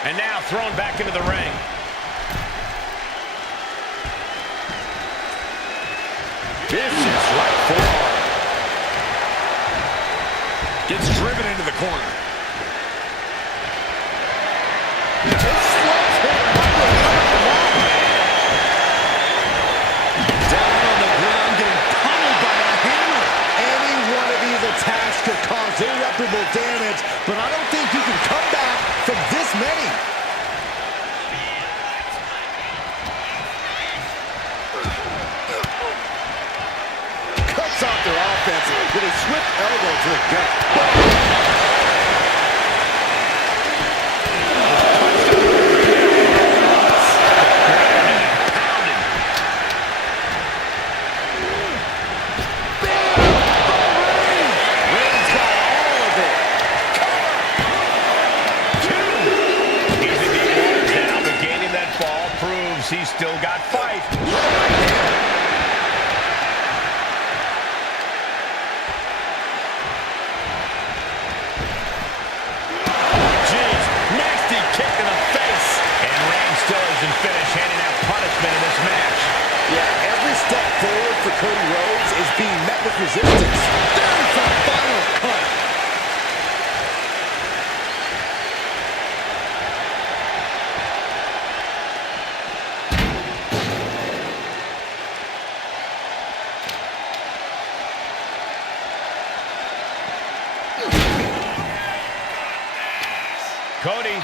And now thrown back into the ring. Vicious right forearm. Gets driven into the corner. Down on the ground, getting pummeled by a hammer. Any one of these attacks could cause irreparable damage, but I don't think you can come back from this many. Off their offense with a swift elbow to the gut. Reigns got all of it. He's in the air now, but gaining that fall proves he's still got fight. For Cody Rhodes is being met with resistance. There's the final cut. Cody.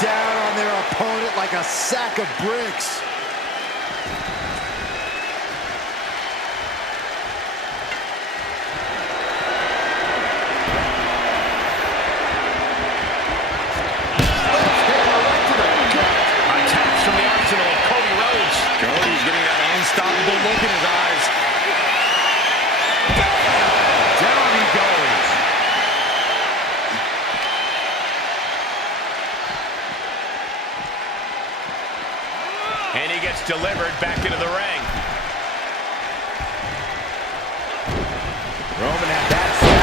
Down on their opponent like a sack of bricks. Attacks from the arsenal of Cody Rhodes. Cody's getting that unstoppable look in his eyes. Down he goes. And he gets delivered back into the ring. Roman had that set.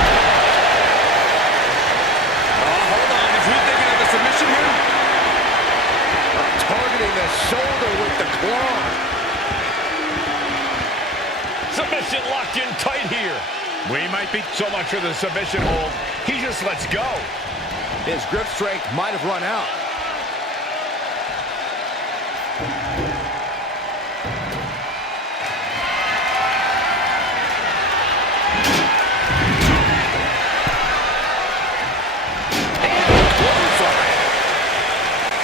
Oh, hold on. Is he thinking of a submission here? Targeting the shoulder with the claw. Submission. Isn't locked in tight here. We might be so much for the submission hold. He just lets go. His grip strength might have run out.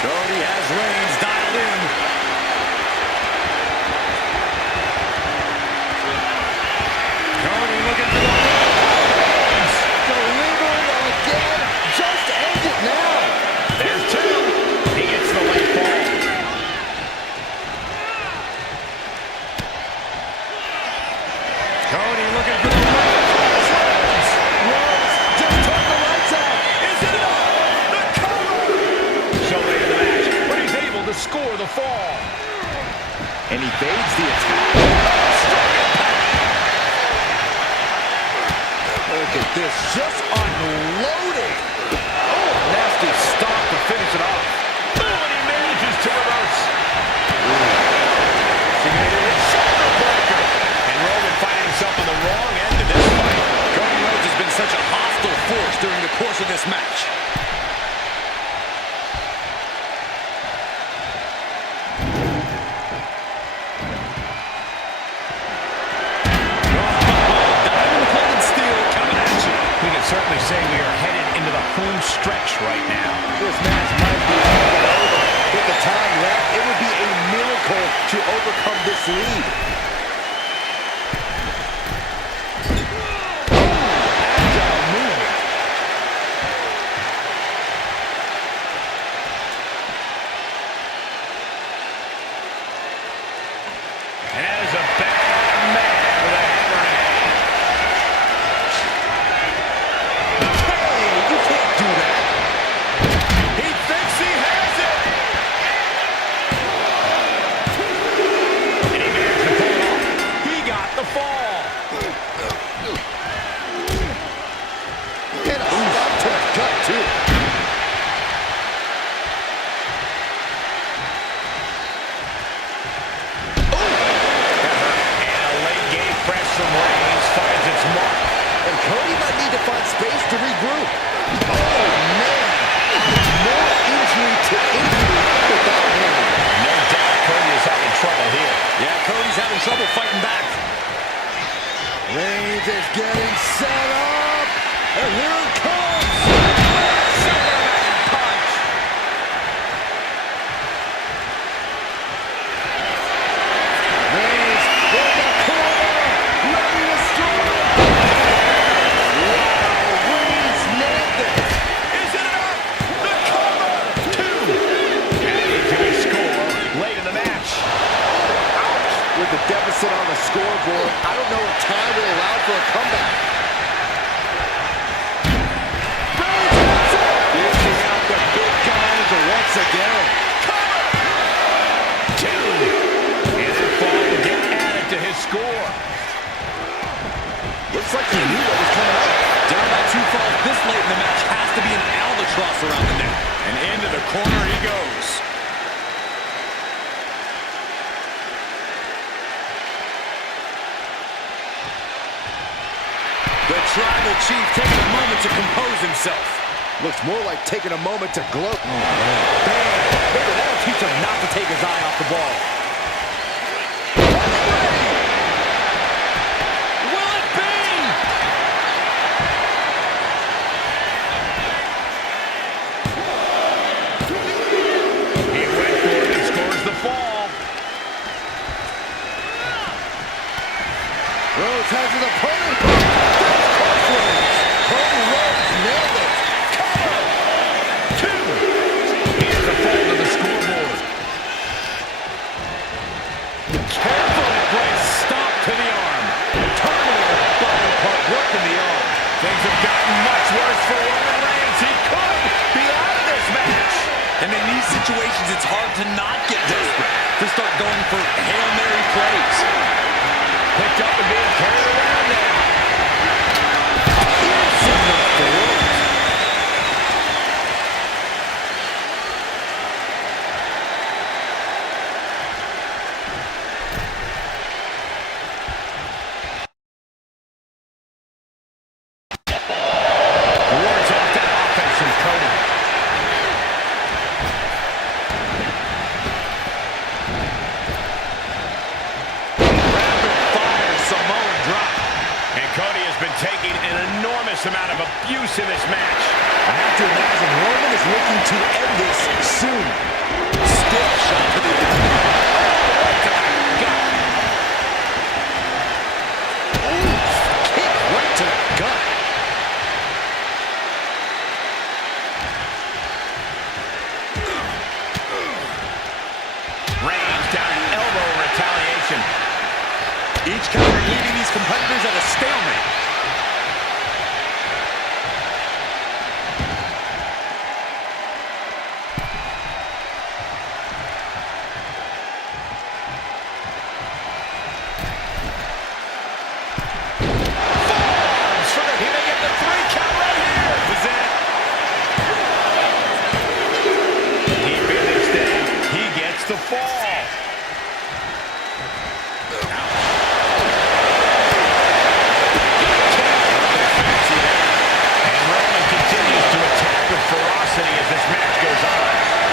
Cody has Reigns dialed in. Cody looking for the Reigns. Delivering again. Just end it now. There's two. He gets the late ball. Cody looking for the Reigns. Rose just turned the lights out. Is it enough? The cover! So late in the match, but he's able to score the fall. And evades the attack. Look at this, just unloading. Oh, nasty stop to finish it off. Oh, and he manages to reverse. Simulated shoulder breaker. And Roman finding himself on the wrong end of this fight. Cody Rhodes has been such a hostile force during the course of this match. Diamond-plated steel coming at you. We can certainly say we are headed into the home stretch right now. This match might be over. With the time left, it would be a miracle to overcome this lead. Agile move. And that is a bad man with a hammerhead. Hey, you can't do that. He thinks he has it. And he managed to pull it off. He got the fall. And a stop to the gut, too. And a late game press from Reigns finds its mark. And Cody might need to find space to regroup. Oh, man. More injury to injury with that hand. No doubt Cody is having trouble here. Yeah, Cody's having trouble fighting back. Reigns is getting set up. And here it comes. Superman punch. Reigns in the corner. Ready to strike. Wow, Reigns nailed it. Is it enough? The cover. Two. Adding to his score late in the match. With the deficit on the scoreboard, I don't know if time will allow for a comeback. Reigns has it. Dishing out the big guns once again. Two. And that fall will get added to his score. Looks like he knew what was coming up. Down by 2 falls this late in the match has to be an albatross around the neck. And into the corner he goes. The tribal chief taking a moment to compose himself. Looks more like taking a moment to gloat. Oh, man. Maybe that'll teach him not to take his eye off the ball. Will it be? He went for it and scores the fall. Rhodes has his opponent. That's crossroads. Cody Rhodes nailed it. Two. He has a fall to the scoreboard. Carefully placed stop to the arm. Terminator body part working the arm. Things have gotten much worse for Roman Reigns. He could be out of this match. And in these situations, it's hard to not get desperate, to start going for Hail Mary plays. Picked up and being carried around now. amount of abuse in this match. I have to imagine Roman is looking to end this soon. Stiff shot to the abdomen. Right to the gut. Ooh, kick right to the gut. Range down an elbow retaliation. Each counter leaving these competitors at a stalemate. The fall. And Roman continues to attack with ferocity as this match goes on.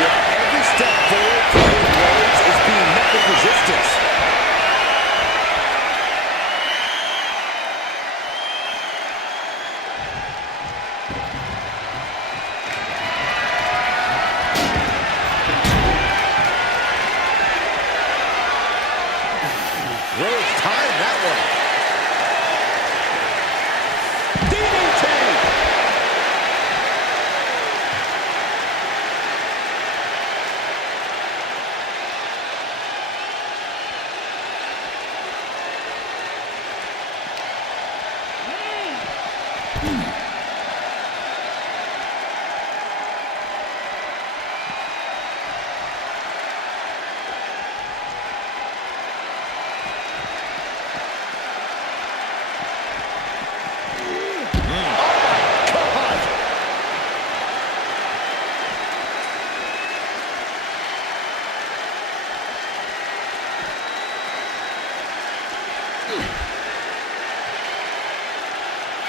Yeah, every step forward for Rhodes is being met with resistance. Rhodes timed that one. DDT!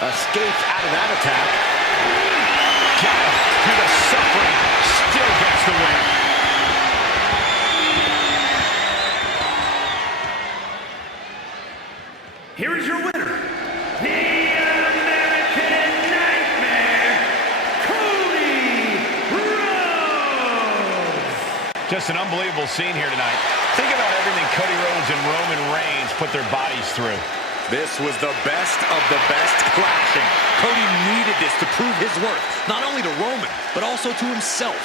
Escapes out of that attack. Got him through the suffering. Still gets the win. Here is your winner, the American Nightmare, Cody Rhodes. Just an unbelievable scene here tonight. Think about everything Cody Rhodes and Roman Reigns put their bodies through. This was the best of the best clashing. Cody needed this to prove his worth, not only to Roman, but also to himself.